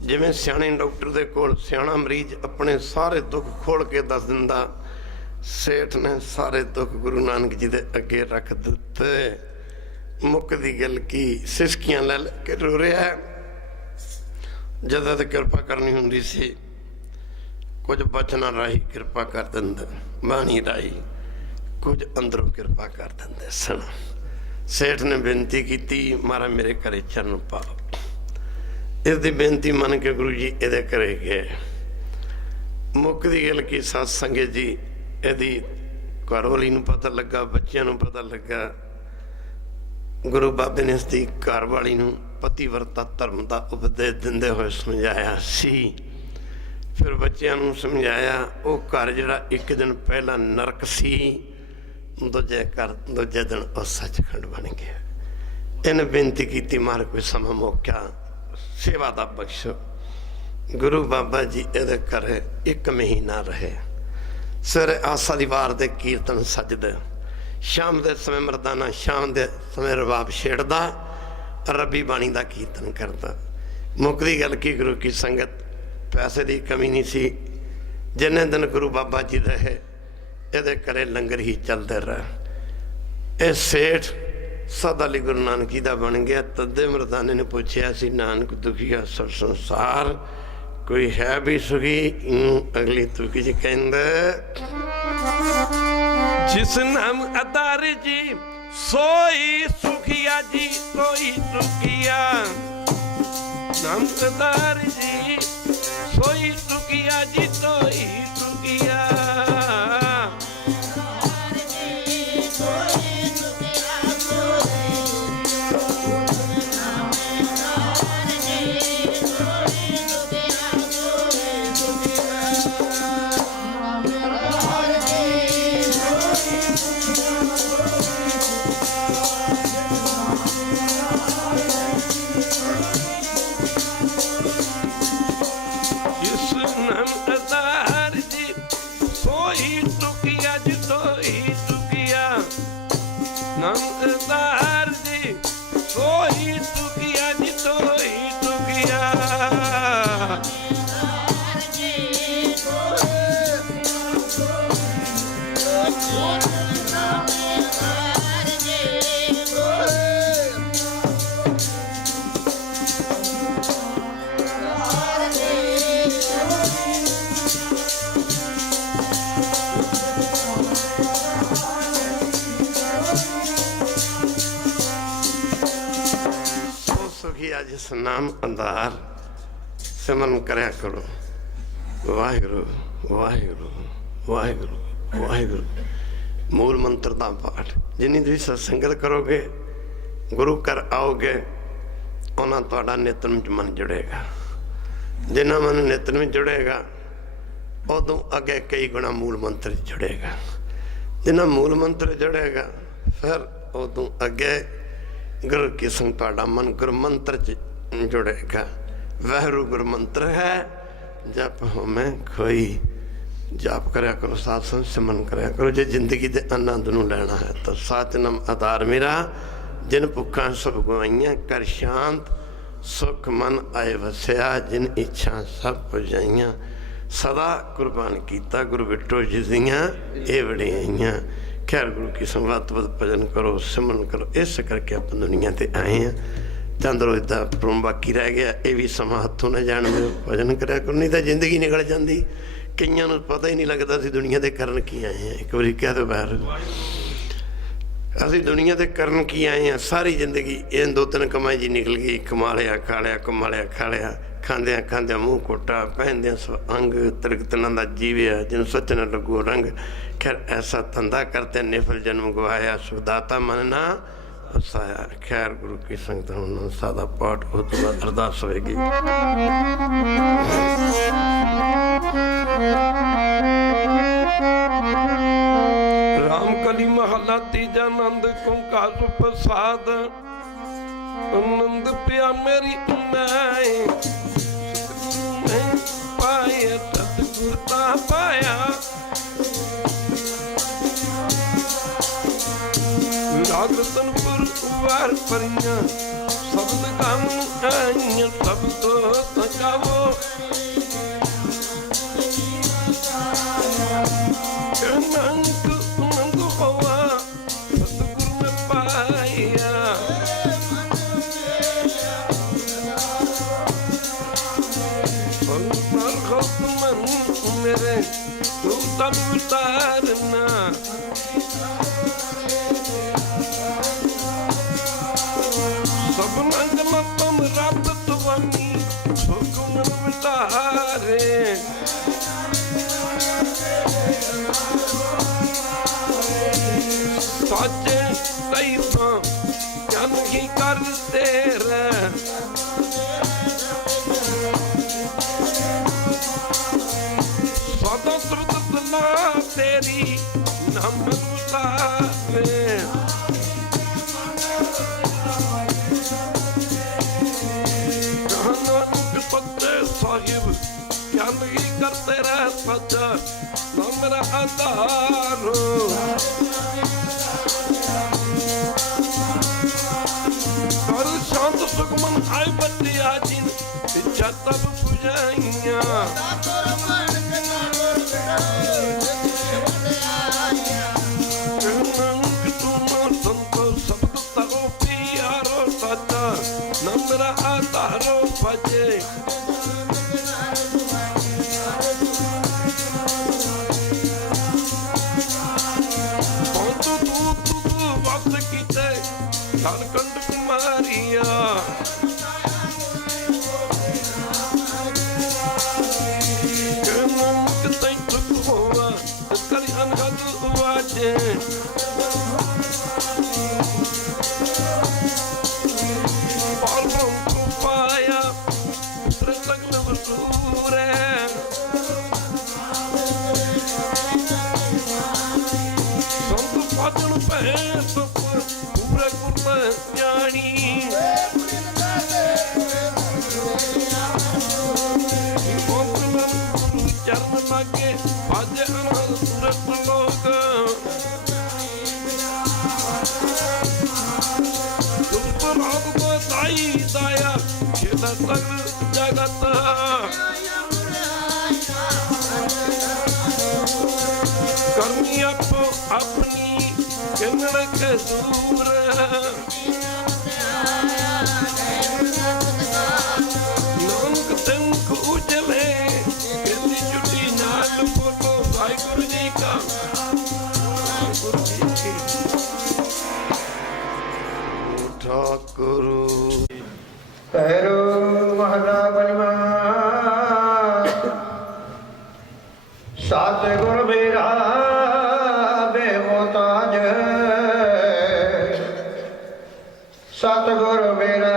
ਜਿਵੇਂ ਸਿਆਣੇ ਡਾਕਟਰ ਦੇ ਕੋਲ ਸਿਆਣਾ ਮਰੀਜ਼ ਆਪਣੇ ਸਾਰੇ ਦੁੱਖ ਖੋਲ ਕੇ ਦੱਸ ਦਿੰਦਾ, ਸੇਠ ਨੇ ਸਾਰੇ ਦੁੱਖ ਗੁਰੂ ਨਾਨਕ ਜੀ ਦੇ ਅੱਗੇ ਰੱਖ ਦਿੱਤੇ। ਮੁੱਕਦੀ ਗੱਲ ਕੀ, ਸਿਸਕੀਆਂ ਲੈ ਕੇ ਰੋ ਰਿਹਾ। ਜਦੋਂ ਤੇ ਕਿਰਪਾ ਕਰਨੀ ਹੁੰਦੀ ਸੀ, ਕੁਝ ਬਚਨਾਂ ਰਾਹੀਂ ਕਿਰਪਾ ਕਰ ਦਿੰਦਾ, ਬਾਣੀ ਰਾਹੀਂ ਕੁਝ ਅੰਦਰੋਂ ਕਿਰਪਾ ਕਰ ਦਿੰਦੇ ਸਨ। ਸੇਠ ਨੇ ਬੇਨਤੀ ਕੀਤੀ, ਮਹਾਰਾਜ ਮੇਰੇ ਘਰੇ ਚਰਨ ਪਾਓ। ਇਸ ਦੀ ਬੇਨਤੀ ਮੰਨ ਕੇ ਗੁਰੂ ਜੀ ਇਹਦੇ ਘਰੇ ਗਏ। ਮੁੱਕਦੀ ਗੱਲ ਕੀ ਸਾਧ ਸੰਗਤ ਜੀ, ਇਹਦੀ ਘਰਵਾਲੀ ਨੂੰ ਪਤਾ ਲੱਗਾ, ਬੱਚਿਆਂ ਨੂੰ ਪਤਾ ਲੱਗਾ। ਗੁਰੂ ਬਾਬੇ ਨੇ ਇਸਦੀ ਘਰਵਾਲੀ ਨੂੰ ਪਤੀਵਰਤਾ ਧਰਮ ਦਾ ਉਪਦੇਸ਼ ਦਿੰਦੇ ਹੋਏ ਸਮਝਾਇਆ ਸੀ। ਫਿਰ ਬੱਚਿਆਂ ਨੂੰ ਸਮਝਾਇਆ। ਉਹ ਘਰ ਜਿਹੜਾ ਇੱਕ ਦਿਨ ਪਹਿਲਾਂ ਨਰਕ ਸੀ, ਦੂਜੇ ਦਿਨ ਉਹ ਸੱਚਖੰਡ ਬਣ ਗਿਆ। ਇਹਨੇ ਬੇਨਤੀ ਕੀਤੀ, ਮਾਰ ਕੋਈ ਸਮਾਂ ਮੌਕਾ ਸੇਵਾ ਦਾ ਬਖਸ਼ੋ। ਗੁਰੂ ਬਾਬਾ ਜੀ ਇਹਦੇ ਘਰੇ 1 ਮਹੀਨਾ ਰਹੇ। ਸਵੇਰੇ ਆਸਾ ਦੀ ਵਾਰ ਦੇ ਕੀਰਤਨ ਸੱਜਦੇ, ਸ਼ਾਮ ਦੇ ਸਮੇਂ ਮਰਦਾਨਾ, ਸ਼ਾਮ ਦੇ ਸਮੇਂ ਰਬਾਬ ਛੇੜਦਾ, ਰੱਬੀ ਬਾਣੀ ਦਾ ਕੀਰਤਨ ਕਰਦਾ। ਮੁੱਕਦੀ ਗੱਲ ਕੀ, ਗੁਰੂ ਕੀ ਸੰਗਤ, ਪੈਸੇ ਦੀ ਕਮੀ ਨਹੀਂ ਸੀ। ਜਿੰਨੇ ਦਿਨ ਗੁਰੂ ਬਾਬਾ ਜੀ ਰਹੇ, ਇਹਦੇ ਘਰੇ ਲੰਗਰ ਹੀ ਚੱਲਦੇ ਰਹੇ। ਇਹ ਸੇਠ ਸਦਾ ਲਈ ਗੁਰੂ ਨਾਨਕ ਜੀ ਦਾ ਬਣ ਗਿਆ। ਤੱਦੇ ਮਰਦਾਨੇ ਨੇ ਪੁੱਛਿਆ ਸੀ, ਨਾਨਕ ਦੁਖੀਆ ਸਭ ਸੰਸਾਰ, ਕੋਈ ਹੈ ਵੀ ਸੁਖੀ? ਅਗਲੀ ਤੁਕੀ ਜੀ ਕਹਿੰਦਾ, ਜਿਸ ਨਾਮ ਅਦਾਰ ਜੀ ਸੋਈ ਸੁਖੀਆ ਜੀ, ਕੋਈ ਦੁਖੀਆ। ਨਾਮ ਅਦਾਰ ਜੀ ਸੋਈ ਸੁਖੀਆ ਜੀ, ਕੋਈ ਦੁਖੀਆ। ਜਿਸ ਨਾਮ ਅੰਧਾਰ ਸਿਮਰਨ ਕਰਿਆ ਕਰੋ। ਵਾਹਿਗੁਰੂ ਵਾਹਿਗੁਰੂ ਵਾਹਿਗੁਰੂ ਵਾਹਿਗੁਰੂ। ਮੂਲ ਮੰਤਰ ਦਾ ਪਾਠ ਜਿੰਨੀ ਤੁਸੀਂ ਸਤਸੰਗਤ ਕਰੋਗੇ, ਗੁਰੂ ਘਰ ਆਓਗੇ, ਉਹਨਾਂ ਤੁਹਾਡਾ ਨਿਤਨੇਮ ਚ ਮਨ ਜੁੜੇਗਾ। ਜਿੰਨਾ ਮਨ ਨਿਤਨੇਮ ਜੁੜੇਗਾ, ਉਦੋਂ ਅੱਗੇ ਕਈ ਗੁਣਾ ਮੂਲ ਮੰਤਰ ਜੁੜੇਗਾ। ਜਿੰਨਾ ਮੂਲ ਮੰਤਰ ਜੁੜੇਗਾ, ਫਿਰ ਉਦੋਂ ਅੱਗੇ ਗੁਰੂ ਕੀ ਸੰਗ ਤੁਹਾਡਾ ਮਨ ਗੁਰੂ ਮੰਤਰ ਚ ਜੁੜੇਗਾ। ਵਾਹਿਗੁਰੂ ਗੁਰੂ ਮੰਤਰ ਹੈ, ਜਪ ਹੋਵੇਂ ਕੋਈ। ਜਾਪ ਕਰਿਆ ਕਰੋ, ਸਾਧ ਸੰਗਤ ਸਿਮਰਨ ਕਰਿਆ ਕਰੋ। ਜੇ ਜ਼ਿੰਦਗੀ ਦੇ ਆਨੰਦ ਨੂੰ ਲੈਣਾ ਹੈ ਤਾਂ ਸਤਿਨਾਮ ਆਧਾਰ ਮੇਰਾ, ਜਿਨ ਭੁੱਖਾਂ ਸਭ ਗਵਾਈਆਂ, ਕਰ ਸ਼ਾਂਤ ਸੁਖ ਮਨ ਆਏ ਵਸਿਆ, ਜਿਨ ਇੱਛਾ ਸਭ ਪੁਜਾਈਆਂ। ਸਦਾ ਕੁਰਬਾਨ ਕੀਤਾ ਗੁਰੂ ਬਿਟੋ ਜੀ ਦੀਆਂ ਇਹ ਵਡਿਆਈਆਂ। ਖੈਰ ਗੁਰੂ ਕੀ ਸੰਗਤ ਵੱਧ ਭਜਨ ਕਰੋ, ਸਿਮਰਨ ਕਰੋ। ਇਸ ਕਰਕੇ ਆਪਾਂ ਦੁਨੀਆ ਤੇ ਆਏ ਹਾਂ। ਚੰਦ ਰੋਜ਼ ਦਾ ਪ੍ਰੋਮ ਬਾਕੀ ਰਹਿ ਗਿਆ, ਇਹ ਵੀ ਸਮਾਂ ਹੱਥੋਂ ਨਾ ਜਾਣ ਦਿਓ। ਭਜਨ ਕਰਿਆ ਕਰੋ, ਨਹੀਂ ਤਾਂ ਜ਼ਿੰਦਗੀ ਨਿਕਲ ਜਾਂਦੀ। ਕਈਆਂ ਨੂੰ ਪਤਾ ਹੀ ਨਹੀਂ ਲੱਗਦਾ ਅਸੀਂ ਦੁਨੀਆ ਦੇ ਕਰਨ ਕੀ ਆਏ ਹਾਂ। ਇੱਕ ਵਾਰੀ ਕਹਿ ਦਿਓ ਬਾਹਰ, ਅਸੀਂ ਦੁਨੀਆ ਤੇ ਕਰਨ ਕੀ ਆਏ ਹਾਂ। ਸਾਰੀ ਜ਼ਿੰਦਗੀ ਇਹ 2-3 ਕਮਾਈ ਜੀ ਨਿਕਲ ਗਈ। ਕਮਾ ਲਿਆ ਖਾ ਲਿਆ, ਕਮਾ ਲਿਆ ਖਾ ਲਿਆ, ਖਾਂਦਿਆਂ ਖਾਂਦਿਆਂ ਮੂੰਹ ਕੋਟਾ, ਪਹਿਨਦਿਆਂ ਅੰਗ ਤ੍ਰਿਕਤਨਾਂ ਦਾ ਜੀਵਿਆ, ਜਿਨ ਸੱਚ न लगो रंग। खैर ऐसा धंधा करते निफल जन्म गवाया, सुखदाता मन ना फसाया। खैर गुरु की संगत होना सादा पाठ हो तो बाद अरदास होएगी। राम कली महला तीजा नंद कुंका प्रसाद, आनंद पिया मेरी उन्नाए, पाया सतगुरता पाया। राग ਰਤਨਪੁਰ ਵਾਰ ਪਰੀਆਂ ਸਬਦ ਕੰਮ ਆਈਆਂ ਸਭ ਤੋਂ ਤਕਾਵੋ ਨਾਨਕ ਮੰਗ ਹੋਵਾ ਸਤਿਗੁਰ ਮੈਂ ਪਾਇਆ ਪਰ ਖਤਮਨ ਮੇਰੇ ਤੂੰ ਤਨ ਉਤਾਰਨਾ ਸਭ ਮੰਗ ਮਤਮ ਰੱਬ ਤੁਵਨੀ ਸੁਖਨ ਵਿਤਾਰੇ ਸਾਚੇ ਤੈਨੂੰ ਜਨ ਕੀ ਕਰਦੇ ਰਹਿ ਸਦਾ ਸੁਰਤ ਨਾ ਤੇਰੀ ਨਾਮ ਉਤਾਰੇ ਨਾਨਕ ਸੱਚੇ ਸਾਹਿਬ ਜਨ ਕੀ ਕਰਦੇ ਰਹਿ ਸੱਚਾ ਨਾ ਮੇਰਾ ਆਧਾਰ ਕਰ ਸ਼ਾਂਤ ਸੁਖਮਨ ਆਏ ਬੱਤਿਆ ਜਿਨ ਇੱਛਾ ਤਬ ਪੁਜਾਈਆਂ ਨਾਨਕ ਤੁਮ ਸੰਤੋ ਸਬਦ ਤਰੋ ਪਿਆਰੋ ਸਾਚਾ ਨਾ ਮੇਰਾ ਆਧਾਰੋ ਭਜੇ ਵਸ ਕੀਤੇ ਧਨਕੰਡ ਕੁਮਾਰੀਆ ਨਾਨਕ ਤੈ ਸੁਖ ਹੋਵਾ ਕਰਿ ਅਨਹਦ ਵਾਜੇ ਪਾਲ ਬ੍ਰਹਮ ਪਾਇਆ ਪੁੱਤਰ ਸਗਲ ਵਸੂਰੇ ਸੰਤ ਪਾਜਣ ਭੈ ਸੁਖ ਪੂਰੇ ਗੁਰ ਜਾਣੀ ਚਰਨ ਲਾਗੇ ਭਜ ਅਨਹਦ ਸੁਰਤ ਲੋਕ ਦੁਖ ਰਾਗ ਕੋ ਸਾਈ ਦਾਇਆ ਖੇਦਾ ਸਗਲ ਜਗਤ ਕਰਨੀ ਆਪੋ ਆਪਣੀ ਕਿੰਨੜ ਕੇ ਦੂਰ ਨਾਨਕ ਤੰਕ ਉਜਲੇ ਕਿੰਨੀ ਛੁੱਟੀ ਨਾਲ ਬੋਲੋ ਵਾਹਿਗੁਰੂ ਜੀ ਕਾ ਵਾਹਿਗੁਰੂ ਜੀ ਕੀ ਠਾਕੁਰ ਪੈਰੋ ਮਹਲਾ ਪੰਜਵਾ ਸਤਿਗੁਰ ਮੇਰਾ ਬੇਮੁਤਾਜ ਸਤਿਗੁਰ ਮੇਰਾ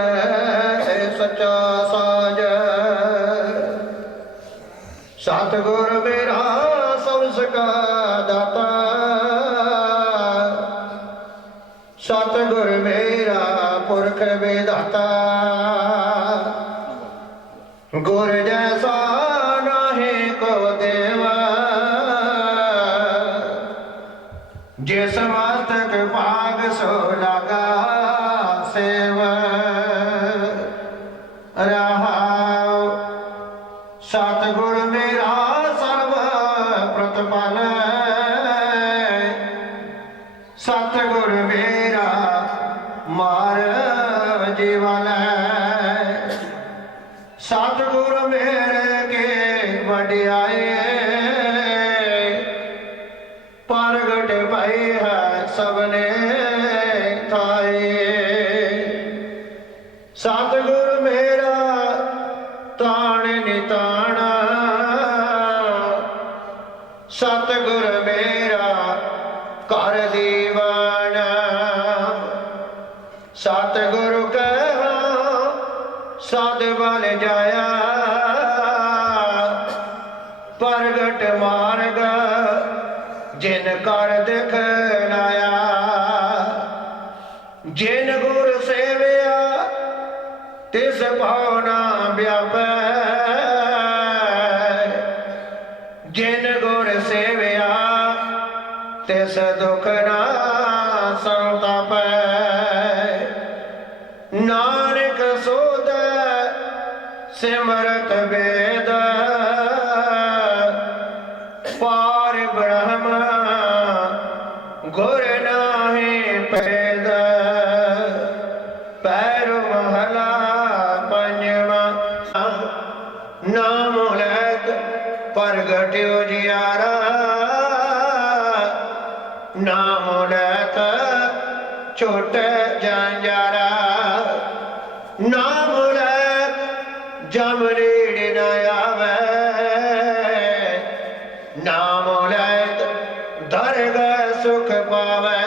ਸੱਚਾ ਸਾਜ ਸਤਿਗੁਰ ਮੇਰਾ ਸਭ ਸਕਾ ਦਾਤਾ ਸਤਿਗੁਰ ਮੇਰਾ ਪੁਰਖ ਵਿਦਾਤਾ ਗੁਰ ਜੈਸਾ ਨਾਹੀ ਕੋ ਦੇਵਾ ਜਿਸ ਮਸਤਕ ਭਾਗ ਸੋ ਲਗਾ ਸੇਵਾ ਰਹਾਉ ਸਤਿਗੁਰ ਮੇਰਾ ਸਰਬ ਪ੍ਰਤਪਾਲ ਸਤਿਗੁਰ ਮੇਰਾ ਮਾਰ ਜੀਵਨ ਸਤਿਗੁਰ ਮੇਰੇ ਕੇ ਵਡਿਆਏ ਪ੍ਰਗਟ ਭਈ ਹੈ ਸਭਨੇ ਥਾਏ ਸਤਿਗੁਰ ਮੇਰਾ ਤਾਣ ਨਿਤਾਣਾ ਸਤਿਗੁਰ ਮੇਰਾ ਘਰ ਦੀਵਾਨਾ ਸਤਿਗੁਰੂ ਕਹਾ ਸਦ ਬਲ ਜਾਇਆ ਪ੍ਰਗਟ ਮਾਰਗ ਜਿਨ ਕਰ ਦਿਖਲਾਇਆ ਜਿਨ ਗੁਰ ਸੇਵਿਆ ਤਿਸ ਭਾਉ ਨਾ ਵਿਆਪੈ ਜਿਨ ਗੁਰ ਸੇਵਿਆ ਤਿਸ ਦੁਖ ਨਾ ਸੰਤਾਪੈ सिमरत वेद पार ब्रह्म गुर नाहि पैद पैरो महला पंजवा नाम लैत प्रगट्यो जियारा नाम लैत छोट जंजारा नाम लैत जम रीड़ न आवे नाम लैत दरग सुख पावे